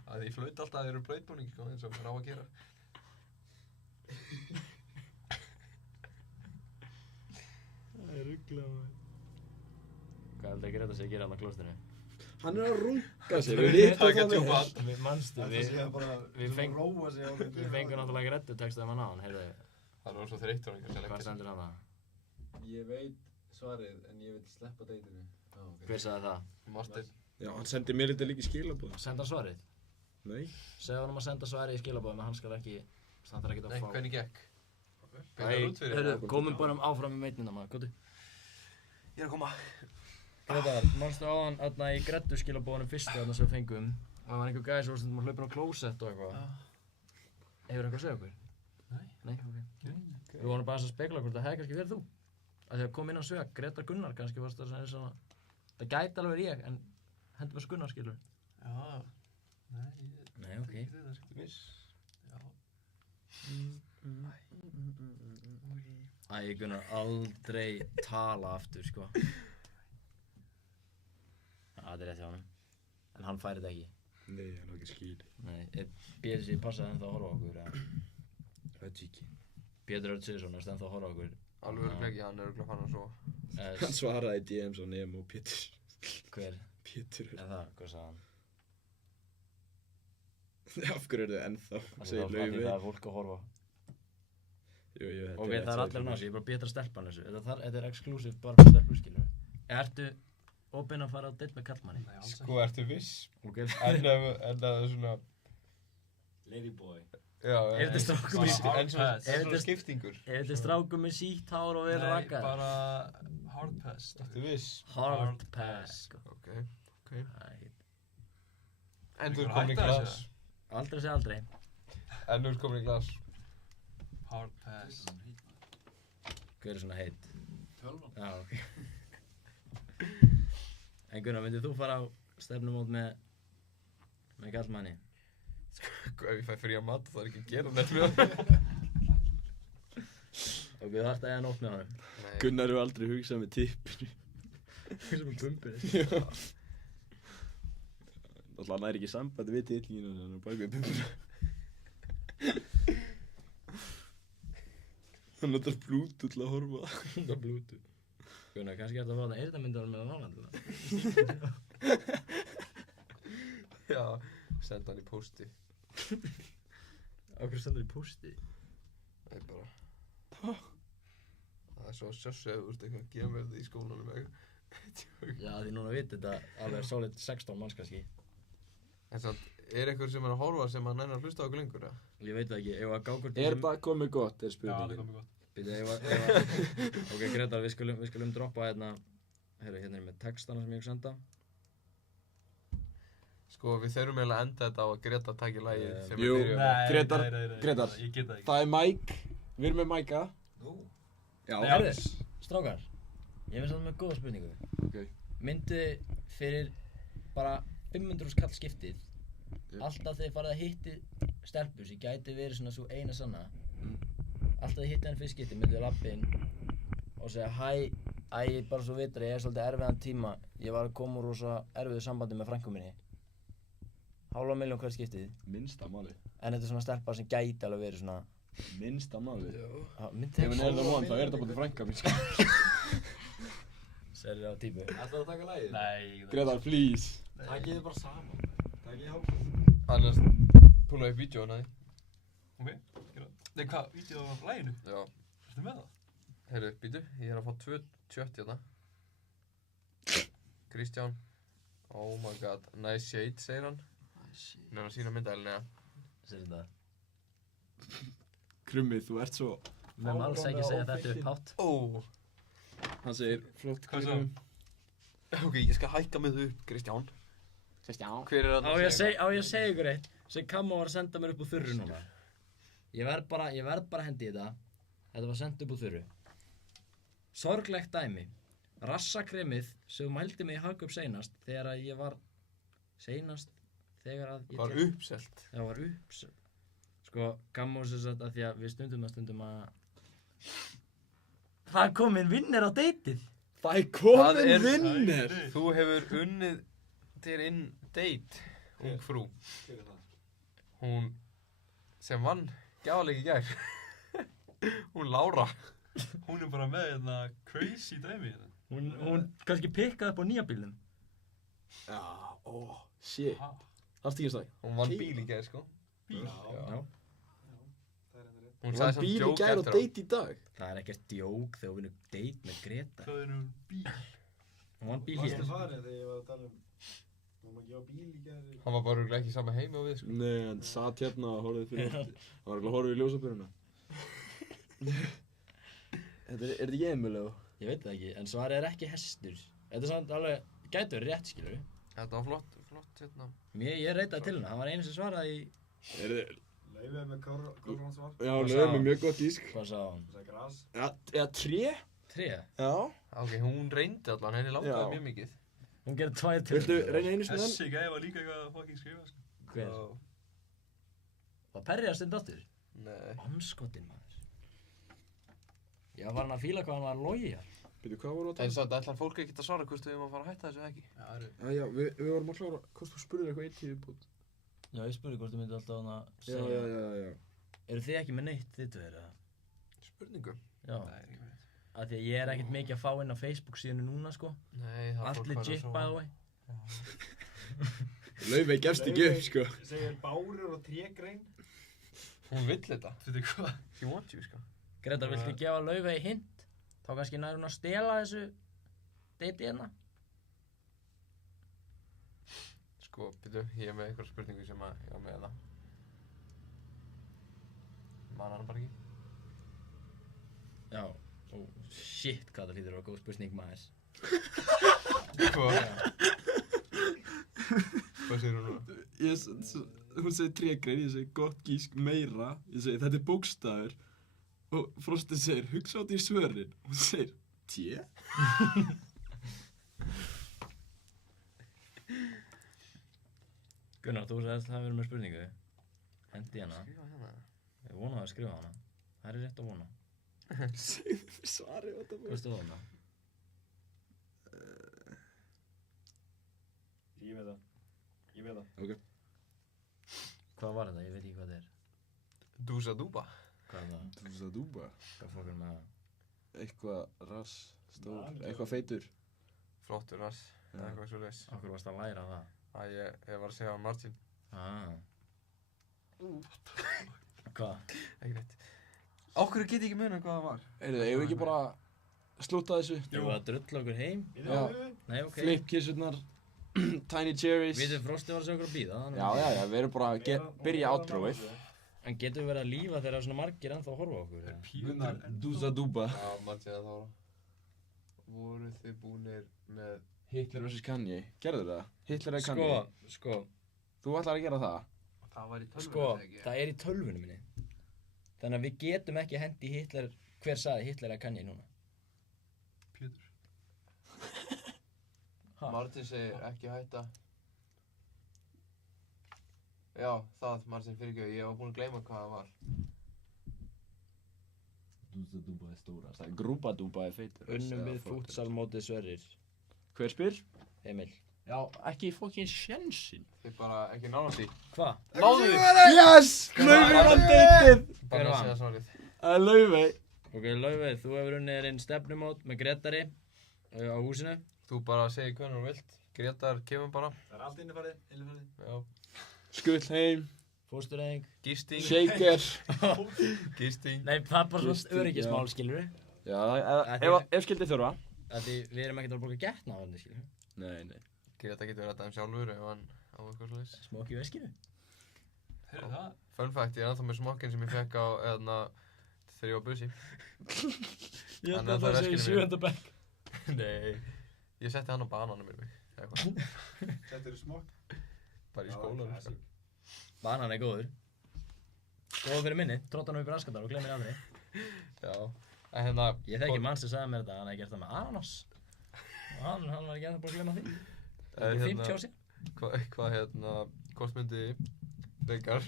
Að ég flaut alltaf að þeir eru blautbúning, sko, eins og maður á að gera. Það er rugglað, maður. Hvað heldur ekki rétt að segja að gera hann á klóstinu? Hann er að runga sig, við vitum Taka það djúpa. Við mannstu, við róa sig á því. fengum náttúrulega Grettu textaði mann á hann, heyrðu. Það var svo þreyttur hann kannski að Hvað leggja. stendur hann það? Ég veit svarið, en ég vil sleppa deitinu. Hver sagði það? Martin. Já, hann sendi mér þetta líka í skilabóð. Senda hann svarið? Nei. Segðu hann að senda svarið í skilabóðum, en hann skal ekki, hann þarf ekki að Nei, fá. hvernig gekk? Beigðar út fyrir. Heyrðu, komum bara áfram með meitinna maður, góðu. Ég er að koma. Grétar, mannstu áðan þarna í Grettu skilabóðunum fyrstu þarna sem við fengum. Það var einhver gæði sem var stundum að hlaupa á klósett og eitthvað. Hefur eitthvað að segja okkur? Nei. Nei, ok. Við vorum bara að spekla hvort það hefði kannski verið þú. Að því að kom inn á svega, Grétar Gunnar kannski varst það svona. Það gæti alveg verið ég, en hendur bara Gunnar skilur. Já. Nei, ok. Æ, Gunnar, aldrei tala aftur, sko. þetta er rétt hjá honum. En hann færi þetta ekki. Nei, hann var ekki skýr. Nei, BSI passaði ennþá að horfa á okkur, eða? Veit ekki. Pétur Örn Sigurðsson er ennþá að horfa á okkur. Alveg örugglega ekki, hann er örugglega fann að sofa. Hann svaraði í DMs á Nemo og Pétur. Hver? Pétur. Er það? Hvað sagði hann? Af hverju eru þau ennþá? Segir Það Laufey. er fólk að horfa. Jú, Og við það er allir að ná ná sig, ég er bara betra stelpan þessu. Þetta er exclusive bara fyrir stelpur, skilur við. Ertu opinn að fara á date með kallmanni? Nei, alls Sko, ertu viss? Ok. En það er svona... Ladyboy. Já, Ef þetta er strákur en með svona skiptingur. Ef þetta er strákur með sítt hár og vel rakað. bara hard pass. Ertu viss? Hard pass. Ok. Æ, En þú Ekki ert komin í hætta glas. þessu. aldrei sé aldrei. En þú ert komin í glas. Hard pass. Hver er svona heitt? Tölvan. Já, ok. En Gunnar, myndið þú fara á stefnumót með kallmanni? Sko, ef ég fæ frí að mat þá er ekki að gera neitt með það. Ok, þú þarft að eiga nótt með honum. Nei. Gunnar hefur aldrei hugsað með tippinu. Sem er bumpið. Alltaf hann er ekki sambandi við tillínu þannig að hann er bak við bumbuna. Hann notar Bluetooth til að horfa. Það er Bluetooth. Gunnar, kannski ertu að fá þetta eyrnamyndar með Holland. Já, senda hann í pósti. Á hverju stendur í pósti? Það er bara... Það er svo sjössu ef þú ert eitthvað að gefa mér þetta í skólanum eitthvað. Já, því núna veit þetta alveg solid 16 manns kannski. En samt, er einhver sem er að horfa sem að nennar að hlusta á okkur lengur, eða? Ég veit það ekki, ef að gákur Er það komið gott, er Já, það spurningin. komið gott. Býta, ok, Gretar, við skulum droppa hérna er ég með textana sem ég senda. Sko, við þurfum eiginlega að enda þetta á að Greta taki lagið sem Jú. við byrjum. Grétar, Grétar. Ég get það ekki. Það er Mike. Við erum með Mike'a. Nú. Já. Nei, Herðu, strákar, ég finnst það með góða spurningu. Ok. Myndu fyrir bara 500 skall skiptið, alltaf þegar farið að hitti stelpur sem gæti verið svona svo eina sanna, alltaf þið hitti hann fyrst skipti, myndu lappa inn og segja hæ, bara svo vitur ég er svolítið erfiðan tíma, ég var að koma úr rosa erfiðu sambandi með frænku minni. $500.000 hvert skiptið, Minnsta máli. en þetta er svona stelpa sem gæti alveg verið svona, Minnsta máli. myndi Ef hann er það von, þá er þetta bara til frænka mín. Serið á típu. Ætlaðu að taka lagið? Nei. Grétar, please. Takið þið bara saman. Takið þið hálf. Annars, púla upp vídjóna því. Ok, gera það. Nei, hvað? Vídeó á laginu? Já. Ertu með það? Heyrðu, býtu, ég er að fá 2 tjött hérna. Kristján. Oh my god, nice shade, segir hann. Hann er að sína myndælinu, ja. Serið þetta. Krummi, þú ert svo... Við höfum alls ekki að segja þetta upp hátt. Ó. Hann segir, flott Hvað sagði hann? Ok, ég skal hækka með þau upp, Kristján. Kristján. Hver er Á ég að segja ykkur eitt sem Kamma var að senda mér upp úr þurru núna. Ég verð bara að hendi í þetta. Þetta var sendt upp úr þurru. Sorglegt dæmi. Rassakremið sem mældi mig í Hagkaup seinast þegar að ég var Var uppselt. Það var uppselt. Sko, Kamma sem sagt að því að við stundum að það er komin vinnir á deytið. Það er komin Það er- vinnir. Þú hefur unnið þér inn date, ung frú. Hver er það? Hún sem vann gjafaleik í gær. Hún Lára. Hún er bara með hérna crazy dæmi hérna. Hún kannski pikkaði upp á nýja bílnum. Já, shit. Ha? Harst ekki stæk. Hún vann bíl í gær, sko. Bíl? Já. Það er enda rétt. Hún Hún sagði var samt bíl í joke gær og eftir á. date í dag. Það er ekkert djók þegar hún vinnur date með Greta. Hvað er nú bíl? Hún vann bíl Varstu hér. farið þegar ég var að tala um Má maður gefa bíl í gæri? Hann var bara örugglega ekki sama heimi á við, sko. Nei, hann satt hérna og horfði fyrir hann var alveg að horfa í ljósabyrjuna. Er þetta ekki Emilio? Ég veit það ekki, en svarið er ekki hestur. Þetta er samt alveg, gæti verið rétt, skilur við. Þetta var flott, hérna. Ég reytaði til hana, hann var einu sem svaraði í... Er þið... Leifið með kórlans var. Já, Hvað lögum sagði er hann? mjög gott ísk. Hvað sagði hann? Það sagði gras. Eða tré? Tré? Já. Ok, hún reyndi allan, henni langaði Já. mjög mikið. Hún gerði 2 til. Viltu reyna einu sinni enn? Þessi gæði var líka eitthvað að fucking skrifa sko. Hver? Já. Var Perri að stunda áttur? Nei. Anskotin, maður. Ég var farin að fíla hvað hann var lojal. Býtu, hvað voru að En samt ætlar fólk ekkert að svara hvort við erum að fara að hætta þessu eða ekki? Já, við vorum að klára, hvort þú spurðir eitthvað eitt í viðbútt. Já, ég spurði hvort þú myndir alltaf hana Já. Eru þið ekki með neitt þið tveir, eða? Spurningu? Já. Nei, ekki veit. Af því að ég er ekkert mikið að fá inn á Facebook síðanu núna, sko. Nei, það Allt legit, by the way. Laufey gefst ekki upp, sko. Segir bárur og trégrein. Hún vill þetta. Veitu hvað? She wants you, sko. Gretar, viltu gefa Laufey hint? Þá kannski nær hún að stela þessu deiti hérna. Sko, byrju, ég er með einhverja spurningu sem að ég var með það. Man hann bara ekki. Já, shit hvað það hlýtur að vera góð spurning maður. Hvað? Hvað segir hún núna? Hún segir trégrein, ég segi gott gísk meira. Ég segi þetta er bókstafur. Og Frosti segir hugsa át í svörin. Hún segir té? Gunnar, þú sagðist að það verið með spurningu. Hendi hana. Skrifa hérna. Ég vona að skrifa hana. Það er rétt að vona. Segðu mér svarið á þetta. Hvað stóð hana? Ég veit það. Ok. Hvað var þetta? Ég veit ekki hvað það er. Dúsa dúba. Hvað er það? Dúsa. Hvað fókur með það? Eitthvað rass, stór, eitthvað feitur. Flottur rass. Já. Eitthvað svo leys. Okkur varst að læra það? Ég var að segja á Martin. Hvað? Ekki neitt. Okkur get ekki munið hvað það var. Heyrðu, eigum við ekki bara slúta þessu? Jú, að drulla okkur heim? Já. Nei, ok. Flipkissurnar, Tiny Cherries. Við þau Frosti var að segja okkur að býða. Já, við erum bara að byrja outroið. En getum við verið að lífa þegar svona margir ennþá að horfa á okkur? Gunnar, Dúsa Dúba. Já, Martin að þá. Voru þið búnir með... Hitler vs. Kanye. Gerður það? Hitler eða Kanye? Sko. Þú ætlar að gera það? Það var í tölvunni Sko, þegar ekki? það er í tölvunum minni. Þannig að við getum ekki hendi Hitler, hver sagði Hitler eða Kanye núna? Pétur. Ha? Martin segir ekki hætta. Já, Martin fyrirgefðu, ég var búinn að gleyma hvað það var. Dúsa Dúba er stóra. Það er Grúpa Dúba er feitur. Unnum við fútsalmótið Sverrir. Hver spyr? Emil. Já, ekki fokkin sjensin. Þið bara ekki náðast því. Hva? Náðu því! Yes! Laufey vann deitið! Hver Bara að vann? segja svarið. Það er Laufey. Ok, Laufey, þú hefur unnið þér inn stefnumót með Gretari á húsinu. Þú bara segir hvernig þú vilt. Gretar kemur bara. Það er allt innifarið, innifarið. Já. Skull heim. Fóstureyðing. Gisting. Shaker. Gisting. Nei, það er bara Gisting, svona öryggismál, já. skilur við. Já, ef skildið þurfa. Því við erum ekkert að borga getna á henni, skilur við. Nei. Greta getur verið að sjálfur ef hann á eitthvað svoleiðis. Smokk í veskinu. Heyrðu það? Fun fact, ég er ennþá með smokkinn sem ég fekk á, þegar ég var bussi. Ég Hann er það í veskinu mínu. bekk. Nei, ég setti hann á bananum mér mig, eitthvað. Þetta eru smokk. Bara í skólanum, sko. Banan er góður. Góður fyrir minni, trótt hann upp í raskandar og glemir aldrei. Já, en hérna... Ég þekki mann sem sagði mér þetta, hann hefði gert það með ananas. Og hann var ekki ennþá búinn að glemma því. Það er 50 ár síðan. Hvort myndi Veigar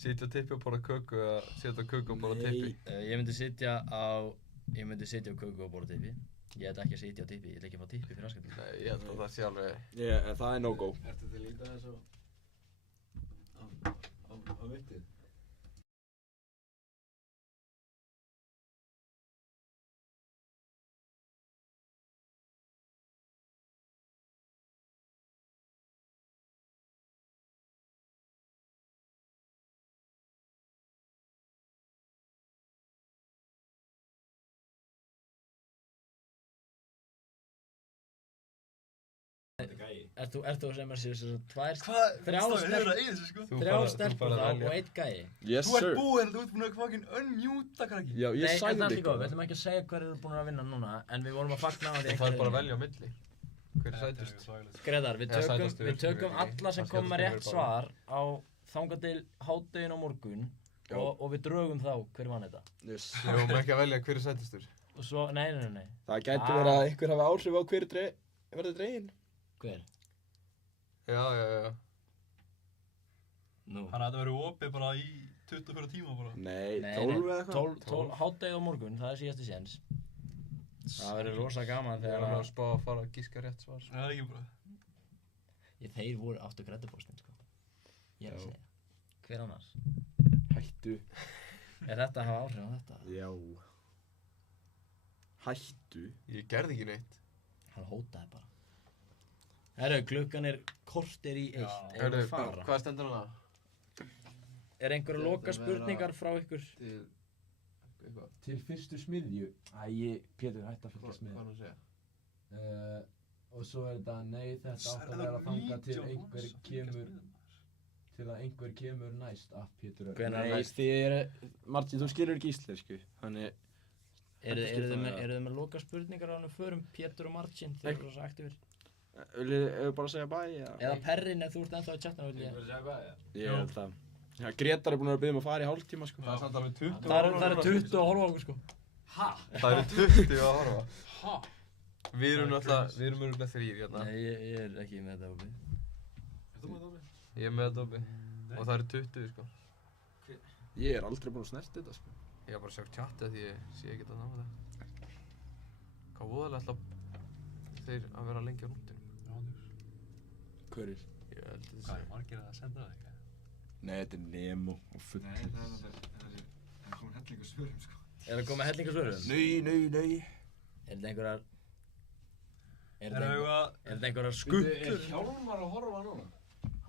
sitja á tippi og borða köku eða sitja á köku og borða tippi? Ég myndi sitja á köku og borða tippi. Ég ætla ekki að sitja á tippi, ég ætla ekki að fá tippi fyrir raskandar. Nei, ég held að það sé alveg... Það er no-go. Ertu til að líta þess á vittið? Ert þú sem er sér tvær, Þrjá stelpur í þessu sko. þrjár stelpur þá og einn gæi? Yes, Þú ert sir. búinn, þú ert búinn að fucking unmjúta krakki. Já, ég Nei, en sagði það er þig líka, við ætlum ekki að segja hver eru búin að vinna núna, en við vorum að fagna á því Það er bara að velja á milli. Hver er sætust? Gretar, Eða sætastur, við tökum skilur við. alla sem Það kom með skjótast rétt yfir svar á þangað til hádegin á morgun og við drögum þá hver vann þetta. Yes. Við vorum ekki að velja hver er sætustur. Og svo, nei. Það gæti verið að einhver hafi áhrif á hver verður dregin. Hver? Já. Nú. Þannig að þetta verður opið bara í 24 tíma bara. Nei, 12 eða eitthvað. 12 hádegi á morgun, það er síðasti séns. Það verður rosa gaman Ég þegar var að að spá að fara að gíska rétt svar. Það er ekki bara. þeir voru áttu grættupóstin, sko. Ég er að segja. Hver annars? Hættu. Er þetta að hafa áhrif á þetta? Já. Hættu. Ég gerði ekki neitt. Hann hótaði bara. Herru, klukkan er korter í 1. Eigum Hörru, við að fara? hvað stendur hana? Er einhverja Þetta loka vera- spurningar frá ykkur? Til... Eitthvað. Til fyrstu smiðju. Pétur hætti að fylgjast Hvað með. er hann að segja? Og svo er þetta, nei, þetta átt að vera þangað til einhver kemur, til að einhver kemur næst að Pétur. Hvenær Nei, næst? Martin, þú skilur ekki íslensku, þannig... Eru Þetta skipta þið með- með loka spurningar á hann förum Pétur og Marcin? Þeir eru svo aktífir. Viljið þið bara segja bæ, Eða Perrin ef þú ert ennþá að chatta vil ég. Ég verður að segja hvað, já. Ég held að... Já, Gretar er búin að vera að fara í hálftíma, sko. Það er samt alveg 20 Það eru 20 að horfa á okkur, sko. Það eru 20 að horfa. Við erum örgulega 3 hérna. Nei, ég er ekki með þetta opið. Er þú með Dómi? Ég er með þetta oppi. Og það eru 20 sko. Ég er aldrei búin að snerta þetta, sko. Ég har bara sjátt chatið því ég sé ekki að ná þetta. Hvað voðalega ætla þeir að vera lengi á rúndinum? Hverjir? Ég held að Hvað er margir að senda það eitthvað? Nei, þetta er Nemo og full. Nei, það er komin hellingu svörum, sko. Er það komið hellingasvörum? Nei. Er þetta einhverjar... Er eitthvað... þetta einhverjar skuttur? Hjálmar að horfa núna?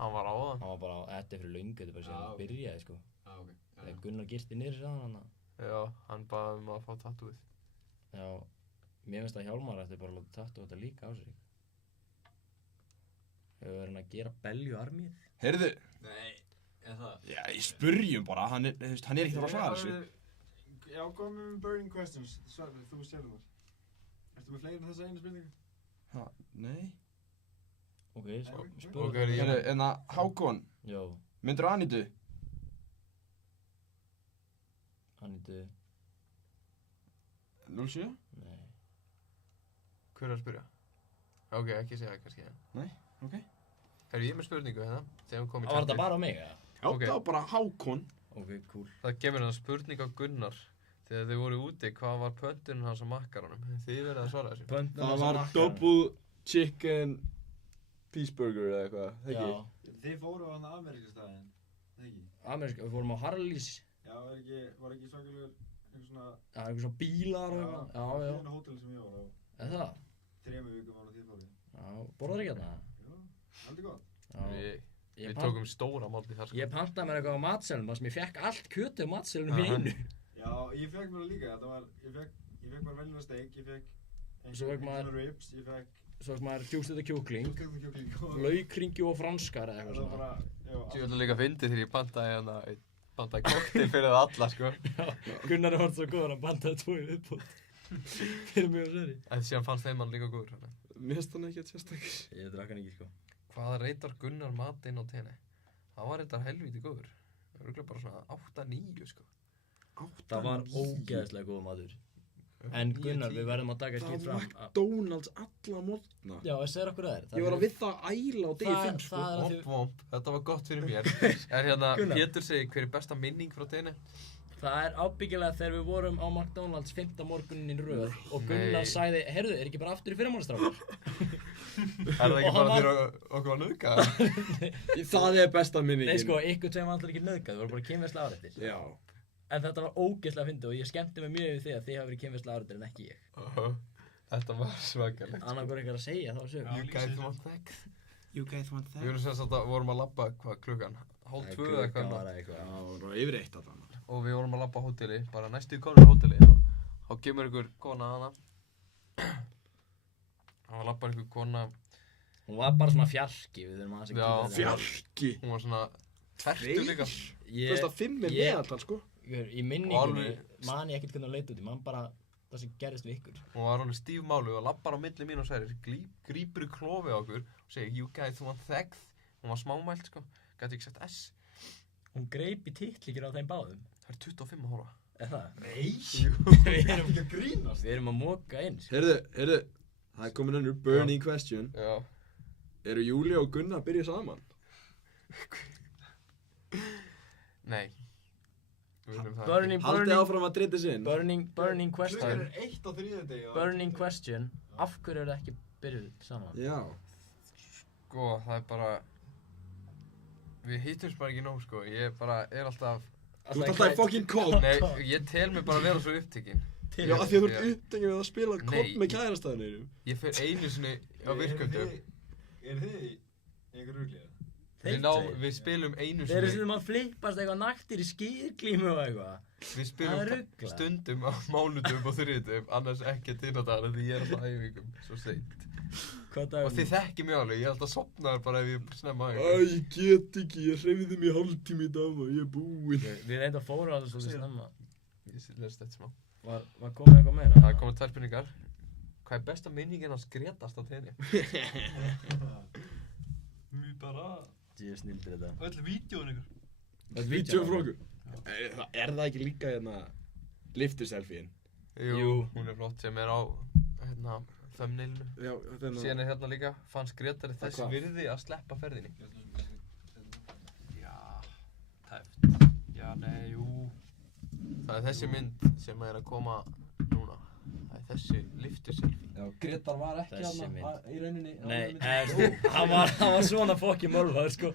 Hann var á það. Hann var bara á þetta fyrir löngu, þetta er bara síðan Já, að ok. byrjaði, sko. Já, ok. Þegar Gunnar girti niður sér hann. Já, hann baði að fá tattúið. Já, mér finnst að Hjálmar ætti bara að láta tattoo þetta líka á sig. Hefur verið hann að gera belju armið? Heyrðu. Nei, en það? Já, ég spurjum bara, hann er ekki þarf að svara þessu. Já, komum við með burning questions. Svarið, þú stjálfum þar. Ertu með fleiri en þessa einu spurningu? Ha, nei. Ok, Ok, spurðu. ok, Heyrðu, en að Hákon, Jó, myndirðu Anítu? Anítu, 07? nei. Hver er að spyrja? Ok, ekki segja kannski. Ok. Herru, ég er með spurningu hérna. Þegar hún kom í Var þetta bara á mig, eða? Já, Ok. það var bara Hákon. Ok, cool. Það kemur hérna spurning á Gunnar. Þegar þið voru úti, hvað var pöntunum hans á makkaranum? Þið verðið að svara þessu. Það var double chicken cheeseburger eða eitthvað, Já, ekki? Þið fóru á hann Ameríkustæðin, ekki? ameríska, við fórum á Harleys. Já, var ekki svakalegur einhver svona... Það er einhver svona bílar og eitthvað. Já, já. Fína hótel sem ég var á. Er það? 3 vikum ára því fóri. Já, borðar ekki þarna? Já, heldur gott. Já. Við tókum stóra máltíð þar sko. Ég pantaði mér eitthvað á matselum, þar sem ég fekk allt kjötið á matselunum í Aha. einu. Já, ég fekk mér það líka. Þetta var, ég fekk bara venjulega steik, ég fekk Svo fekk maður- svona ribs, ég fekk Svo sem maður djústþetta kjúkling, kjúkling og... laukringju og franskar eða eitthvað Það var svona. bara, já, Ég ætla líka að fyndi þegar ég pantaði hérna pantaði kokteil fyrir það alla sko. Gunnar var svo góður, hann bandaði 2 í viðbót. Fyrir mig og Sverri. En síðan fannst þeim hann líka góður hérna. Mér finnst hann ekki að sérstakis. Ég drakk hann ekki, sko. Hvað reytar Gunnar matinn á tenni? Það var reyndar helvíti góður. Það var örugglega bara svona 8-9 sko. Það var ógeðslega góð matur. En Gunnar, við verðum að taka skýt fram. McDonalds alla mótna. Já, þessi er okkur það er. Ég var að við það að æla á degi 5, sko. Það er að Vomp, því, vomp, þetta var gott fyrir mér. Er hérna, Gunnar. Pétur segir hver er besta minning frá tenni? það er ábyggilega þegar við vorum á McDonalds 5. morgunin í röð og Gunnar Nei. sagði, heyrðu, er ekki bara aftur í fyrramálistrákar? Er það ekki Og hann bara fyrir okkur að nauðga? Það er besta minningin. Nei, sko, ykkur tveim var alltaf ekki nauðgað, við vorum bara kynverslega árættir. Já. En þetta var ógeðslega fyndið og ég skemmti mig mjög við því að þið hafa verið kynverslega árættir en ekki ég. Þetta var svakalegt. Annar voru eitthvað að segja þá sögum. You guys want that? You guys want Við vorum sem sagt að vorum að labba, hvað klukkan? Hálf 2 eða eitthvað var annað. eitthvað. Já, það var yfir 1 allan. Og við vorum að labba á hóteli, bara næstu konur á hóteli. Þá kemur einhver kona hana. Það var að labba einhver kona, Hún var bara svona fjarki, við þurfum aðeins að Já, kíkja þetta. Fjarki. hún var svona tvertu líka. Þú veist að 5 er ég- meðaltal, sko. Í minningunni alveg- man ég ekkert hvernig hún leit út, ég man bara það sem gerist við ykkur. Hún var alveg stífmálu og labbar á milli mín og Sverrir, grípur í klofi á okkur og segir you guys want that? Hún var smámælt sko, gæti ekki sagt S. Hún greip í tittlíkir á þeim báðum. Það er 25 að horfa. Er það? Nei! Við erum, Ekki að grínast! við erum að móka inn. Heyrðu, það er komin önnur burning question. Já. Eru Júlía og Gunnar að byrja saman? Nei. Við viljum það Burning, Haldið burning, áfram að drita sig inn. burning question. Klukkan 1 á þriðjudegi og- Burning question. Af hverju eru ekki byrjuð saman? Já. Sko, það er bara... Við hittumst bara ekki nóg, sko. Ég bara er alltaf... Þú ert alltaf í fucking kóp. Nei, ég tel mig bara að vera svo upptekinn. Já, af því að þú ert Já. upptengið við að spila Nei. kóp með kærastæðinni. Ég fer einu sinni á virkundum. Er þið í einhver ruglið? Við spilum einu Þeir eru sinni. sem að flippast eitthvað naktir í skýrglímu og eitthvað. Við Það er spilum ruglað. stundum á mánudum og þriðjudum, annars ekkert inn á dagana því ég er alltaf á æfingum svo seint. Hvað dagur? Og þið þekki mig alveg, ég er alltaf sopnaður bara ef ég snemma á Æ, æfingu. ég get ekki, ég hreyfði mig hálftími í dag og ég er búinn. Við reynda að fóra á þessu svolítið snemma. Ég lest þetta smá. Var komið eitthvað meira? Það er komið 2 spurningar. Hvað er besta minningin hans Gretast á tenni? Mér bara... Ég snildir þetta. Öll vídjóin ykkur. Vídeó frá okkur. Er það ekki líka hérna liftu-selfíin? Jú, hún er flott sem er á hérna thumbnailinu. Já, þennan. Síðan er hérna líka, fannst Gretari þess hvað? virði að sleppa ferðinni. Já, tæft. Já, nei, jú. Það er þessi mynd sem er að koma núna. Það er þessi liftu-selfie. Já, Gretar var ekki Þessi hérna mynd. í rauninni. Nei, hann var svona fokkin mölvaður, sko.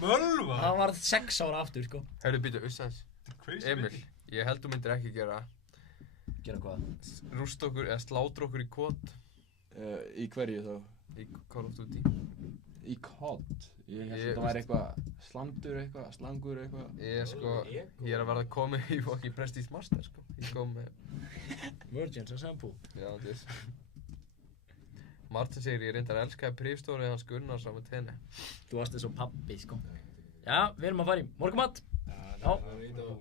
Mölva? Hann var 6 ára aftur, sko. Hörru, býtu, Ussans. Crazy Emil, ég held þú myndir ekki gera Gera hvað? rústa okkur eða slátra okkur í kot Í hverju þá? í Call of Duty. Í COD. Ég held Ég- að það væri eitthvað slangur eitthvað. Ég er að verða komið í fucking Prestige Master, sko. Ég kom með, Virgins og Shampoo. já, þess. Martin segir ég reyndar að elskaði prífstórið hans Gunnars á með tenni. Þú varst eins og pabbi, sko. Já, við erum að fara í morgumat. Já.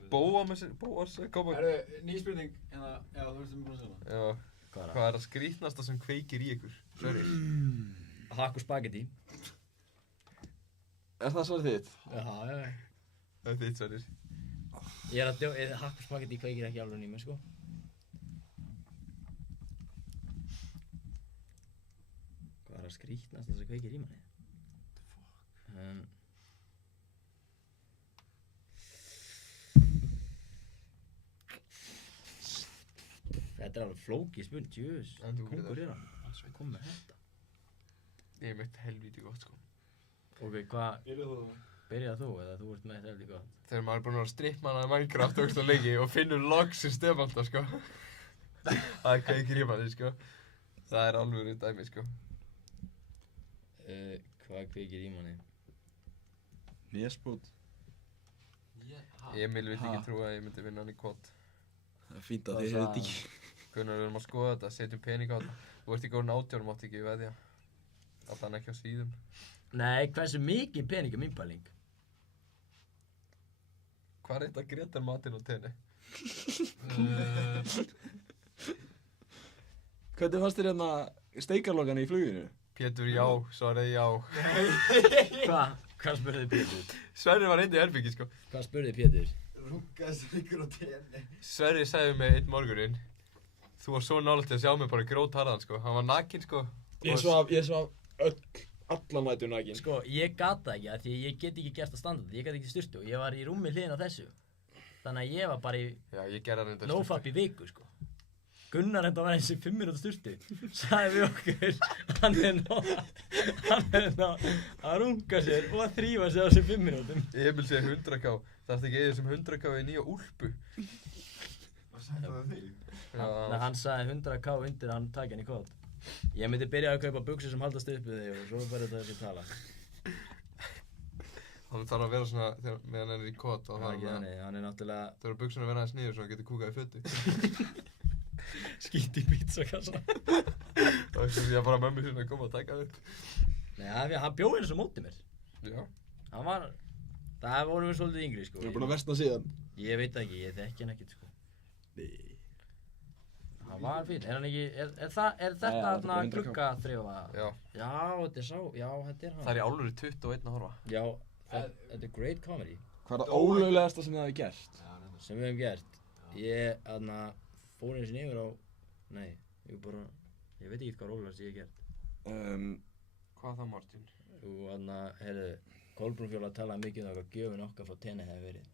Bóas að koma. Herru, ný spurning. Já, þú veist búin að segja það. Já, Hvað er það? hvað er það skrítnasta sem kveikir í ykkur? Sorry. Hakk og spagetti. Er það svarið þitt? Já. Það er þitt Sverrir. Ég er að hakk og spagetti kveikir ekki alveg í mig, sko. Hvað er að skrítnast þess að kveikir í manni? Þetta er alveg flókið spurning, djöfus. En þú Kongur Grétar? er hann. Kom með þetta. Ég er meitt helvíti gott, sko. Ok, hvað, byrjað þú eða þú ert með þetta heldur gott? Þegar maður er búinn að vera strippmanna í Minecraft ógst og lengi og finnur loksins stefalda, sko. Það er kveikir í manni, sko. Það er alveg dæmi, sko. Hvað kveikir í manni? Nésbút. Emil vill Ha? ekki trúa að ég myndi vinna hann í kott. Það er fínt að Hvað þið sagði hefði ekki. Gunnar, við erum að skoða þetta, setjum pening á þetta. Þú ert ekki orðin 18, mátt ekki veðja. Allan ekki á síðum. Nei, hversu mikið pening er mín pæling? Hvað er þetta Gretar matinn á tenni? Hvernig fannst þér hérna steikarlokan í fluginu? Pétur, já, svaraði já. Hvað spurði Pétur? Sverrir var einn í herbyggi, sko. Hvað spurði Pétur? Rúkast ykkur á tenni. Sverrir sagði mig einn morguninn, þú var svo nálægt til að sjá mig bara grótharðan, sko. Hann var nakinn, sko. Ég svaf allan nætur nakin. Sko, ég gat það ekki, af því ég get ekki gert að standa þetta, ég gat ekki styrtu og ég var í rúmi hliðin á þessu. Þannig að ég var bara í Já, ég gerði hann reyndar nófapp í viku, sko. Gunnar enda var eins í 5 minútur styrtu, sagði við okkur, hann er ná að runga sér og að þrífa sig á þessum 5 minútum. Emil segir 100k. Það er ekki eða sem 100k í nýja úlpu. Hvað sagði það þig? Þannig að hann sagði 100k undir að hann taki hann í kót. Ég myndi byrja að kaupa buxur sem haldast upp við þig og svo verður þetta þessi tala. Hann þarf að vera svona þegar meðan hann er í kot og Það er ekki þannig, hann er náttúrulega Það eru buxurnar að vera aðeins niður svo hann getur kúkað í fötu. skít í pizzakassa. Það er sem ég bara mömmu sinna að koma og taka upp. Nei, af því að hann bjóði eins og móti mér. Já. Hann var, það vorum við svolítið yngri, sko. Þú er búin að versna síðan. Ég veit ekki, ég þekki hann ekkert, sko. Nei. Hann var fín, er hann ekki, er þetta Nei, það er þarna bara 100K. gluggaþreifa? Já. Já, þetta er sá, já, þetta er hann. Það er í álfur 21 að horfa. Já, þetta er great comedy Hvað er það ólöglegasta sem þið hafi gert? sem við hefum gert. Ég, þarna, fór eins og yfir á, nei, ég veit ekki hvað rólegast ég hef gert. Hvað það, Martin? Og þarna, heyrðu, Kolbrún Fjóla talaði mikið um það hvað gjöfin okkar frá tenni hefði verið.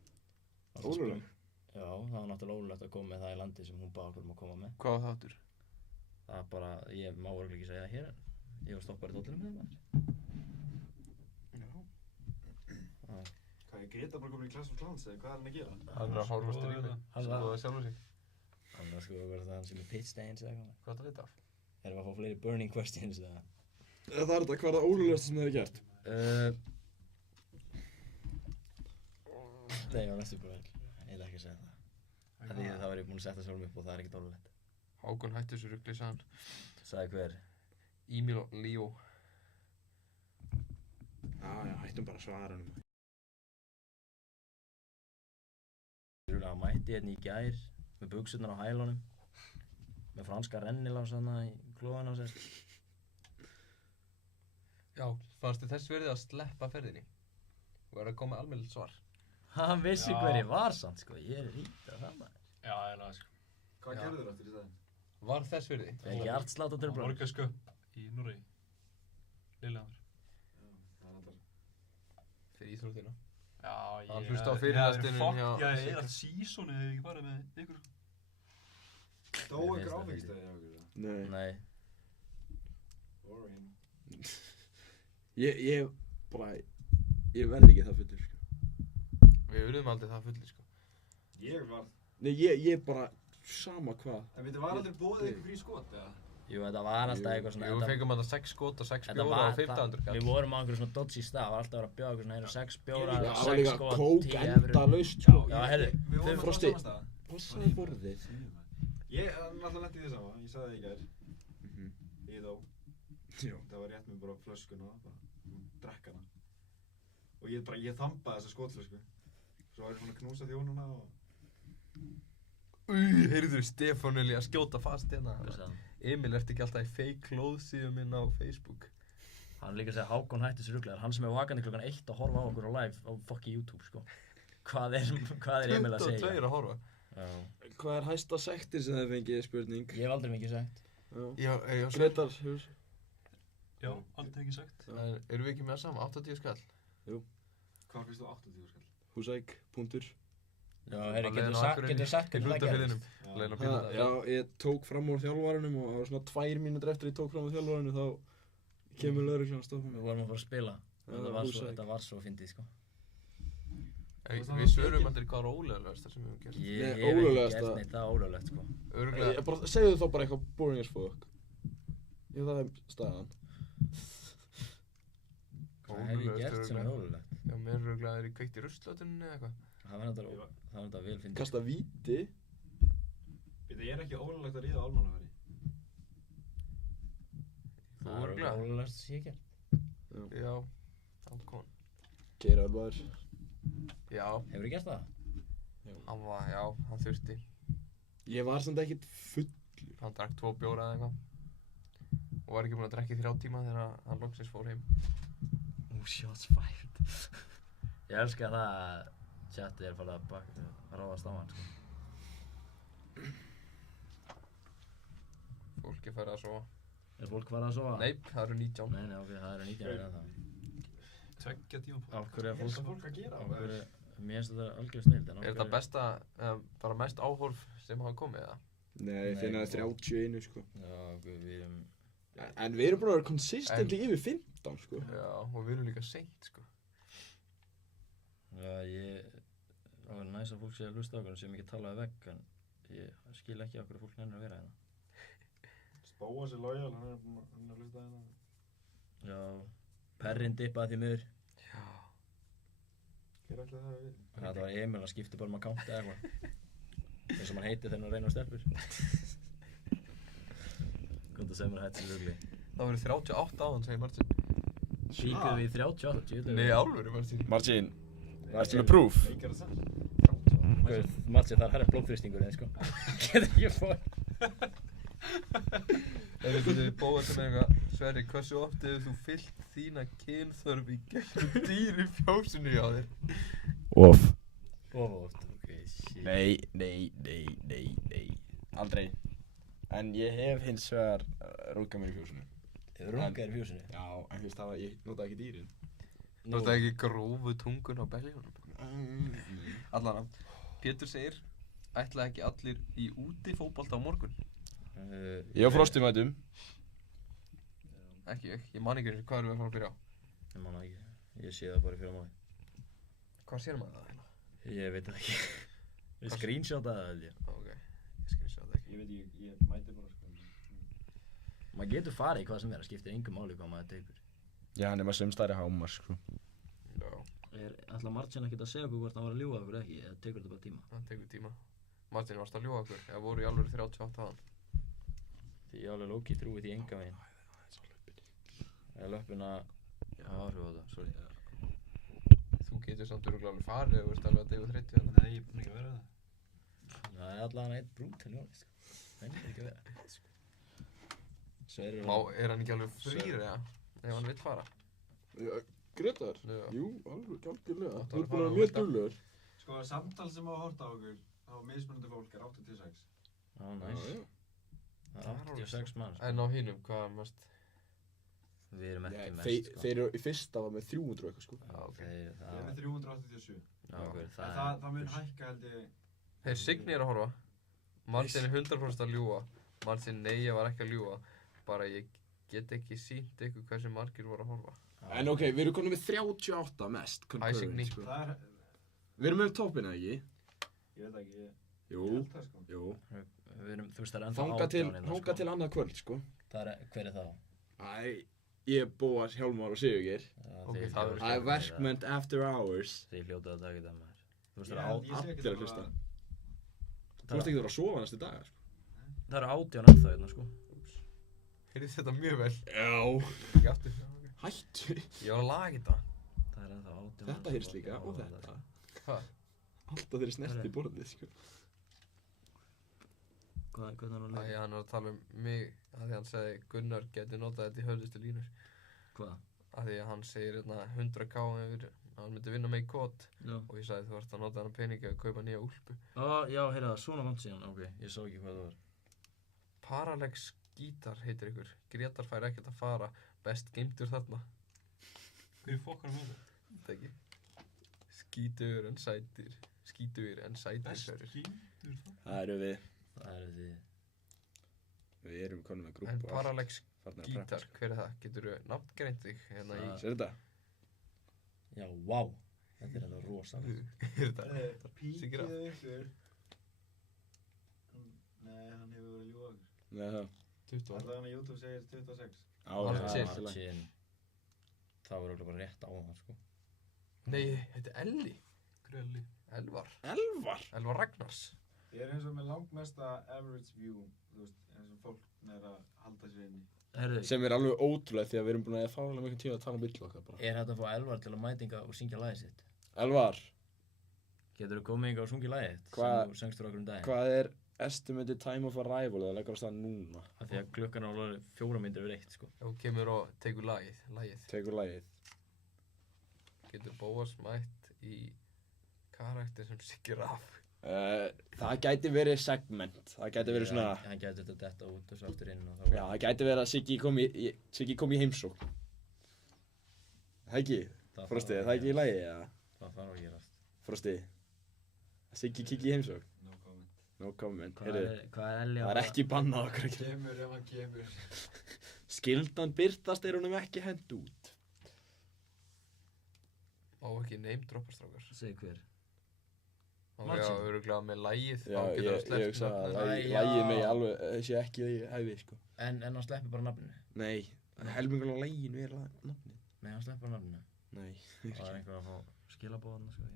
Ólögleg? Já, það var náttúrulega ólulegt að koma með það í landi sem hún bað okkur að koma með. Hvað var það áttur? Það er bara, ég má örugglega ekki segja það hér, en ég var stoppar í tóllinu með það. Hvað, er Greta bara komin í Clash of Clans eða hvað er hann að gera? Hann að horfa stríði. Hann var- Skoða sjálfur sig. Hann var sko verið það hann sem er pitch stains eða eitthvað. Hvað er það af? Erum við að fá fleiri burning questions eða? Það er þetta, hvað er það ólulegast sem þið hefur gert? Nei, ég var næstu bara, ég ætla ekki að segja það. Það var ég búinn að setja sjálfum upp og það er ekkert ólulegt. Hákon hætti þessu rugli, sagði hann. Sagði hver? Emil og Leo. Já, hættum bara svaranum. Hann mætti hérna í gær með buxurnar á hælunum með franska rennilás þarna í klóðan á sér. Já, fannst þið þess verið að sleppa ferðinni? Og er að koma með almennilegt svar. Hann vissi hver ég var samt sko, ég er rít af það maður. Já, eiginlega sko. Hvað Já. gerður aftur í staðinn? Var þess verið? Fengi artslátt á tröflunum. Norgesköp í Noregi. Lillehammer. Það er alltaf. Fyrir íþróttina. Já, Hann hlusta á fyrirlesturinn hjá- Já, ég er allt sísónu hefur ekki farið með ykkur sko. Dó Mér ykkur finnst það áfengistöði hjá okkur? Nei. Nei, Boring. Ég bara, ég verð ekki það fullur, sko. Við urðum aldrei það fullir, sko. Ég var. Nei, ég bara, sama hvað. En veitu, var aldrei bóðið ykkur frí skot, eða? jú þetta var alltaf eitthvað svona. Jú, við fengum hann 6 skot og 6 þetta bjóra var- og 1500 Við kall. vorum á einhverju svona dodgy stað, það var alltaf að vera að bjóða eitthvað svona, heyrðu 6 bjóra, Já, það var 6 líka skot, kók 10 evrur. endalaust, sko. Já, heyrðu, Við vorum alltaf á Frosti. sama stað. Passaði borðið. Ég alltaf lenti í því sama, ég sagði það í gær. Mhm. Ég þó. Já. Það var rétt með bara flöskuna, bara drekka hana. Og ég þambaði þessa skotflösku. Svo var ég svona að knúsa þjónuna og... Heyrðu, Stefán Eli að skjóta fast hérna. Hvað sagði hann? Emil, ertu ekki alltaf í fake clothes síðan minn á Facebook? Hann líka að segja Hákon hætti þessu ruglegar, hann sem er vakandi klukkan 1 að horfa á okkur á live á fucking YouTube sko. Hvað er Emil að segja? 22 að horfa. Já. Hvað er hæsta sektir sem þið fengið, spurning? Ég hef aldrei mikið sagt. Já, Gretar, hefur... Já, aldrei ekki sagt. En erum við ekki með það sama? 80 skall? Hvað finnst þú 80 skall? Húsæk, punktur. Já, heyrðu, Bara leiðin á getur Akureyri. sagt hvernig það Hlutafélaginum. gerðist? Leiðin á Já, Pílanda. ég tók fram úr þjálfarunum og það var svona 2 mínútur eftir ég tók fram úr þjálfarunum þá kemur lögreglan að stoppa Við mig. vorum að fara að spila. Húsæk. Þetta var svo fyndið sko. Við svörum aldrei hvað er óleglegast sem við höfum gert. Ég Nei, hef ekki ólöglegasta- gert neitt það ólöglegt sko. Örugglega. Segðu þá bara eitthvað boring as fuck. Ég það er staðan. Hvað hef ég gert sem er ólöglegt? Já, mér er örugglega að kveikt í ruslatuninni eða eitthvað. Það var þetta vel fyndið. Kasta víti. Veitu, ég er ekki ólulegt að ríða á almannafæri. Þú Það var örugglega. ólöglegt sem ég gert. Já, Hákon. Keira alvar. Já, Hefur ég gert það? hann þurfti. Ég var samt ekkert full. Hann drakk 2 bjóra eða eitthvað. Og var ekki búinn að drekka í 3 tíma þegar hann loksins fór heim. Shots fired. Ég elska það að chatið er farið að ráðast á hann sko. Fólk er farið að sofa. Er fólk farið að sofa? Nei, það eru 19. Nei, ok, það eru 19 en það. Tveggja tíma. Af hverju er Hvað er fólk... fólk að gera? Af hverju... Mér finnst þetta algjör snild, en af Er þetta besta, bara mest áhorf sem hafa komið, eða? Nei, ég finna það 31, sko. Já, við erum... En við erum búin að vera consistently yfir 15, sko. Já, og við erum líka seint, sko. Já, það var næst að fólk sé að hlusta á okkur sem ekki talaði vegg, en ég skil ekki á hverju fólk nennir að vera hérna. Spóa sér lojal, hann er að hlusta hérna. Já, perrin dippaði því miður. Já. Hver ætlaði það að við? Þetta var Emil, hann skipti bara um account eða eitthvað. Eins og hann heiti þegar hann reyna á stelpur. Komdu að segja mér hætti sem rugli. Það verið 38 á hann, segir Martin. Píkuðu við í 38, Nei, álveru, Martin. Martin, það er með proof. Meikar það sens? Martin, það er herra blóðþrýstingur eða sko. Getur ekki fór. Ef við bóðum þetta með eitthvað, Sverri, hversu oft hefur þú fyllt þína kynþörf í gegnum dýr í fjósinu hjá þér? Of. Oft, ok, shit. Nei. Aldrei. En ég hef hins vegar rúkað mér í fjósinu. Hefur rungaðir í fjósinu? Já, en þú veist það, ég notaði ekki dýrin. Notaði ekki grófu tungun á beljónum? Allan Pétur segir, ætla ekki allir í útifótbolta á morgun? Ég og Frosti mætum. Ekki ég man ekki hvað erum við að fara að byrja á? Ég man það ekki. Ég sé það bara fyrir máli. Hvað sér maður það eiginlega? Ég veit það ekki. Ég screenshotaði það held ég. Ok, ég screenshot það ekki. Ég veit ekki, ég mæti bara sko. Maður getur farið í hvað sem það skiptir engum máli hvað maður tekur. Já, hann maður sem stærri hámar, sko. Já, Ætla Martin ekkert að segja okkur hvort hann var að ljúga okkur ekki, eða tekur þetta bara tíma? það tekur tíma. Martin, varst að ljúga okkur? Eða voru í alveg 38 aðan? Því ég alveg lóki trúi því enga veginn. Eða löppina, já, áhrif á það, sorry. Þú getur samt örugglega alveg farið og veist alveg að deyfa 30 aðan. Nei, ég er búinn ekki að vera það. Það er allavega eitt brútal jóni, sko. Það er ekki að vera. Sverrir Er hann ekki alveg frýr eða? Ef hann vill fara? Gretar? Já. Jú, alveg, algjörlega. Þú Þú ert ert bara bara mjög að duglegur. Sko, samtal sem á að horta á okkur á mismunandi fólk er 8-6. Já, næs. Það er 86 mann, sko. En á hinum, hvað mest? Við erum ekki Nei, mest, sko. þeir eru í fyrsta var með 300 eitthvað, sko. Já, ok. Ég er Það með 387. Já, ok, En það það mun hækka held ég. Hey, Signi er að horfa. Martin er 100% að ljúga. Martin, nei, ég var ekki að ljúga. Bara ég get ekki sýnt ykkur hversu margir voru að horfa. En ok, við erum konum með 38 mest. Signý. Sko. Það er, Við erum með toppina, ekki? ég veit ekki, Jú, ég held það sko. jú. Við erum, þú veist, það er ennþá Þanga til annað kvöld, sko. Það er, hver er það? Ég er Bóas, Hjálmar og Sigurgeir. Ok, það verður Það er verkmenn after hours. Þið hljótað að taka þetta maður. Þú veist, Ég það held- ég sé ekki allir að það hlusta. bara- Þú ert ekki að sofa næstu dagar, sko. eru 18 ennþá hérna, sko. Heyrði þetta mjög vel. Já. Ekki aftur. Hættu. Ég var að laga þetta. Það er ennþá 18 Þetta heyrst líka og þetta. Hvað? Alltaf þeir snerti borðið, sko. Hvernig er hún Æ, leik? hann var að tala um mig að því hann sagði Gunnar geti notað þetta í hörðustu línur. Hvað? Að því að hann segir hérna 100k yfir, hann myndi vinna mig í kót Já. og ég sagði þú ert að nota hann peningi að kaupa nýja úlpu. Já, heyrðu það, svona vant síðan, ok, ég sá ekki hvað það var. Parallax Gítar heitir ykkur. Grétar fær ekkert að fara, best geimtur þarna. Hver fokkar með það? Þetta ekki. Skítugur en sætir. Skítugur en sætir. Best Sverrir. gímdur það? Það eru við. Það eru því. Við erum konum með grúpu En og allt. Parallax Farnir að Gítar, preppa, hver er það? Geturðu nafngreint þig hérna í... Það- Sér þetta? Já, vá. Þetta er þetta rosalegt. Er þetta? Píkið Graf. ykkur. Nei, hann hefur verið að ljúga okkur. Nei, það. 20 ára. Alltaf hann á YouTube segir 26. Á, Martin. það er allt í lagi. Martin. Það var örugglega bara rétt á það, sko. Nei, þetta er Elli. Grelli. Elvar. Elvar? Elvar Ragnars. Ég er eins og með langmesta average view, þú veist, eins og fólk er að halda sér inni. Herðu, Sem er alveg ótrúlega því að við erum búin að fá alveg mikið tíma að tala um byrju okkar bara. er hægt að fá Elvar til að mætinga og syngja lagið sitt? Elvar, Getur þú komið yngar og sungið lagið þitt? Hvað- Sem þú söngst fyrir okkur um daginn? hvað er estimated time of arrival eða leggur á stað núna? Af því að klukkan er alveg 4 mínútur yfir 1, sko. Ef þú kemur og tekur lagið. Tekur lagið. Getur Bóas mætt í karakter sem Siggi Raff. Það gæti verið segment. Það gæti verið svona... Hann gæti þetta detta út og svo aftur inn og þá... Já, það gæti verið að Siggi kom í heimsókn. Það ekki? Það Frosti, þarf er að það ekki í gerast. lagi, eða? Það þarf að gerast. Frosti, Siggi kikki í heimsókn? No comment. No comment. Hvað Heyrðu, er Elli það er ekki bannað okkur ekki. Kemur ef hann kemur. Skyldan byrtast er honum ekki hend út. Má ekki neymdroppa strákar. Segð hver. Má Martin. já, öruglega með lagið. Já, þá getur ég hann sleppt hugsa að nafninu. já. lagið mig alveg, þessi ekki hæfi, sko. En hann sleppir bara nafninu? Nei, helmingulega laginu er nafnið. Nei, hann sleppir bara nafninu. Nei. Það er einhver að fá skilabóðan, sko.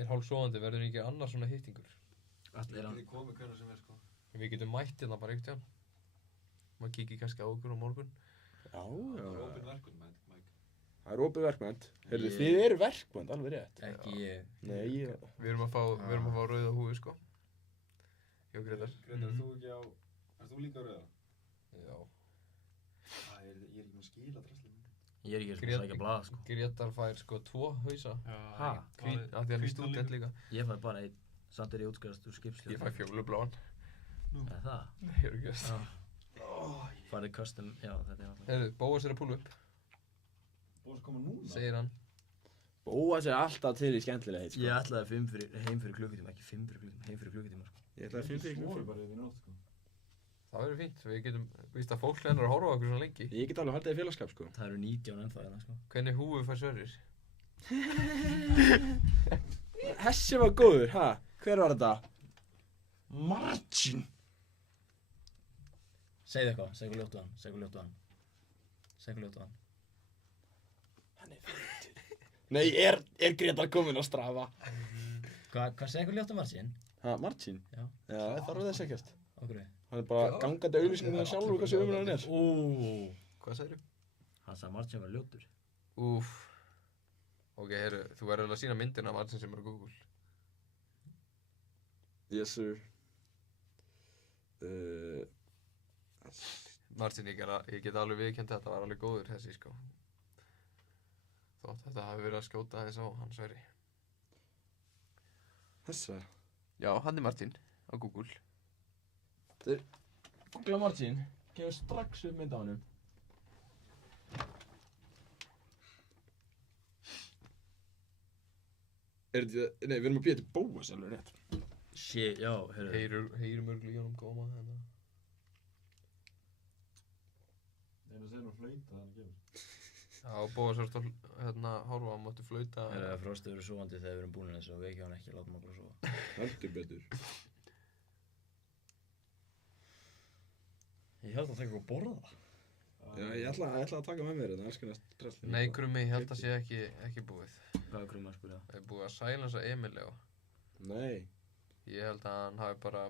Er hálfsofandi, verður ekki annar svona hittingur. Allir Ég hann. geti komið hvernig sem er sko. Við getum mætt hérna bara eitt hjá. Maður kíkir kannski á okkur á morgun. Já, Það er já. opinn verkun, Mike. Það er opið verkmönd. Heyrðu, Ég- þið eru verkmönd, alveg rétt. Ekki ég. Nei, ég... Við erum að fá rauða húi, sko. Jó, Gretar. Gretar, þú ekki á... Er þú líka rauða? Já. Ég er ekki með skíla drasli. Ég er ekki að sækja blað, sko. Gretar fær sko 2 hausa. Ha? Hvít, af því hann er stúdent líka. Ég fæ bara einn. Samt er ég útskæðast úr skipsljóð. Ég fæ fjólubláan. Er það? Nei, ég er ekki veist. Farið custom, já, þetta er alltaf. Heyrðu, Bóas er að púla upp, Bóðs koma núna? segir hann. Bóas alltaf til í skemmtilega heit, sko. Ég ætlaði heim fyrir klukkutíma, ekki 5 fyrir klukkutíma, heim fyrir klukkutíma, sko. Ég ætlaði 5 fyrir Svofi klukkutíma. bara hérna í nótt, sko. Það verður fínt, við getum víst að fólk lennar að horfa á okkur svona lengi. Ég get alveg haldið í félagskap, sko. Það eru 19 ennþá hérna, sko. Hvernig húfu fær Sverrir? Hessi var góður, ha? Hver var þetta? Martin. Segðu eitthvað, segðu ljótt á hann. Hann er fyrir. Nei, er Gretar komin á Strava? Hvað segðu ljótt á Martin? Ha, Martin? Já. Já, það þarf þess ekkert. Okkur. Hann er bara gangandi auglýsingum það sjálfur hvað sem hann er. Hvað segirðu? Hann sagði Martin var ljótur. Úff. Ok, heyrðu, þú verður að sýna myndina af Martin sem er á Google. Yes, sir. Martin, ég get alveg viðurkennt að þetta var alveg góður þessi, sko. Þótt þetta hafi verið að skjóta aðeins á hann Sverri. Þessa. Já, hann er Martin á Google. Googla Martin, kemur strax upp mynd á honum. Nei, við erum að býja til Bóas alveg rétt. Shit, já, heyrðu. Heyrum örglu í honum koma hérna. Einu segir nú flauta þannig að gefur. Já, Bóas var stóð hérna horfa, hann mátti flauta. Heyrðu, Frosti verður sofandi þegar við erum búin þessu og við ekki hann ekki, látum okkur að sofa. Heldur betur. Ég held að taka eitthvað að borða. Já, ég ætla að taka með mér þetta, elskar næst drasli. Nei, Krummi, ég held að sé ekki búið. Hvað er Krummi að spyrja? Það er búið að silensa Emil, já. Nei. Ég held að hann hafi bara...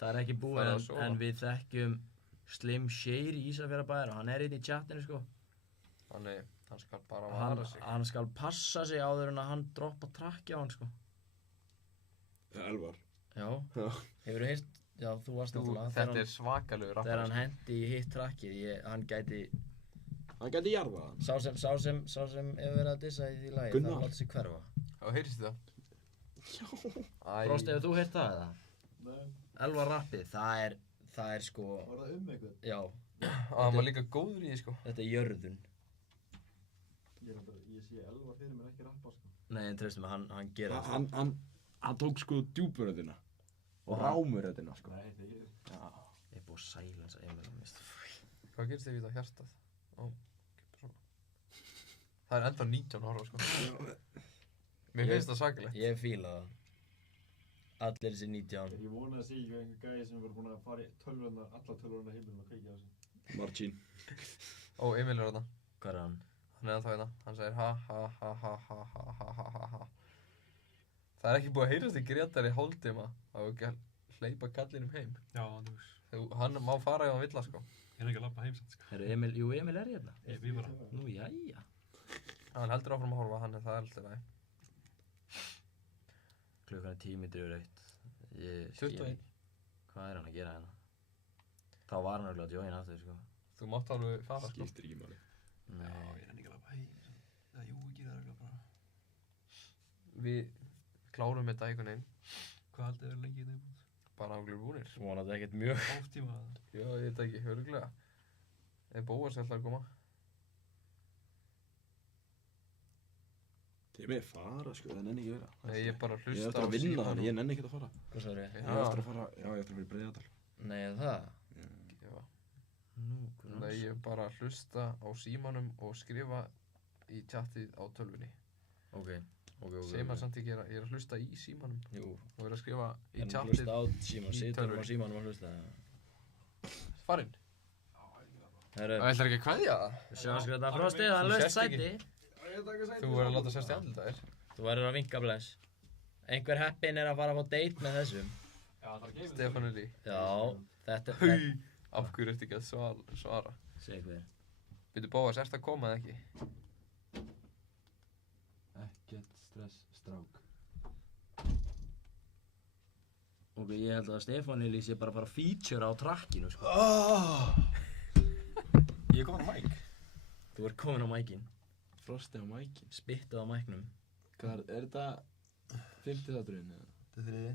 Það er ekki búið Farið að sofa. en við þekkjum Slim Shady í Ísafjarðarbæjar og hann er inn í chatinu, sko. Hann skal bara vara sig. Hann skal passa sig áður en að hann droppa trakki á hann, sko. Elvar. Já. Já. Hefurðu heyrt? Já, þú varst náttúrulega. Þetta er svakalegur rappari. Þegar hann hendi í hitt trakkið, hann gæti... Hann gæti jarðað hann. Sá sem hefur verið að dissa í því lagi, Gunnar. það láta sig hverfa. Já, heyrist þið það? Já. Frost, hefur þú heyrt það eða? Nei, Elvar rappið, það er sko... var það eitthvað? Já, Hann var líka góður í því, sko. þetta er jörðun. Ég sé Elvar fyrir mér ekki rappa, sko. Nei, en treystu mig, hann gerir það. Hann tók sko djúpuröðina. Og Og rámuröðina, sko. Nei, það er Já. Ég er búið að sælansa Emil, veist. Hvað gerist þið við það hjartað? Ó, svona. Það er enda 19 ára, sko. Mér finnst það svakalegt. Ég fíla það. Allir þessi 19. Ég vona að sé ekki einhver gæði sem var búinn að fara í alla tölvurnar heiminum og kveikja á sig. Martin. Ó, Emil er þarna. Hvað er hann? Hann er ennþá hérna. Hann segir ha. Það er ekki búið að heyrast í Gretar í hálftíma. Það var ekki að hleypa kallinum heim. Já, þú veist, Hann má fara ef hann vill, sko. ég er ekki að labba heim samt, sko. Emil er hérna. Ég bý bara. Nú, jæja. Hann heldur áfram að horfa, hann er það alltaf læg. Klukkan er 10:01. 21. Hvað er hann að gera hérna? Þá var hann örugglega að joina aftur, sko. Þú mátt alveg fara, sko. Skiptir ekki máli. Nei. Já, ég er ekki að labba heim. Það jú, ekki það er bara. Við klárum þetta einhvern veginn. Hvað haldið þið lengi í þeim? Bara ánglur búnir. Vonandi ekkert mjög. Hálftíma. Já, ég veit ekki, öruglega. Er Bóas ætlar að koma? Þið með fara, sko, það nenni ekki vera. Nei, ég er bara að Ég hlusta eftir að vinna hann, ég nenni ekki að fara. Hvað sagði Ég eftir að fara, já, ég eftir að fara í Breiðadal. Nei, er það? Já. Nú, Nei, ég er bara að hlusta á símanum og skrifa í chatið á tölvunni. Ok. Segir maður samt ekki, ég er að hlusta í símanum Jú. og er að skrifa í En chatið. hlusta á síman, í situr á tölvunni. símanum að hlusta. Farinn. Herru, Það ætlar ekki að kveðja það. við sjáum sko þetta Frostið, það er Þú laust sést ekki. sæti. Þú verður að láta sérst í andlita þér. Þú verður að vinka bless. Einhver heppinn er að fara að fá date með þessum. Já, það er gefið. Stefán er í. Já, þetta Hau, af hverju ertu ekki að svara? Segð hver. Byrju Bóas, ertu að koma eða ekki? Ekkert stress, strák. Ok, ég held að Stefán Eli sé bara að fara að feature á trakkinu, sko. Ég er komin á mic. Þú ert komin á mækinn. Frosti á mækin. Spittið á mæknum. Hvað er þetta 50 þátturinn eða? Þetta er þriði.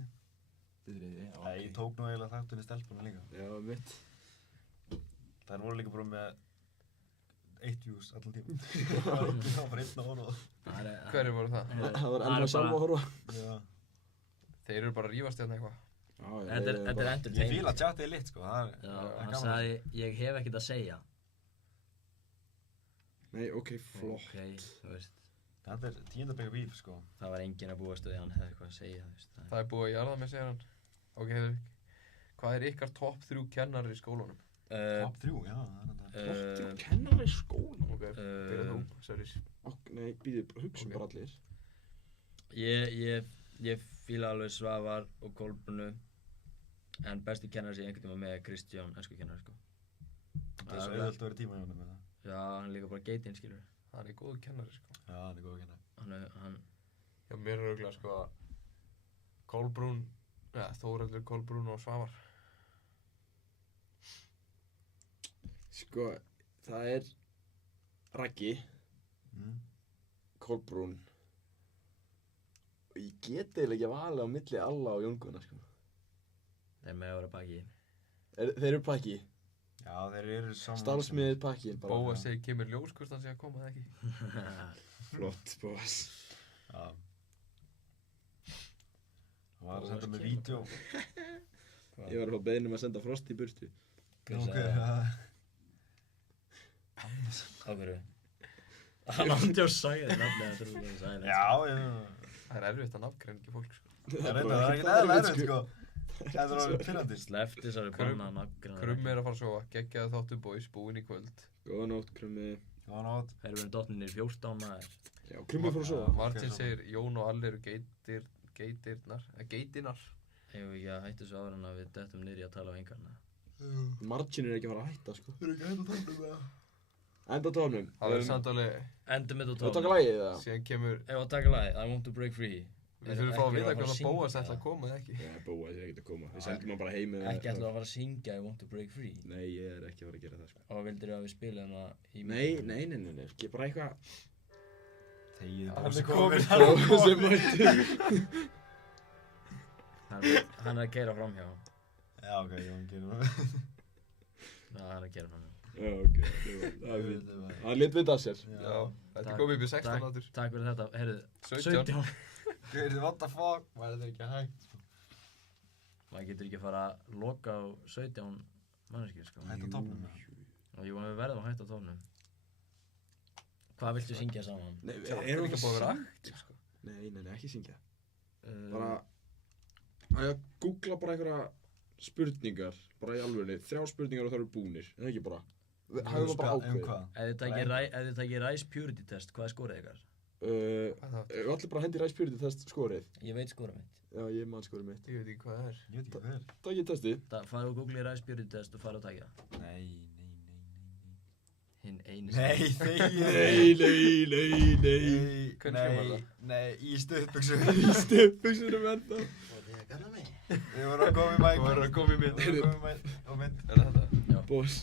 Þetta er þriði, já. Nei, ég tók nú eiginlega þáttunni stelpunum líka. Já, mitt. Það voru líka bara með 1 views allan tíma. Það var ekki þá bara 1 á orða. Hverju voru það? Það var Það er ennþá sjálf bara- að horfa. Já. Þeir eru bara að rífast hérna eitthvað. Þetta er Ég entertaining. fíla chatið lit, sko. Það er Já, er hann gaman. sagði, ég hef ekkert að segja. Nei, ok, flott. Ok, þú veist, Þetta er 10. bega beef, sko. það var enginn að búast við hann hefði eitthvað að segja, þú veist. Það er búið að jarða mig, segir hann. Ok, Heiðvík. Hvað er ykkar topp 3 kennarar í skólanum? Top 3, já, það er þetta. Flott, kennar í skólan. Ok, byrja þú, sorry. Nei, býðið, hugsa Ok. bara allir. Ég fíla alveg Svavar og Kolbrunu, en besti kennari sem ég einhvern tíma með er Kristján, ensku-kennari, sko. Það er svo auðvöld að vera tíma hjá honum með það. Já, hann er líka bara geitinn, skilur. Það er góð kennari, sko. Já, hann er góð að kenna. Hann, Já, mér er auðvitað, sko, Kolbrún, ja, Þórhallur, Kolbrún og Svavar. Sko, það er Raggi, Kolbrún. Og ég get eiginlega ekki valið á milli Alla og Jónguna, sko. þeir með að vera baki. Þeir eru pakki. Já, þeir eru saman. Starfsmiðið pakkin bara. Bóas segir kemur ljós hvort hann sé að koma eða ekki. Flott, Bóas. Já. Hann var að senda mig vídeo. Ég var að fá beðin að senda Frost í burtu. Ok, já. Á hverju? Hann átti að sagja þér nafnið að þú að sagja það. Já, já. Það er erfitt að nafngreina ekki fólk, sko. Það er reynda, það er ekkert eðlilega erfitt, sko. Það er alveg pyrrandi. Slefti þessari banna nafngrana. Krummi er að fara að sofa, geggjaði þáttu boys, búinn í kvöld. Góða nótt, Krummi. Góða nótt. Þeir eru verið dottninir 14 maður. Já, Krummi fór að sofa. Martin ok, segir Jón og Alli eru geitirnar. Eigum við ekki að hættu svo áður en að við dettum niður í að tala á engarna. Margin er ekki að fara að hætta, sko. Það er ekki hægt að tala um það. Enda tónum. Það verður samt alveg, Endum þetta á Þú taka tónum. lagið, eða? síðan kemur, Ef að taka lagið, I want to break free. við þurfum að fá að Ekki vita að fara hvort að syngja Bóas ætla það. að koma eða ekki. Nei, Bóas er ekkert að koma. Við sendum hann bara heim með Ekki ætla að fara að syngja I want to break free. Nei, ég er ekki að fara að gera það, sko. Og vildir að við spilum hana í Nei. Ekki bara eitthvað. Þegið Hann Bósi er kominn. Bóas er mættur. Hann er að keyra framhjá. Já, ok, ég var að gera það. Já, hann er að keyra framhjá. Já, ok. Það er fínt. Hann lit vita af sér. Já, þetta er komið upp í 16 átur. Takk fyrir þetta. Heyrðu, 17. Gauðir, what the fuck? Hvað er þetta ekki hægt? Maður getur ekki að fara að loka á 17 manneskir, sko. Hætt á topnum. Og jú, við verðum að hætta á tónum. Hvað viltu syngja saman? Nei, Það er ekki búið að vera aktiv, sko. Nei, ekki syngja. Uh, Bara að googla bara einhverja spurningar, bara í alvegni, 3 spurningar og það eru búnir, en ekki bara. Hafðu það bara ákveðið. hvað? Ef þið takir Rice Purity test, hvað er skorið ykkar? Hvað er það? Við allir bara hendi Rice Purity test skorið. Ég veit skorið mitt. Já, ég man skorið mitt. Ég veit ekki hvað það er. Ég veit ekki hvað er. Takkið testið. Farðu og googlið Rice Purity test og farðu að taka það. Nei. Hinn einu Nei, þegið. Nei. Hvernig hljómar það? Nei, í stuðbuksu. Í stefnbuksunum enda. Við vorum að koma í mæk. Við vorum að koma í mynd. Við vorum að koma í mæk og mynd. Er það þetta? Já. Boss.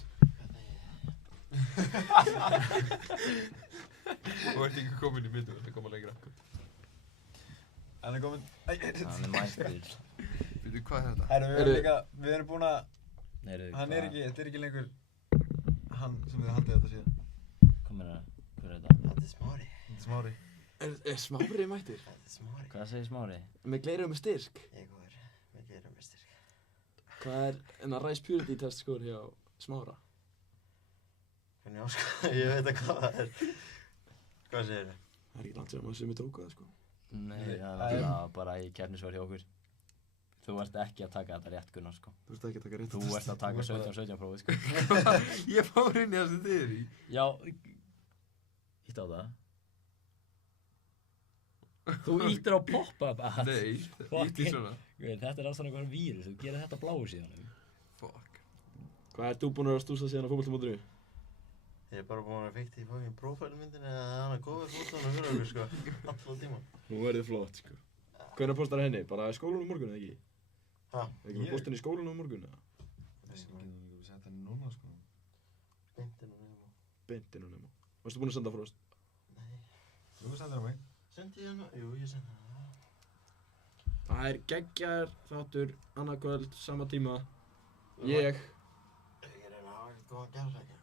Þú ert ekki komin í mynd, þú ert að koma lengra. Hann er komin. Hann er mættur. Veitu, hvað er þetta? Herru, við erum líka, við erum búin að, Heyrðu, hann er ekki, þetta er ekki lengur hann sem við haldið þetta síðan. Hvað meina, hver er þetta? Þetta er Smári. Er Smári mættur? Hvað segir Smári? Með gleirum með styrk. Hvað er enna Rice Purity test skor hjá Smára? Hvernig áskoða, ég veit ekki hvað það er. Hvað segir þið? Það er ekki langt sem að sumi tóku það, sko. Nei, það er bara í keppnisvar hjá okkur. Þú ert ekki að taka þetta rétt, Gunnar, sko. Þú ert ekki að taka rétt Þú ert að taka 17 prófið, sko. Ég fór inn í það sem þið er í. Já, ítt á það. Þú íttir á pop-up að. Nei, ítti svona. Þetta er alltaf einhver vírus, þú gerir þetta bláu síðan. Fuck. Hvað ert þú búinn að stúsa síðan á fótboltamótinu? Ég er bara búinn að fikta í fókin prófælmyndinni að hann er góður fótboltanum fyrir okkur, sko. Alltaf tíma. Nú verður flott, sko. Hvernig postar henni? Bara í skólanum á morgun, eða ekki? Ha? Ekki bara posta henni í skólanum á morgun, eða? Við getum sett henni núna, sko. Beintin og nefnum. Beint inn og nema. Varstu búinn að senda Frost? Nei. Þú sendir á mig. Sendi ég hana? Jú, ég sendi hana. Það er geggjar þáttur, annað kvöld, sama tíma. Ég. Ég reyna að hafa eitthvað góðan gerðsækja.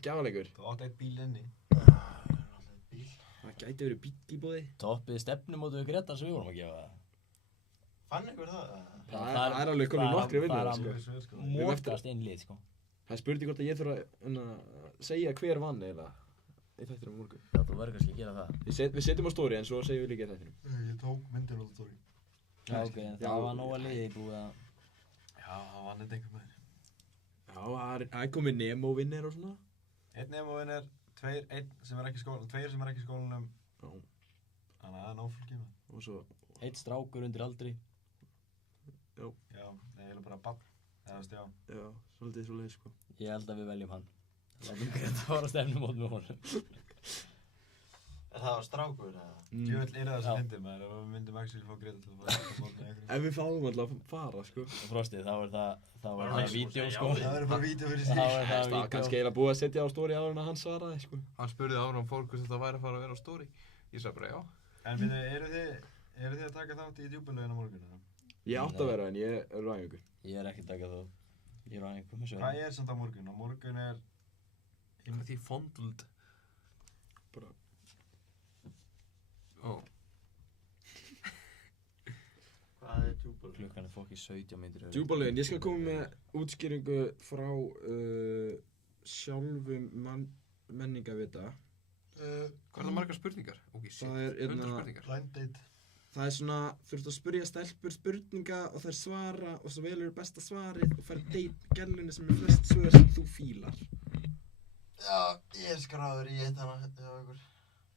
Gjafaleikur. Þú átt eitt bíl inni. Það gæti verið bíll í boði. Toppið stefnumótu við Greta sem við vorum að gefa það. Fann ykkur það? Það er alveg komin nokkri vinnur, sko. Það er mótast inn lið, sko. Það er spurning hvort að ég þurfa að segja hver vann eiginlega í þættinum á morgun. Já, þú verður kannski að gera það. Við setjum á story en svo segjum við líka í þættinum. Ég tók myndir á story. Já, ok, en það var nóga liðið búið að... Já, það vann þetta einhver með þér. Já, það er komið Nemo vinnir og svona. Einn Nemo-vinnir, tveir sem er ekki í skólanum. Já. Þannig að það er náfólkið með. Og svo... Eitt strákur undir aldri. Já, eiginlega bara bann. Eða veist, já. Já, svolítið svo leið, sko. Ég held að við veljum hann. Látum Greta fara stefnumót með honum. Er það var strákur eða? Djöfull er það Já. sem fyndið maður og við myndum actually fá Greta til að fara að móta með ykkur. Ef við fáum alltaf að fara, sko. Og Frosti, þá er það vídeo, sko. Það verður bara vídeo fyrir Þá sig. er Það það var vídeo. kannski eiginlega búið að setja á story áður en að hann svaraði, sko. Hann spurði áður hann fór hvort þetta væri að fara að vera á story. Ég sagði bara já. En við, eru þið að taka þátt í djúpulegin á morgun? eða? Ég átti að vera en ég er ræðingur. Ég er ekki að taka það. Ég er á einhverjum þessu. Hvað er samt á morgun? Á morgun er... Því fondld. Bara... Ó. Hvað er djúpul? Klukkan er fokki 17 mínútur yfir. Djúpalögin, ég skal koma með útskýringu frá sjálfum menningavita. Hvað er það margar spurningar? Ok, shit. Það er 100 einna- spurningar. Blind date. Það er svona, þú ert að spyrja stelpur spurninga og þær svara og svo velur besta svarið og fær date gælunni sem er flest svör sem þú fílar. Já, ég er skráður í eitt hana hjá ykkur.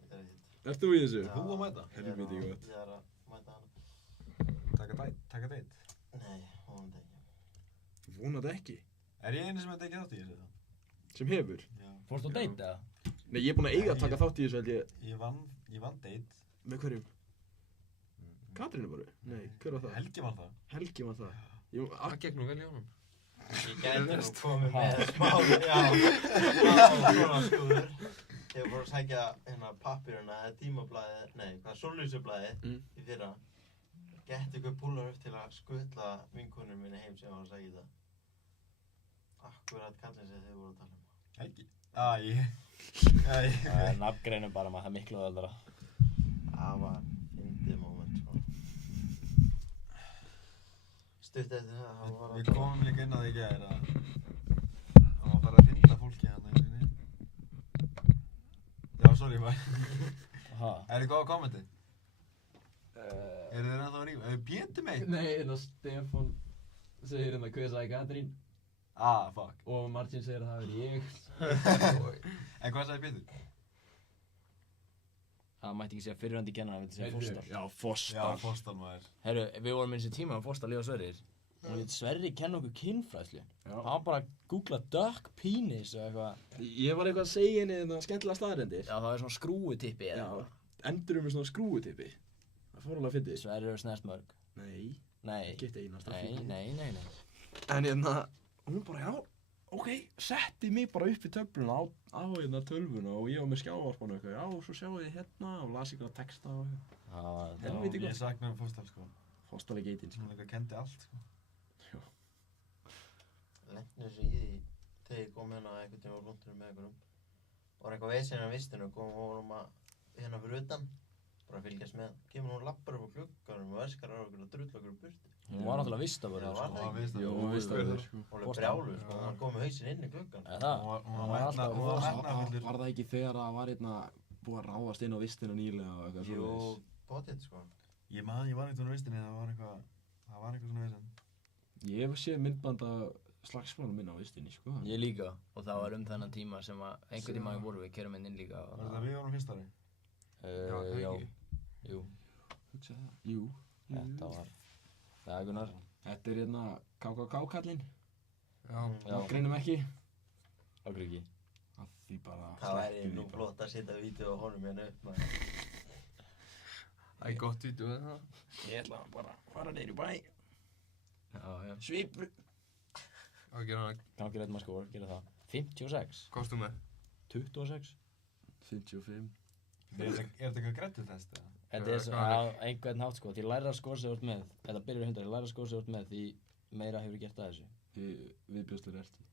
Ég er eitt. Ert þú í þessu? Já. Þú að mæta? Helviti gott. Ég er að mæta hana. Taka date? Nei, vonandi ekki. Vonandi ekki. Er ég eini sem hefði tekið þátt í þessu? Sem hefur. Já. Fórstu á date, eða? Nei, ég er búinn að eiga að taka þátt í þessu held ég. Ég vann date. Með hverjum? Katrínu bara? Nei, hver var það? Helgi vann það. Helgi var það. Jú, Það gekk nú vel í honum. Ég gæti nú komið með smá svona skúður. Ég var að sækja hérna pappíruna, tímablaðið, nei, hvað, Sólvísublaðið í fyrra. Gæti ykkur púlar upp til að skutla vinkonur minni heim sem var að sækja það. Akkurat kallinn sem þið voru að tala um. Helgi? Það er nafngreinum bara maður, það er miklu öðvöldara. Það var fyndið moment, sko. Stutt eftir það, hann var Við komum líka inn á því í gær að hann var bara að finna fólki hann einu. Já, sorry, bæ. Ha? Er þið góða kommenti? Eru þið ennþá að rífa? Hefur Pétur meitt? Nei, Stefán segir hver sagði Katrín Fuck. og Martin segir að það er ég. En hvað sagði Pétur? Það mætti ekki segja fyrirhandi kennar, það myndi segja Fóstar. Já, Fostar. Já, Fostal maður. Herru, við vorum eins og tíma á Fóstar Líf og Sverrir. Og við Sverrir kenna okkur kynfræðslu. Það var bara að googla duck penis og eitthvað. Ég var eitthvað að segja henni þetta skemmtilega staðrendir. Já, það er svona skrúutippi eða Já, eitthvað. endurum með svona skrúutippi. Það fór alveg að fyndið. Sverrir eru snert mörg. Nei, Nei. ekki eitt einasta. Nei. En hún bara, já, ok, setti mig bara upp í töfluna á tölvuna og ég var með skjávarpanu eitthvað. Já, svo sjáu þið hérna og las eitthvað texta og eitthvað. Helviti Ég gott. sakna Fostal, sko. Fostar er geitinn, sko. Hún líka kendi allt, sko. Lentu þessu í því þegar ég kom hérna einhvern tíma á rúndunum með einhverjum. Var eitthvað vesinn á vistinu og vorum að hérna fyrir utan. Bara að fylgjast með. Kemur hún lappar upp á glugganum og öskar á okkur og drull okkur burti. Hún var náttúrulega vistabörður, Já, sko. var það ekki? Jó, veist það þér, sko. Hún var brjáluð, sko. Hún kom með hausinn inn í gluggan. Eða það? Hún Hún var var alltaf hún var metnaðarfullur. Var það ekki þegar það var einna búið að ráðast inn á vistina nýlega og eitthvað Jú, svoleiðis? bóttið, sko. Ég var eitthvað á vistinni, það var eitthvað svona vesen. Ég hef séð myndband af slagsmálum minna á vistinni, sko. Ég líka. Og það var þennan tíma sem að einhvern tíma voru við kerum inn líka. Var þetta við vorum fyrstari? Já. Jú. Hugsa það. Jú. Þetta var... Já, Gunnar. Þetta er hérna KKK-kallinn. Já. Já. Greinum ekki. Okkur ekki. Að því bara... Það væri nú flott að setja vídeo á honum hérna upp, maður. Það er gott vídeo það. Ég ætla bara að fara neyri í bæ. Já. Svipu. Á að gera hana. Gangi rétt maður skór, gera það. 56. Hvað varst þú með? 26. 55. Er þetta eitthvað grættutest, eða? Þetta er á einhvern hátt, sko. Því læra skór sem þú ert með, þetta byrjar 100, læra skór sem þú ert með, því meira hefur gert að þessu. Viðbjóðslega ertu.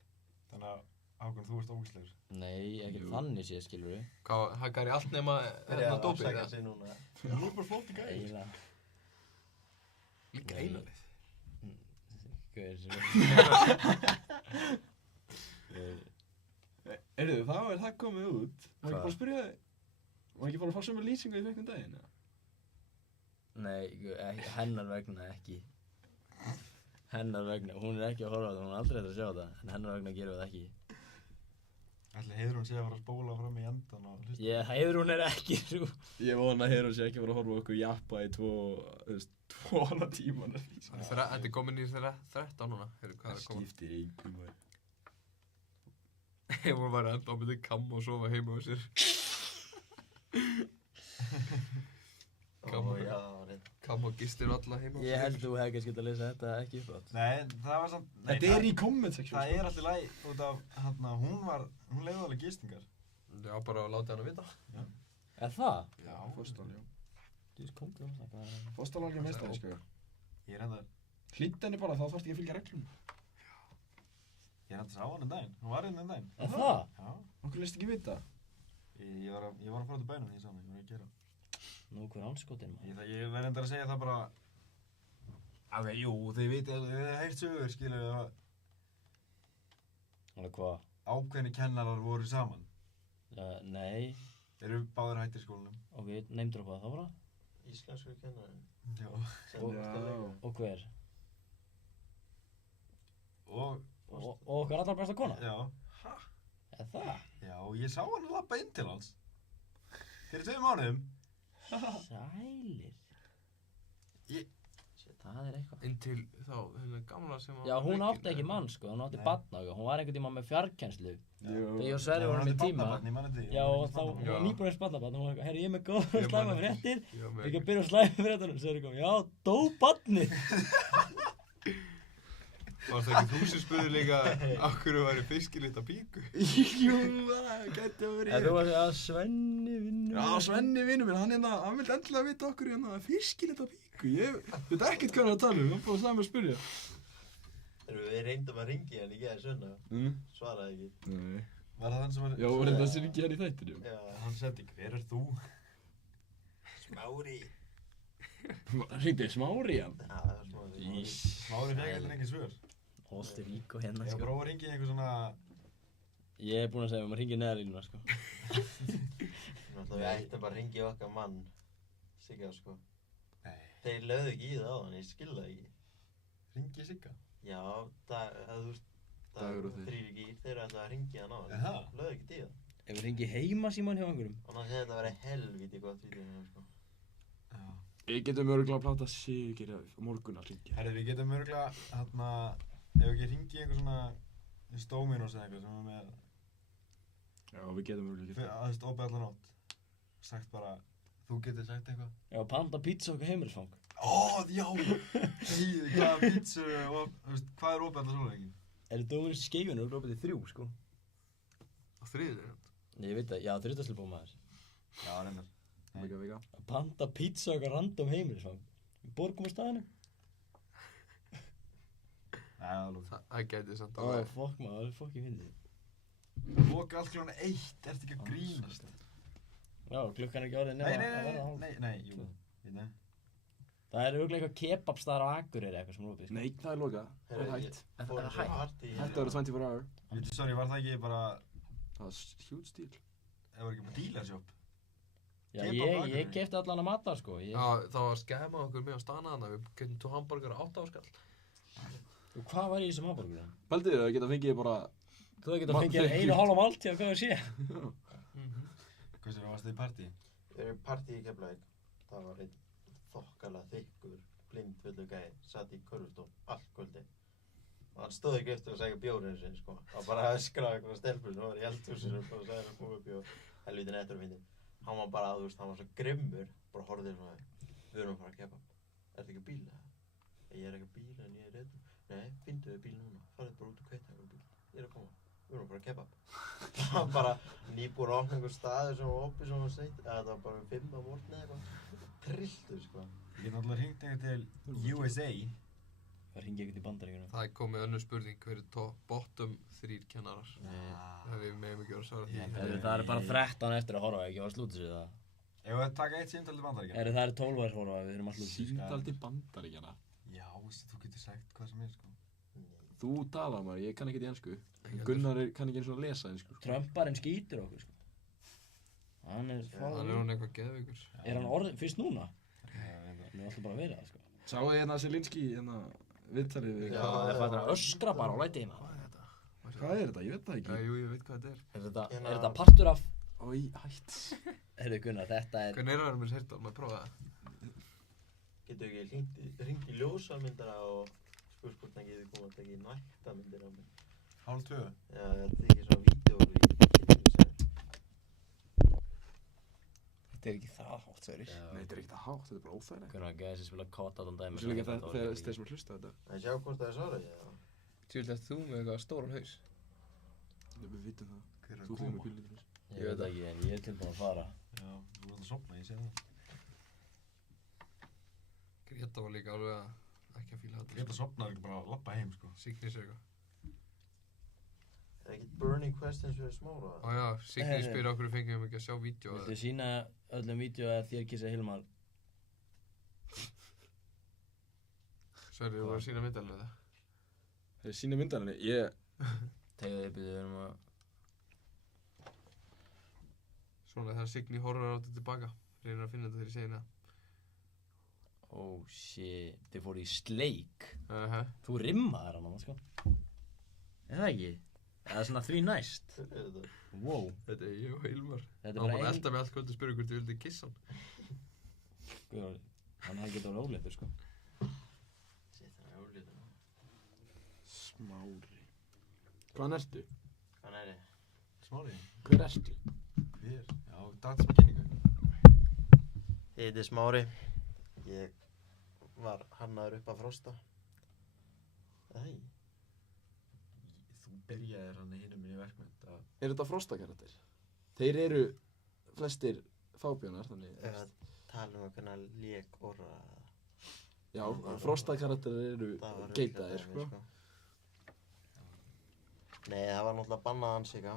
Þannig að Hákon, þú ert ógæslegur. Nei, ekki þannig séð, skilur við. Hvað, hakkar í allt nema dópið afsaka sig núna. Þú er bara flótti gæði. Eiginlega. Líka einalið. Guður sem Heyrðu, þá er það komið út. Má ekki Hvað? bara spyrja þig? Má ekki bara fá sömu lýsingu ég fekk daginn, eða? Nei, hennar vegna ekki. Hennar vegna, hún er ekki að horfa á það, hún er aldrei hægt að sjá það, en hennar vegna gerum við það ekki. Ætli Heiðrún sé að fara að spóla fram í endan og hlusta. Heiðrún er ekki svo. Ég vona að Heiðrún sé ekki að fara að horfa á okkur jappa í 2 ára tíman. Þetta er komin í 13 núna. Heyrðu, hvað er að koma? Skiptir engu maður. Ég voru bara enda á myndi kamma og sofa heima á sér. Kamma og gistir alla heima á sér. Ég held þú hefði kannski getað að lesa þetta ekki upp átt. Nei, það var samt... Nei, Þetta er í comment section. Það er alltaf læg út af, hún leiði alveg gistingar. Já, bara að láta hann að vita. Er það? Já, fórstal, já. Þú veist, komdu um það. Fórstal var ekki meistari, sko. Ég er enda Hlýtt henni bara, þá þarfst ekki að fylgja reglum. Ég er enda sá hann daginn. Hún var hérna daginn. Er það? Já. Okkur leist ekki vita. Ég var að fara til bænum því ég sá hann. Ég var að gera. Nú, hver anskotin maður? Ég verð enda að segja það bara... Ok, jú, þið vitið, þið hefði heyrt sögur, skilur við að Alveg hvað? ákveðni kennarar voru saman. Nei. Þeir eru báðir hættir í skólanum. Ok, neymdropa það bara. Íslensku kennarinn. Já. Og hver? Og okkar allar besta kona? Já. Er það? Já, ég sá hann labba inn til hans. Fyrir 2 mánuðum. Sælir. Það er eitthvað. Inn til þá, hennar gamla sem að... Já, hún átti ekki mann, sko. Hún átti barn á. Hún var einhvern tíma með fjarkennslu. Jú. Þegar ég og Sverri vorum í tíma. Já, og þá Já. var nýbúin barnabarn. Hún var eitthvað, herri, ég er með góða slæma fréttir. Já, með- Við ekki að byrja á slæma fréttunum. Sverri kom, já, dó barnið. Var það ekki þú sem spurði líka af hverju væri fiskilitt að píku? Jú, það gæti að vera En þú varst að Svenni vinnur. Já, Svenni vinur minn, hann vildi endilega vita okkur fiskilita píku. Ég veit ekkert hvað hann er að tala um, hann bara sagði mig að spyrja. Við reyndum að ringi hann í gæði sunna. Svaraði ekki. Nei. Var það hann sem var... Já, var þetta að syngja hérna í þættinu? Já. Hann setti, hver er þú? Smári. Hringdi Smári hann? Já, það var Smári. Smári fekk heldur engin svör. Holti Ríko hérna, Ég sko. prófa að ringi í einhver svona... Ég er búinn að segja, maður hringir neðar línuna, sko. Náttúrulega við ættum bara að ringi okkar mann. Sigga, sko. Nei. Þeir lögðu ekki í það á hann, ég skil það ekki. Ringi Sigga? Já, þú veist, Dagur og þeir. 3 gír, þeir ætlaði að ringi hann á hann. Jaha. Lögðu ekki í það. Ef við hringi heima síman hjá einhverjum. Annars hefði þetta verið helvíti gott vídeo, sko. Já. Ég getum örgulega að plata Sigir á morgun að hringja. Herri, við getum örgulega, ef ekki ringi í einhver svona Stóminos eða eitthvað sem er með, Já, við getum örgulega ekki það. aðeins opið allar nótt. Sagt bara, þú getur sagt eitthvað. Já, panta pizza okkar heimilisfang. Ó, já! Hey, hvaða pítsur og, hvað er opið allar sólarhringinn? Er Dóminus Skeifinu og opið til 3, sko? Á þriðið, Ég veit það, já, þrjóttastlubóð maður. Já, reyndar. Vika. Að panta pizza okkar random heimilisfang. Við borgum á staðinu. Já, það er lók. það gæti samt Ó, alveg. fokk maður, það er fokkið fyndið. Loka allt kljóna 1, ertu ekki að grínast? Já, klukkan er ekki orðið nema að verða hálf. Nei, jú. Nei. Það er auðvitað eitthvað kebabstaðar á Akureyri eitthvað sem er opið, sko. Nei, það er lokað. Það er hægt. Fórum svo partí. Þetta verður 24 hour. Vittu, sorry, var það ekki bara, Það er huge deal. það var ekki bara dílarshop? Já, Kebab á Akureyri. ég kefti allan að matar, sko. Já, það var skemma okkur með á stana þarna, við getum 2 hamburgara 8 áskall. Og hvað var í þessum hamburgurum? Paldið þið að geta fengið bara... Þú hefði getað fengið 1,5 máltíð af hvað það sé. Hvað sér, varst þið í partí? Við erum partí í Keflavík. Það var einn þokkalega þykkur, blindfullu gæi, satt í körfustól allt kvöldi. Og hann stóð ekki eftir að segja bjórinn sinn, sko. Hann bara öskraði eitthvað stelpur sem var í eldhúsinu og sagði hann að koma upp bjór. Helviti nettur að fyndin. Hann var bara, þú veist, hann var svo grimmur, bara horfði svona, við erum að fara að kebab. Ertu ekki á bíl, eða? Ég er ekki á bíl en ég er reddum. Nei, fyndu við bíl núna, farið bara út og kveita eitthvað bíl. Ég er að koma, við erum að fara að kebab. Það var bara nýbúin að opna einhver staður sem var opið sem var seitt, eða það var bara 5 á morgni eða eitthvað. Trilltur, sko. Ég get náttúrulega hringt einhver til USA. Það ringi ekkert í Bandaríkjunum. Það er komið önnur spurning, hver er bottom 3 kennarar? Það við megum ekki vera að svara því. Það er bara 13 eftir að horfa, ekki að slúta sig það. Ef við taka eitt símtal til Bandaríkjanna? Það er 12 að horfa, við erum að slúta sig. Símtal til Bandaríkjanna? Já, þú getur sagt hvað sem er, sko. Þú talar maður, ég kann ekkert í ensku. Gunnar kann ekki eins og að lesa ensku. Trumparinn skýtur okkur, sko. Hann er hún eitthvað geðveikur. Er hann orðin fyrst núna? Hann er alltaf bara verið það, sko. Sáu þið hérna Zelinski, hérna viðtalið við? Já, það er bara að öskra bara á læti hérna. Hvað er þetta? Ég veit það ekki. Jú, ég veit hvað þetta er. Er þetta partur af? Ói, hætt. Heyrðu Gunnar, þetta er... Hvernig er það mér heyrta? Má ég prófa það? Getur ekki hringt í ljósamyndara og spurt hvort hann getur komið að taka í nættamyndir á mig. 1:30? Já, þetta er ekki svona vídeóur í kynlífsæður. Þetta er ekki það hátt, Sverrir. Nei, þetta er ekkert að hátt, þetta er bara óþægilegt. Gunnar, gæði sem spila kota þann dæmi. Þú sér líka þegar þeir sem hlusta þetta. Það sjá hvort það er svarað, já. Tjóðlega þú með eitthvað stóran haus. Við vitum það. Hver er Þú að þurfum koma? að kvíla þess. Ég veit ekki, en ég er tilbúin að fara. Já, þú ert að sofna, ég sé það. Greta var líka alveg að ekki að fíla þetta. Greta sofnar ekki bara að labba heim, sko. Signis eitthvað. Er ekkert burning questions fyrir Smára? Já, Signis spyrir okkur fengum ekki að sjá vídeo. Viltu sína öllum vídeo að þér kissa Hilmar? Sverri, þú var að sína myndalina þetta. Þeir sína myndarinni, Tegðu upp í þau, við erum að... Svona þegar Signi horfir á þetta tilbaka. Reynir að finna þetta þegar ég segi það. Oh shit, þið fóru í sleik. Þú Þú rimmaðir hann, sko. Er það ekki? Það er svona því næst. Hver er þetta? Wow. Þetta er ég og Hilmar. Þetta er Hann var bara elda mig allt kvöld og spurði hvort ég vildi kissa hann. Guður, hann hefði getað verið óléttur, sko. Sitt hann er ólítur. Smári. Hvaðan ertu? Hvað er þið? Smári? Hver ertu? Hver? Já, dagtis með kynningu. Ég heiti Smári. Ég var hannaður upp að Frosta. Æ. Þú byrjaðir hann hinum í verkmynd að... Er þetta Frosta-karakter? Þeir eru flestir fábjánar, þannig... Ef að tala um hvernig lék orra... Já, Frosta-karakterir eru geitaðir, sko. Nei, það var náttúrulega bannað ansika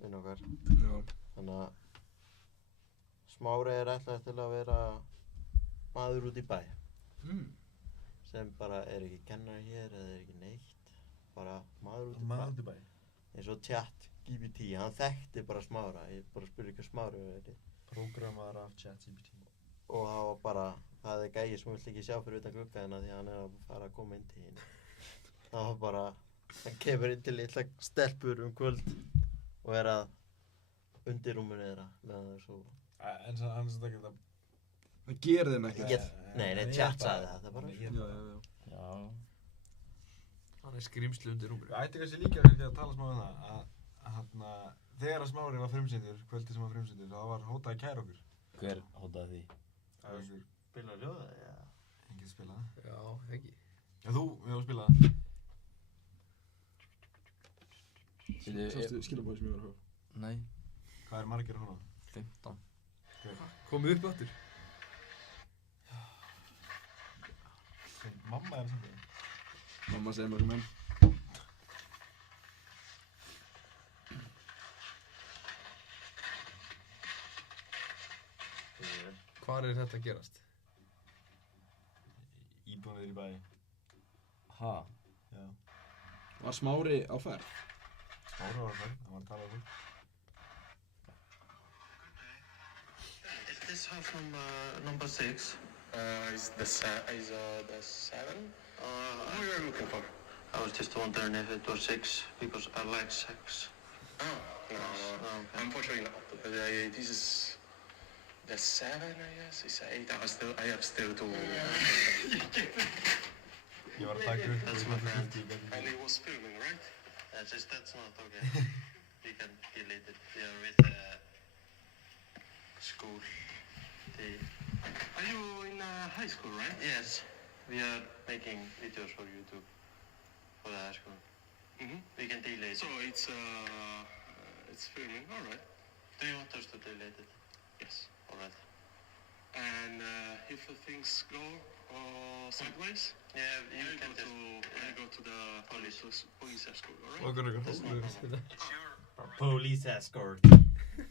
inn okkar. Já. Þannig að Smári er ætlað til að vera maður út í bæ. Sem bara er ekki kennari hér eða er ekki neitt. Bara maður út í bæ. Maður út í bæ? Eins og ChatGPT, hann þekkti bara Smára. Ég bara spurði hvað Smári verið. Prógrammaður af ChatGPT. Og það var bara, það er gæi sem vill ekki sjá fyrir utan gluggaðina því að hann er að fara að koma inn til hinn. Það var bara, hann kemur inn til litla stelpur kvöld og er að undir rúmunu þeirra meðan þau sofa. En hann er þetta ekki það... Það gerir þeim ekki. Nei, chat sagði það bara. Já. Hann er skrimsli undir rúmur. Við ætti kannski líka að tala smá um það að þegar að Smári var frumsýndur, kvöldi sem var frumsýndur, þá var hótað að kæra okkur. Hver hótaði því? Það var Spila ljóða, já. enginn spilað. Já, ekki. Já, þú, við höfum spilað. Sástu skilabóði sem ég var að hafa? Nei. Hvað er margir að horfa? 15. Komið upp áttur. Mamma er samt. Mamma segir mér menn. Hvar er þetta að gerast? Íbúinir í bæ. Ha? Já. Var Smári á ferð? Smári var það, hann var að tala um það. Is this house number 6? Is the 7? What are you looking for? I was just wondering if it was 6 because I like 6. Oh, no. Okay. Unfortunately not. This is the 7, I guess. It's 8. I have still to... Ég var að taka upp. That's my friend. And it was filming, right? That's not okay. We can delete it. We are with school. Are you in high school, right? Yes. We are making videos for YouTube for the high school. We can delete it. So it's filming, all right. Do you want us to delete it? Yes. All right. And if things go Sideways? Yeah, you can just go to the police escort, alright? Okkur eitthvað hólur. Police escort.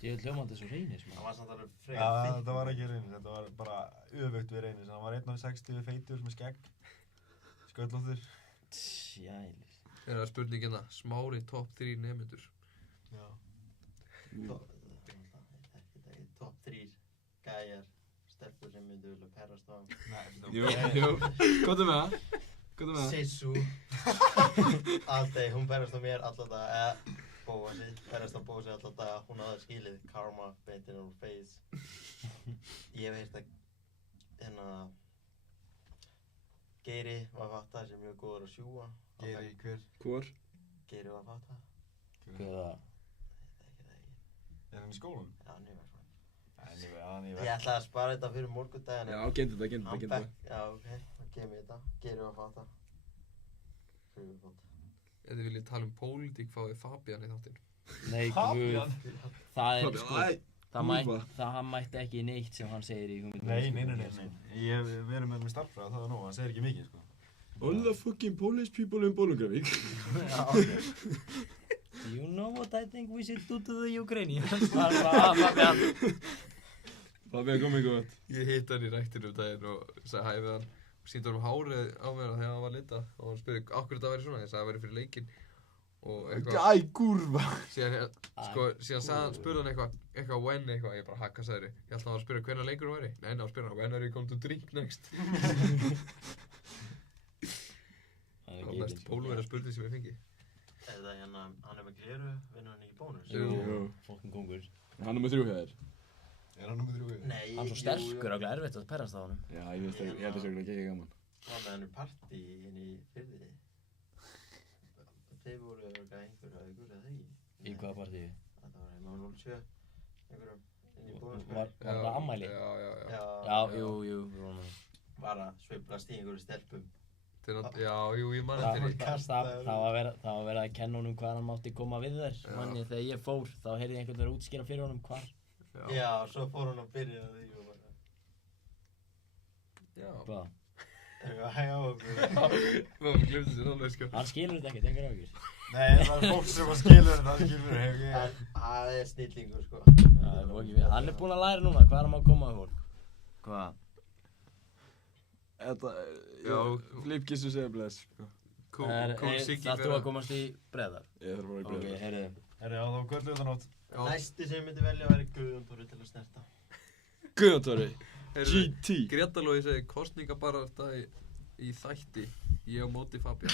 Ég vil hljóma þetta svo reynis, Það maður. var samt alveg Já, frekar þetta var ekki reynis, þetta var bara öfugt við reynis. Hann var 1,60 feitur með skegg, sköllóttur. Sjælis. Það er spurningina, Smári top 3 nemendur. Já. Top 3 gæjar, stelpur sem myndu vilja perrast á hann. Jú, gott með það. Sissu. Aldrei, hún perrast á mér alla daga. Bóasi, perrast á Bóasi alla daga. Hún hafði skilið karma beint in her face. Ég hef heyrt að Geiri var fatta sem mjög góður að sjúga. Geiri, hver? Hvor? Geiri var fatta. Hvað er það? Er hann í skólanum? Já, hann er verið. Hann er Ég ætlaði að spara þetta fyrir morgundaginn. Já, geymdu þetta. Já, ok, þá gef ég þetta. Geiri var fatta. Hrjúfótt. Ef þið viljið tala pólitík fáið Fabian í þáttinn. Nei, guð. Það er sko, Úlfa. það mætti ekki neitt sem hann segir í hugmyndum. Nei. Við erum með starffræða, það er nóg, hann segir ekki mikið, sko. All the fucking police people in Bolungarvík. Já, ok. Do you know what I think we should do to the Ukrainians? Það er bara Fabian. Fabian kom ekki gott. Ég hitt hann í ræktinu daginn og sagði hæ við hann. Sýndi honum hárið á mér þegar hann var litað og hann spurði okkur þetta væri svona. Ég sagði að það væri fyrir leikinn og eitthvað. Æ, kurva. Síðan spurði hann eitthvað when eitthvað. Ég bara hakka sagði þér. Ég ætla að spyrja hvernig leikurinn væri. Nei, hann spurði hann when are you going to drink next? Það var mest pólverða spurning sem ég fengi. Eða hann er með gleru, vinnur hann ekki í bónus? Jú. Fokkin kongur. Hann er með 3 hjá þér. Er hann nummið 3? Nei, Hann er svo sterkur og erfitt að perrast á honum. Já, ég held að það er ekki gaman. Hann með henni partí inn í Firði. Þeir voru einhverja eða þeir. Í hvaða partíi? Þetta var heima á 07, einhverjum inn í bónus. Var það ammæli? Já. Já, jú, við vorum það. Var að sveiflast í einhverju stelpum. Já, jú, ég man eftir því. Það var verið að kenna honum hvað hann mátti koma við þær. Manni, þegar ég fór, þá heyrði ég einhvern veginn að útskýra fyrir honum hvar. Já, svo fór hann að byrja því og bara... Já. Hvað? Eitthvað hæg á okkur. Maður glemdi sér alveg, sko. Hann skilur þetta ekkert, engar ákjur. Nei, það er fólk sem skilur þetta, hef ég. En það er snillingur, sko. Það er ekki við. Hann er búinn að læra núna, hvað er hann að koma við fólk? Hvað? Þetta, Já. Flipkissu segja bless, sko. Cool Siggi Þarft þú að komast í breiðar? Ég þarf bara að Ok, greiða. heyrðu. Já, þá kvöldu þetta nótt. Næsti sem ég myndi velja væri Guðjón Tóri til að snerta. Guðjóntóri. GT. Greta Lói segi kostningabarata í þætti. Ég á móti Fabian.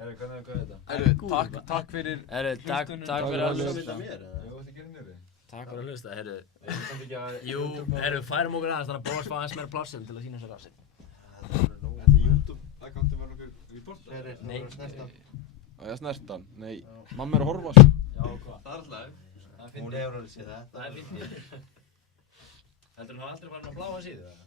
Hvernig er þetta? Takk fyrir Takk fyrir að hlusta. mér, eða? Ég veit ekki henni. Takk fyrir að hlusta, heyrðu. Ég veit ekki að... Jú, færum okkur aðeins, þannig að Bóas fá aðeins meira plássinn til að sýna sér rasinn. Þetta YouTube-akkánti var nokkuð report? Nei. Á ég að snerta hann? Nei. Mamma er að horfa, sko. Já, hvað? Það er alltaf. Hún hefur alveg séð þetta. Það er fínt. Heldur þú aldrei farin á bláa síðu, eða?